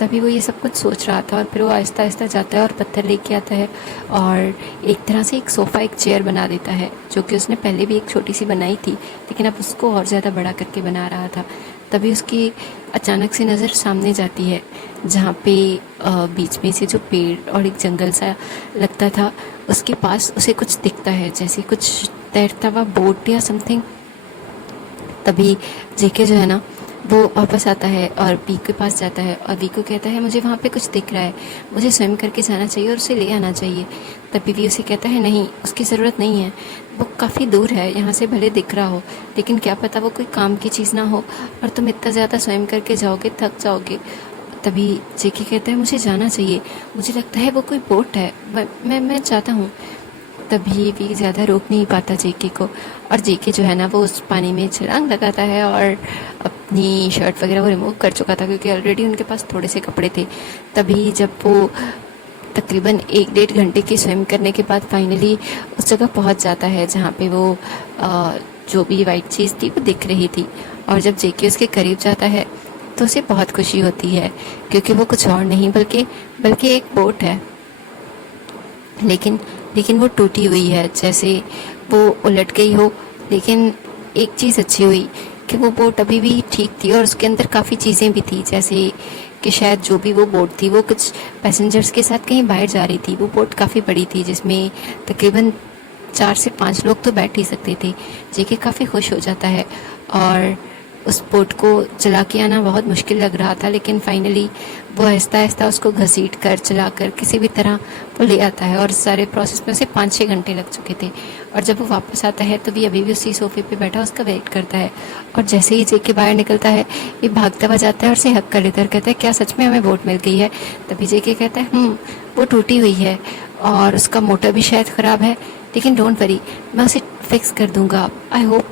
तभी वो ये सब कुछ सोच रहा था, और फिर वो आहिस्ता आहिस्ता जाता है और पत्थर लेके आता है, और एक तरह से एक सोफ़ा, एक चेयर बना देता है, जो कि उसने पहले भी एक छोटी सी बनाई थी, लेकिन अब उसको और ज़्यादा बड़ा करके बना रहा था। तभी उसकी अचानक से नज़र सामने जाती है, जहाँ पे बीच में से जो पेड़ और एक जंगल सा लगता था, उसके पास उसे कुछ दिखता है, जैसे कुछ तैरता हुआ बोट या समथिंग। तभी जेके जो है ना वो वापस आता है और वी के पास जाता है, और वी को कहता है मुझे वहाँ पे कुछ दिख रहा है, मुझे स्विम करके जाना चाहिए और उसे ले आना चाहिए। तभी वी उसे कहता है नहीं, उसकी ज़रूरत नहीं है, वो काफ़ी दूर है, यहाँ से भले दिख रहा हो, लेकिन क्या पता वो कोई काम की चीज़ ना हो, और तुम इतना ज़्यादा स्विम करके जाओगे थक जाओगे। तभी जेके कहता है मुझे जाना चाहिए, मुझे लगता है वो कोई बोट है, मैं चाहता हूँ। तभी भी ज़्यादा रोक नहीं पाता जेके को, और जेके जो है ना वो उस पानी में छलांग लगाता है, और अपनी शर्ट वगैरह वो रिमूव कर चुका था, क्योंकि ऑलरेडी उनके पास थोड़े से कपड़े थे। तभी जब वो तकरीबन 1-1.5 घंटे की स्विम करने के बाद फाइनली उस जगह पहुंच जाता है जहाँ पे वो जो भी वाइट चीज़ थी वो दिख रही थी, और जब जेके उसके करीब जाता है तो उसे बहुत खुशी होती है, क्योंकि वो कुछ और नहीं बल्कि एक बोट है, लेकिन वो टूटी हुई है, जैसे वो उलट गई हो। लेकिन एक चीज़ अच्छी हुई कि वो बोट अभी भी ठीक थी, और उसके अंदर काफ़ी चीज़ें भी थी, जैसे कि शायद जो भी वो बोट थी वो कुछ पैसेंजर्स के साथ कहीं बाहर जा रही थी। वो बोट काफ़ी बड़ी थी, जिसमें तकरीबन 4 से 5 लोग तो बैठ ही सकते थे। जेके काफ़ी खुश हो जाता है, और उस बोट को चला के आना बहुत मुश्किल लग रहा था, लेकिन फाइनली वो आहिस्ता आहिस्ता उसको घसीट कर चला कर किसी भी तरह वो ले आता है। और सारे प्रोसेस में उसे 5-6 घंटे लग चुके थे। और जब वो वापस आता है तो भी अभी भी उसी सोफे पे बैठा उसका वेट करता है। और जैसे ही जेके बाहर निकलता है, ये भागता हुआ जाता है और उसे हक कर लेता है और कहता है, क्या सच में हमें बोट मिल गई है? तभी जेके कहता है, वो टूटी हुई है और उसका मोटर भी शायद ख़राब है, लेकिन डोंट वरी, मैं उसे फिक्स कर दूंगा। आई होप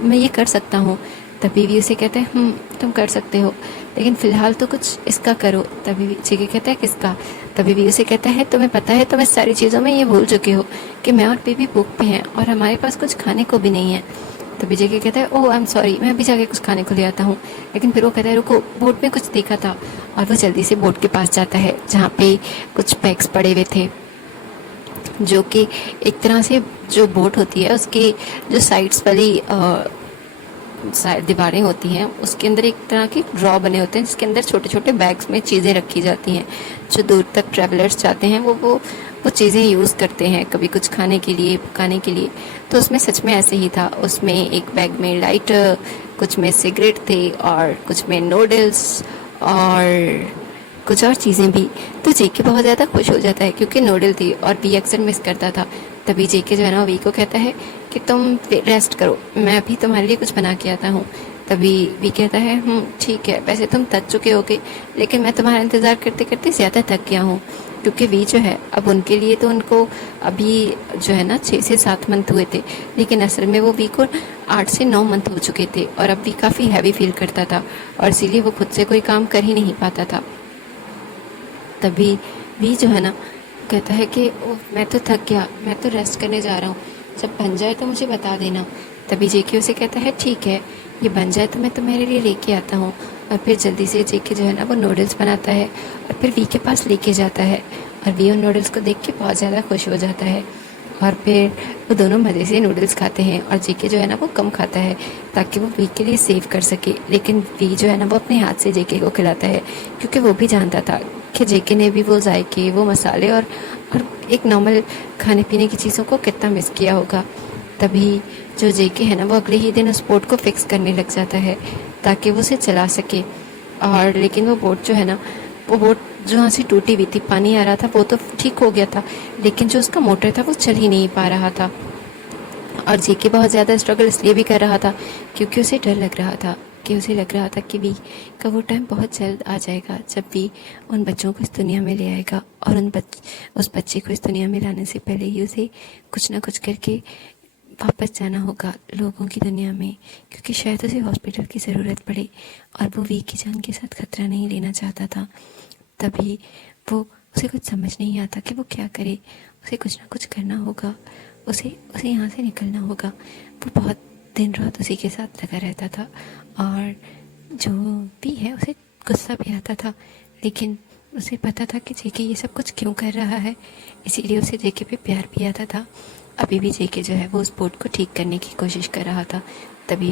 मैं ये कर सकता हूँ। तभी भी उसे कहते हैं, तुम कर सकते हो, लेकिन फ़िलहाल तो कुछ इसका करो। तभी भी जेके कहता है, किसका? तभी भी उसे कहता है, तुम्हें पता है तुम इस सारी चीज़ों में ये भूल चुके हो कि मैं और बेबी भूख पे हैं और हमारे पास कुछ खाने को भी नहीं है। तभी जेके कहता है, ओह आई एम सॉरी, मैं अभी जाके कुछ खाने को ले आता हूँ। लेकिन फिर वो कहता है, रुको, बोट में कुछ देखा था। और वो जल्दी से बोट के पास जाता है जहाँ पे कुछ बैग्स पड़े हुए थे, जो कि एक तरह से जो बोट होती है उसकी जो साइड्स वाली दीवारें होती हैं, उसके अंदर एक तरह के ड्रॉ बने होते हैं जिसके अंदर छोटे छोटे बैग्स में चीज़ें रखी जाती हैं। जो दूर तक ट्रैवलर्स जाते हैं वो चीज़ें यूज़ करते हैं, कभी कुछ खाने के लिए, पकाने के लिए। तो उसमें सच में ऐसे ही था। उसमें एक बैग में लाइटर, कुछ में सिगरेट थे और कुछ में नूडल्स और कुछ और चीज़ें भी। तो जेके बहुत ज़्यादा खुश हो जाता है क्योंकि नूडल थी और वी अक्सर मिस करता था। तभी जेके जो है ना वी को कहता है कि तुम रेस्ट करो, मैं अभी तुम्हारे लिए कुछ बना के आता हूँ। तभी वी कहता है, ठीक है, वैसे तुम थक चुके होगे, लेकिन मैं तुम्हारा इंतज़ार करते करते ज़्यादा थक गया हूँ। क्योंकि वी जो है, अब उनके लिए तो उनको अभी जो है ना 6 से 7 मंथ हुए थे, लेकिन असल में वो वी को 8 से 9 मंथ हो चुके थे और अब भी काफ़ी हैवी फील करता था और इसीलिए वो खुद से कोई काम कर ही नहीं पाता था। तभी वी जो है ना कहता है कि मैं तो थक गया, मैं तो रेस्ट करने जा रहा हूँ, जब बन जाए तो मुझे बता देना। तभी जेके उसे कहता है, ठीक है, ये बन जाए तो मैं तुम्हारे लिए लेके आता हूँ। और फिर जल्दी से जेके जो है ना वो नूडल्स बनाता है और फिर वी के पास लेके जाता है और वी उन नूडल्स को देख के बहुत ज़्यादा खुश हो जाता है। और फिर वो दोनों मज़े से नूडल्स खाते हैं और जेके जो है ना वो कम खाता है ताकि वो वी के लिए सेव कर सके। लेकिन वी जो है ना वो अपने हाथ से जेके को खिलाता है क्योंकि वो भी जानता था कि जेके ने भी वो जायके, वो मसाले और एक नॉर्मल खाने पीने की चीज़ों को कितना मिस किया होगा। तभी जो जेके है ना वो अगले ही दिन उस बोट को फिक्स करने लग जाता है ताकि वो उसे चला सके। और लेकिन वो बोट जो है ना, वो बोट जहाँ से टूटी हुई थी, पानी आ रहा था, वो तो ठीक हो गया था, लेकिन जो उसका मोटर था वो चल ही नहीं पा रहा था। और जेके बहुत ज़्यादा स्ट्रगल इसलिए भी कर रहा था क्योंकि उसे डर लग रहा था कि वी का वो टाइम बहुत जल्द आ जाएगा जब वी उन बच्चों को इस दुनिया में ले आएगा और उस बच्चे को इस दुनिया में लाने से पहले ही उसे कुछ ना कुछ करके वापस जाना होगा लोगों की दुनिया में, क्योंकि शायद उसे हॉस्पिटल की ज़रूरत पड़े और वो वी की जान के साथ खतरा नहीं लेना चाहता था। तभी उसे कुछ समझ नहीं आता कि वो क्या करे। उसे कुछ ना कुछ करना होगा, उसे यहाँ से निकलना होगा। वो बहुत दिन रात उसी के साथ लगा रहता था और जो भी है उसे गुस्सा भी आता था, लेकिन उसे पता था कि जेके ये सब कुछ क्यों कर रहा है, इसीलिए उसे जेके पे प्यार भी आता था। अभी भी जेके जो है वो उस बोट को ठीक करने की कोशिश कर रहा था। तभी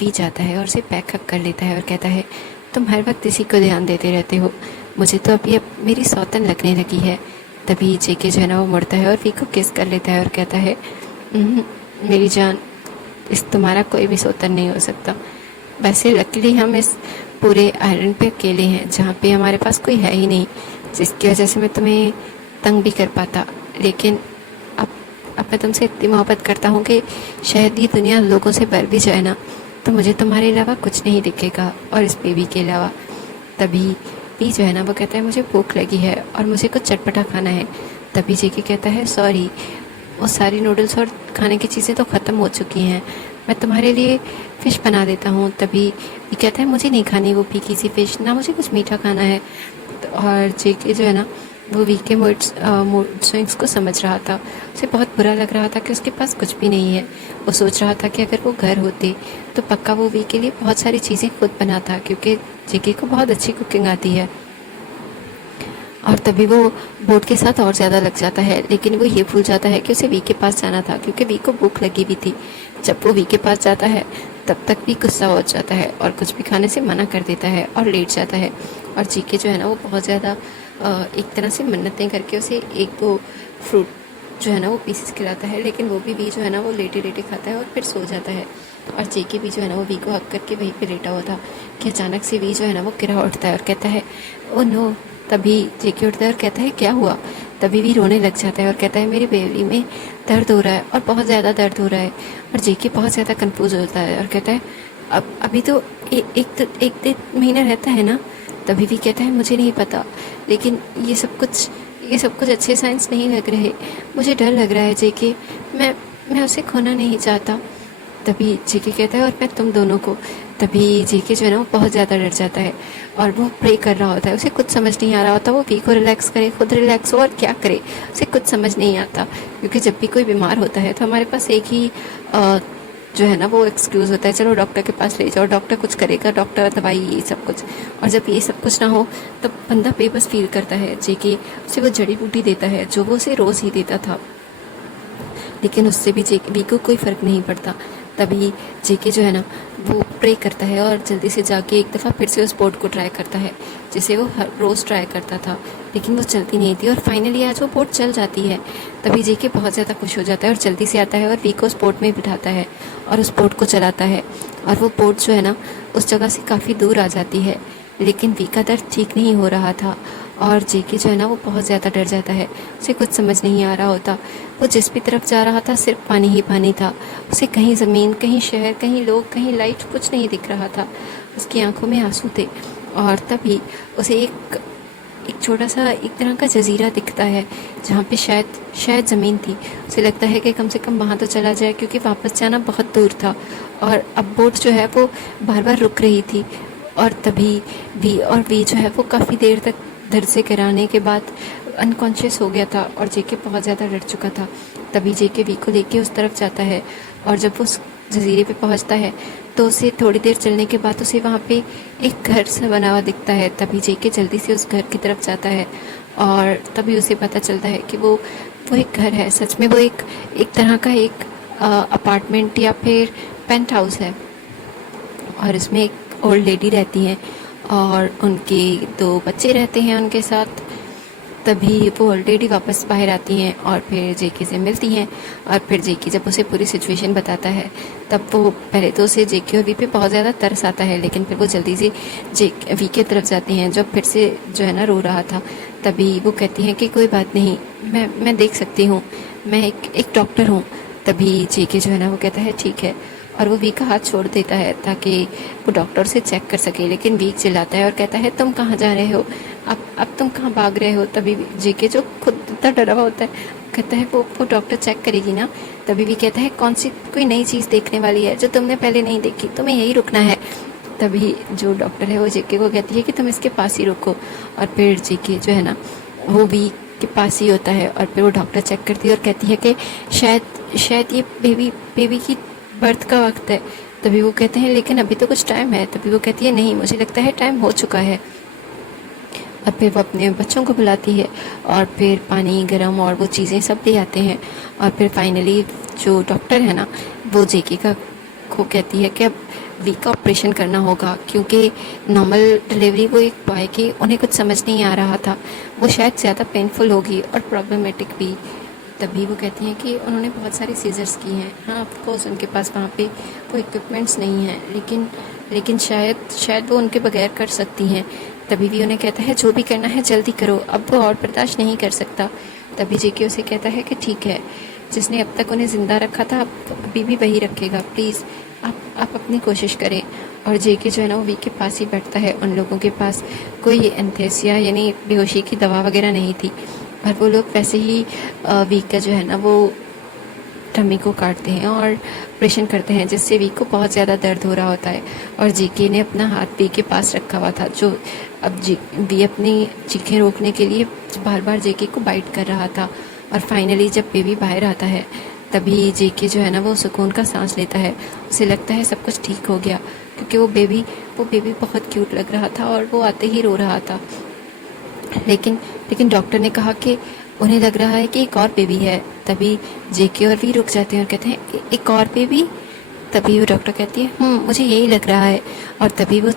वी जाता है और उसे पैकअप कर लेता है और कहता है, तुम हर वक्त इसी को ध्यान देते रहते हो, मुझे तो अभी अब मेरी सौतन लगने लगी है। तभी जेके जो है ना वो मुड़ता है और वी को किस कर लेता है और कहता है, मेरी जान, इस तुम्हारा कोई भी सौतन नहीं हो सकता। वैसे लकीली हम इस पूरे आइलैंड पे अकेले हैं जहाँ पे हमारे पास कोई है ही नहीं जिसकी वजह से मैं तुम्हें तंग भी कर पाता, लेकिन अब मैं तुमसे इतनी मोहब्बत करता हूँ कि शायद ये दुनिया लोगों से भर भी जाए ना तो मुझे तुम्हारे अलावा कुछ नहीं दिखेगा, और इस बेबी के अलावा। तभी वी जो है ना वो कहता है, मुझे भूख लगी है और मुझे कुछ चटपटा खाना है। तभी जेके कहता है, सॉरी, वो सारी नूडल्स और खाने की चीज़ें तो ख़त्म हो चुकी हैं, मैं तुम्हारे लिए फ़िश बना देता हूँ। तभी वी कहता है, मुझे नहीं खानी वो फीकी सी फ़िश, ना मुझे कुछ मीठा खाना है। और जेके जो है ना वो वी के मूड स्विंग्स को समझ रहा था। उसे बहुत बुरा लग रहा था कि उसके पास कुछ भी नहीं है। वो सोच रहा था कि अगर वो घर होते तो पक्का वो वी के लिए बहुत सारी चीज़ें खुद बनाता, क्योंकि जेके को बहुत अच्छी कुकिंग आती है। और तभी वो बोट के साथ और ज़्यादा लग जाता है, लेकिन वो ये भूल जाता है कि उसे वी के पास जाना था क्योंकि वी को भूख लगी भी थी। जब वो वी के पास जाता है तब तक भी गुस्सा हो जाता है और कुछ भी खाने से मना कर देता है और लेट जाता है। और जेके जो है ना वो बहुत ज़्यादा एक तरह से मन्नतें करके उसे एक दो फ्रूट जो है ना वो पीसेस खिलाता है, लेकिन वो भी जो है ना वो लेटे लेटे खाता है और फिर सो जाता है। और जेके भी जो है ना वो वी को हक करके वहीं पे लेटा हुआ था कि अचानक से वी जो है ना वो गिरा उठता है और कहता है ओ नो। तभी जेके उठता है और कहता है क्या हुआ। तभी वी रोने लग जाता है और कहता है मेरी बेबी में दर्द हो रहा है और बहुत ज़्यादा दर्द हो रहा है। और जेके बहुत ज़्यादा कंफ्यूज होता है और कहता है अब अभी तो एक डेढ़ महीना रहता है ना। तभी भी कहता है मुझे नहीं पता, लेकिन ये सब कुछ अच्छे साइंस नहीं लग रहे। मुझे डर लग रहा है जेके। मैं उसे खोना नहीं चाहता। तभी जेके कहता है और मैं तुम दोनों को। तभी जेके जो है ना वो बहुत ज़्यादा डर जाता है और वो प्रे कर रहा होता है। उसे कुछ समझ नहीं आ रहा होता वो वी को रिलैक्स करे, खुद रिलैक्स हो और क्या करे उसे कुछ समझ नहीं आता। क्योंकि जब भी कोई बीमार होता है तो हमारे पास एक ही जो है ना वो एक्सक्यूज़ होता है, चलो डॉक्टर के पास ले जाओ, डॉक्टर कुछ करेगा, डॉक्टर दवाई ये सब कुछ। और जब ये सब कुछ ना हो तब बंदा बेबस फील करता है। जेके उसे वो जड़ी बूटी देता है जो वो उसे रोज़ ही देता था, लेकिन उससे भी जेके वी को कोई फ़र्क नहीं पड़ता। तभी जेके जो है ना वो प्रे करता है और जल्दी से जाके एक दफ़ा फिर से उस बोर्ड को ट्राई करता है जिसे वो हर रोज़ ट्राई करता था, लेकिन वो चलती नहीं थी। और फाइनली आज वो बोट चल जाती है। तभी जेके बहुत ज़्यादा खुश हो जाता है और जल्दी से आता है और वी को उस बोट में बिठाता है और उस बोट को चलाता है। और वो बोट जो है ना उस जगह से काफ़ी दूर आ जाती है, लेकिन वी का दर्द ठीक नहीं हो रहा था और जेके जो है ना वो बहुत ज़्यादा डर जाता है। उसे कुछ समझ नहीं आ रहा होता। वो जिस भी तरफ जा रहा था सिर्फ पानी ही पानी था। उसे कहीं ज़मीन, कहीं शहर, कहीं लोग, कहीं लाइट कुछ नहीं दिख रहा था। उसकी आंखों में आंसू थे। और तभी उसे एक एक छोटा सा एक तरह का जजीरा दिखता है जहाँ पे शायद ज़मीन थी। उसे लगता है कि कम से कम वहाँ तो चला जाए, क्योंकि वापस जाना बहुत दूर था और अब बोट जो है वो बार बार रुक रही थी। और तभी वी जो है वो काफ़ी देर तक दर्द से गिराने के बाद अनकॉन्शियस हो गया था और जेके बहुत ज़्यादा डर चुका था। तभी जेके वी को लेके उस तरफ जाता है और जब वो उस जजीरे पे पहुंचता है तो उसे थोड़ी देर चलने के बाद उसे वहाँ पे एक घर सा बना हुआ दिखता है। तभी जेके जल्दी से उस घर की तरफ जाता है और तभी उसे पता चलता है कि वो एक घर है। सच में वो एक तरह का एक अपार्टमेंट या फिर पेंट हाउस है और इसमें एक ओल्ड लेडी रहती हैं और उनके 2 बच्चे रहते हैं उनके साथ। तभी वो ओल्ड लेडी वापस बाहर आती हैं और फिर जेके से मिलती हैं और फिर जेके जब उसे पूरी सिचुएशन बताता है तब वो पहले तो उसे जेके और वी पे बहुत ज़्यादा तरस आता है, लेकिन फिर वो जल्दी से वी के तरफ जाती हैं जो फिर से जो है ना रो रहा था। तभी वो कहती हैं कि कोई बात नहीं, मैं देख सकती हूँ, मैं एक डॉक्टर हूँ। तभी जेके जो है ना वो कहता है ठीक है और वो वी का हाथ छोड़ देता है ताकि वो डॉक्टर से चेक कर सके। लेकिन वी चिल्लाता है और कहता है तुम कहाँ जा रहे हो, अब तुम कहाँ भाग रहे हो। तभी जेके जो खुद इतना डरा हुआ होता है कहता है वो डॉक्टर चेक करेगी ना। तभी भी कहता है कौन सी कोई नई चीज़ देखने वाली है जो तुमने पहले नहीं देखी, तुम्हें यही रुकना है। तभी जो डॉक्टर है वो जेके को कहती है कि तुम इसके पास ही रुको और फिर जेके जो है ना वो वी के पास ही होता है और फिर वो डॉक्टर चेक करती है और कहती है कि शायद ये बेबी की बर्थ का वक्त है। तभी वो कहते हैं लेकिन अभी तो कुछ टाइम है। तभी वो कहती है नहीं, मुझे लगता है टाइम हो चुका है। और फिर वो अपने बच्चों को बुलाती है और फिर पानी गर्म और वो चीज़ें सब ले आते हैं। और फिर फाइनली जो डॉक्टर है ना वो जेके को कहती है कि अब वी का ऑपरेशन करना होगा, क्योंकि नॉर्मल डिलीवरी वो एक बॉय की उन्हें कुछ समझ नहीं आ रहा था, वो शायद ज़्यादा पेनफुल होगी और प्रॉब्लमेटिक भी। तभी वो कहती हैं कि उन्होंने बहुत सारे सीजर्स किए हैं। हाँ ऑफकोर्स उनके पास वहाँ पे वो इक्विपमेंट्स नहीं हैं, लेकिन शायद वो उनके बगैर कर सकती हैं। तभी भी उन्हें कहता है जो भी करना है जल्दी करो, अब वो और बर्दाश्त नहीं कर सकता। तभी जेके उसे कहता है कि ठीक है, जिसने अब तक उन्हें ज़िंदा रखा था अभी भी वही रखेगा, प्लीज़ आप अपनी कोशिश करें। और जेके जो है ना वो वी के पास ही बैठता है। उन लोगों के पास कोई एंथेसिया यानी बेहोशी की दवा वगैरह नहीं थी और वो लोग वैसे ही वी का जो है ना वो टमी को काटते हैं और ऑपरेशन करते हैं, जिससे वी को बहुत ज़्यादा दर्द हो रहा होता है। और जेके ने अपना हाथ वी के पास रखा हुआ था, जो अब वी अपनी चीखें रोकने के लिए बार बार जेके को बाइट कर रहा था। और फाइनली जब बेबी बाहर आता है तभी जेके जो है ना वो सुकून का सांस लेता है। उसे लगता है सब कुछ ठीक हो गया, क्योंकि वो बेबी बहुत क्यूट लग रहा था और वो आते ही रो रहा था। लेकिन डॉक्टर ने कहा कि उन्हें लग रहा है कि एक और बेबी है। तभी जेके और वी रुक जाते हैं और कहते हैं एक और बेबी। तभी वो डॉक्टर कहती है मुझे यही लग रहा है। और तभी वो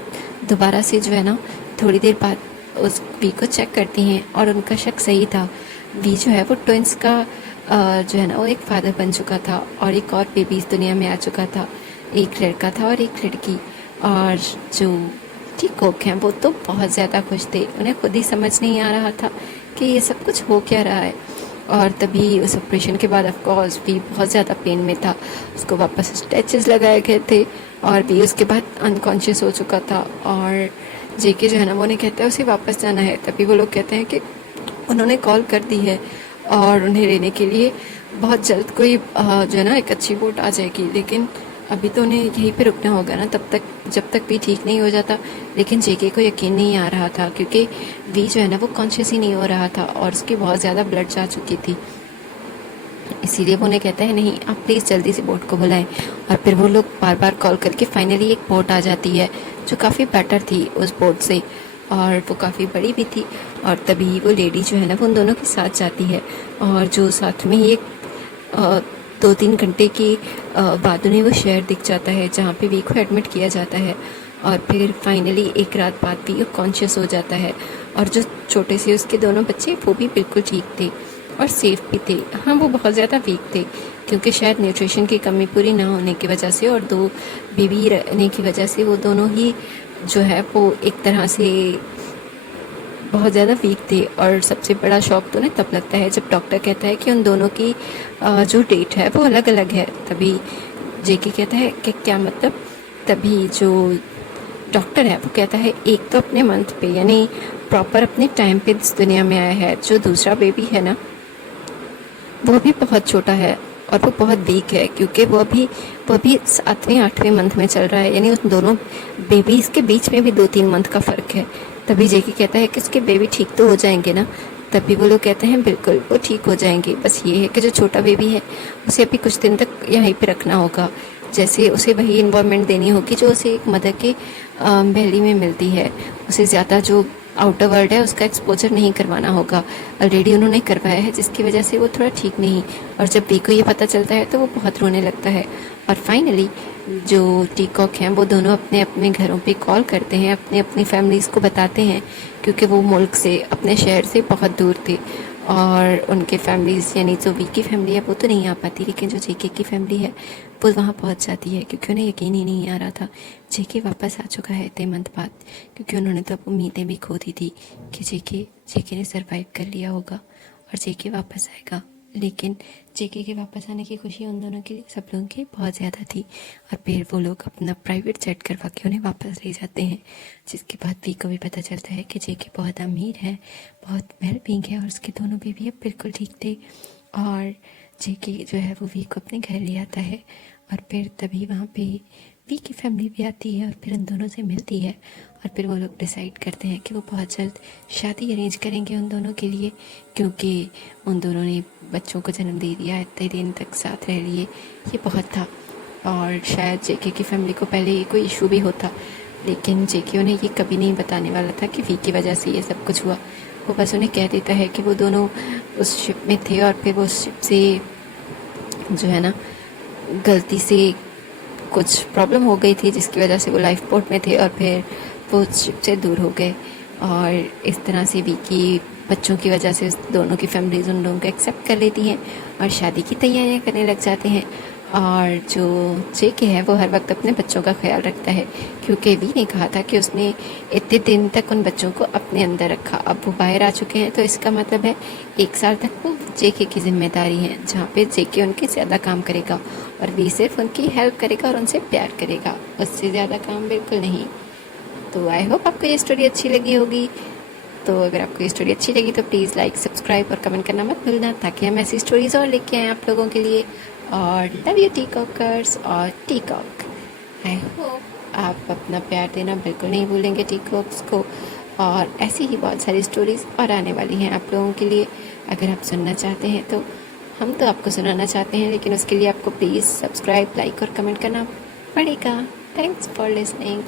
दोबारा से जो है ना थोड़ी देर बाद उस वी को चेक करती हैं और उनका शक सही था। वी जो है वो ट्विंस का जो है ना वो एक फादर बन चुका था और एक और बेबी इस दुनिया में आ चुका था। एक लड़का था और एक लड़की। और जो टीकॉक हैं वो तो बहुत ज़्यादा खुश थे, उन्हें खुद ही समझ नहीं आ रहा था कि ये सब कुछ हो क्या रहा है। और तभी उस ऑपरेशन के बाद ऑफकोर्स भी बहुत ज़्यादा पेन में था, उसको वापस स्टेचेस लगाए गए थे और भी उसके बाद अनकॉन्शियस हो चुका था। और जेके जो है ना वो उन्हें कहता है उसे वापस जाना है। तभी वो लोग कहते हैं कि उन्होंने कॉल कर दी है और उन्हें लेने के लिए बहुत जल्द कोई जो है ना एक अच्छी बोट आ जाएगी, लेकिन अभी तो उन्हें यहीं पे रुकना होगा ना तब तक जब तक भी ठीक नहीं हो जाता। लेकिन जेके को यकीन नहीं आ रहा था क्योंकि वी जो है ना वो कॉन्शियस ही नहीं हो रहा था और उसकी बहुत ज़्यादा ब्लड जा चुकी थी। इसीलिए वो उन्हें कहता है नहीं आप प्लीज़ जल्दी से बोट को बुलाएं। और फिर वो लोग बार बार कॉल करके फाइनली एक बोट आ जाती है जो काफ़ी बेटर थी उस बोट से, और वो काफ़ी बड़ी भी थी। और तभी वो लेडी जो है ना वो उन दोनों के साथ जाती है और जो साथ में ही एक 2-3 घंटे की बाद उन्हें वो शहर दिख जाता है जहाँ पे वी को एडमिट किया जाता है। और फिर फाइनली एक रात बाद भी वो कॉन्शियस हो जाता है और जो छोटे से उसके दोनों बच्चे वो भी बिल्कुल ठीक थे और सेफ भी थे। हाँ वो बहुत ज़्यादा वीक थे क्योंकि शायद न्यूट्रिशन की कमी पूरी ना होने की वजह से और 2 बेबी रहने की वजह से वो दोनों ही जो है वो एक तरह से बहुत ज़्यादा वीक थे। और सबसे बड़ा शॉक तो उन्हें तब लगता है जब डॉक्टर कहता है कि उन दोनों की जो डेट है वो अलग अलग है। तभी जेके कहता है कि क्या मतलब। तभी जो डॉक्टर है वो कहता है एक तो अपने मंथ पे यानी प्रॉपर अपने टाइम पे इस दुनिया में आया है, जो दूसरा बेबी है ना वो भी बहुत छोटा है और वो बहुत वीक है क्योंकि वो अभी 7वें-8वें मंथ में चल रहा है, यानी उन दोनों बेबीज़ के बीच में भी 2-3 मंथ का फ़र्क है। तभी जेके कहता है कि उसके बेबी ठीक तो हो जाएंगे ना। तभी वो लोग कहते हैं बिल्कुल वो ठीक हो जाएंगे, बस ये है कि जो छोटा बेबी है उसे अभी कुछ दिन तक यहीं पे रखना होगा, जैसे उसे वही इन्वायरमेंट देनी होगी जो उसे एक मदर के बेली में मिलती है। उसे ज़्यादा जो आउटर वर्ल्ड है उसका एक्सपोजर नहीं करवाना होगा। ऑलरेडी उन्होंने करवाया है जिसकी वजह से वो थोड़ा ठीक नहीं। और जब वी को ये पता चलता है तो वो बहुत रोने लगता है। और फाइनली जो टीकॉक हैं वो दोनों अपने अपने घरों पे कॉल करते हैं, अपने अपनी फैमिलीज़ को बताते हैं क्योंकि वो मुल्क से अपने शहर से बहुत दूर थे और उनके फैमिलीज़ यानी जो वी की फैमिली है वो तो नहीं आ पाती, लेकिन जो जेके की फैमिली है वो वहाँ पहुँच जाती है क्योंकि उन्हें यकीन ही नहीं आ रहा था जेके वापस आ चुका है इतने मंथ बाद। क्योंकि उन्होंने तो अब उम्मीदें भी खो दी थी कि जेके ने सरवाइव कर लिया होगा और जेके वापस आएगा। लेकिन जेके के वापस आने की खुशी उन दोनों के लिए सब लोगों की बहुत ज़्यादा थी। और फिर वो लोग अपना प्राइवेट जेट करवा के उन्हें वापस ले जाते हैं, जिसके बाद वी को भी पता चलता है कि जेके बहुत अमीर है, बहुत वेल बीइंग है और उसके दोनों बेबी अब बिल्कुल ठीक थे। और जेके जो है वो वी को अपने घर ले आता है और फिर तभी वहाँ पे वी की फैमिली भी आती है और फिर उन दोनों से मिलती है। और फिर वो लोग डिसाइड करते हैं कि वो बहुत जल्द शादी अरेंज करेंगे उन दोनों के लिए, क्योंकि उन दोनों ने बच्चों को जन्म दे दिया, इतने दिन तक साथ रह लिए, ये बहुत था। और शायद जेके की फैमिली को पहले ये कोई इशू भी होता, लेकिन जेके उन्हें ये कभी नहीं बताने वाला था कि वी की वजह से ये सब कुछ हुआ। वो बस उन्हें कह देता है कि वो दोनों उस शिप में थे और फिर वो शिप से जो है ना गलती से कुछ प्रॉब्लम हो गई थी जिसकी वजह से वो लाइफ बोट में थे और फिर वो शिप से दूर हो गए। और इस तरह से वी की बच्चों की वजह से उस दोनों की फैमिलीज उन लोगों को एक्सेप्ट कर लेती हैं और शादी की तैयारियां करने लग जाते हैं। और जो जेके है वो हर वक्त अपने बच्चों का ख्याल रखता है क्योंकि वी ने कहा था कि उसने इतने दिन तक उन बच्चों को अपने अंदर रखा। अब वो बाहर आ चुके हैं तो इसका मतलब है 1 साल तक वो जेके की जिम्मेदारी है, जहाँ पे जेके उनके ज़्यादा काम करेगा और वी सिर्फ उनकी हेल्प करेगा और उनसे प्यार करेगा, उससे ज़्यादा काम बिल्कुल नहीं। तो आई होप आपको ये स्टोरी अच्छी लगी होगी। तो अगर आपको ये स्टोरी अच्छी लगी तो प्लीज़ लाइक, सब्सक्राइब और कमेंट करना मत भूलना ताकि हम ऐसी स्टोरीज़ और लेके आएँ आप लोगों के लिए। और लव यू टीकॉकर्स और टीकॉक। आई होप आप अपना प्यार देना बिल्कुल नहीं भूलेंगे टीकॉक्स को। और ऐसी ही बहुत सारी स्टोरीज़ और आने वाली हैं आप लोगों के लिए। अगर आप सुनना चाहते हैं तो हम तो आपको सुनाना चाहते हैं, लेकिन उसके लिए आपको प्लीज़ सब्सक्राइब, लाइक और कमेंट करना पड़ेगा। Thanks for listening.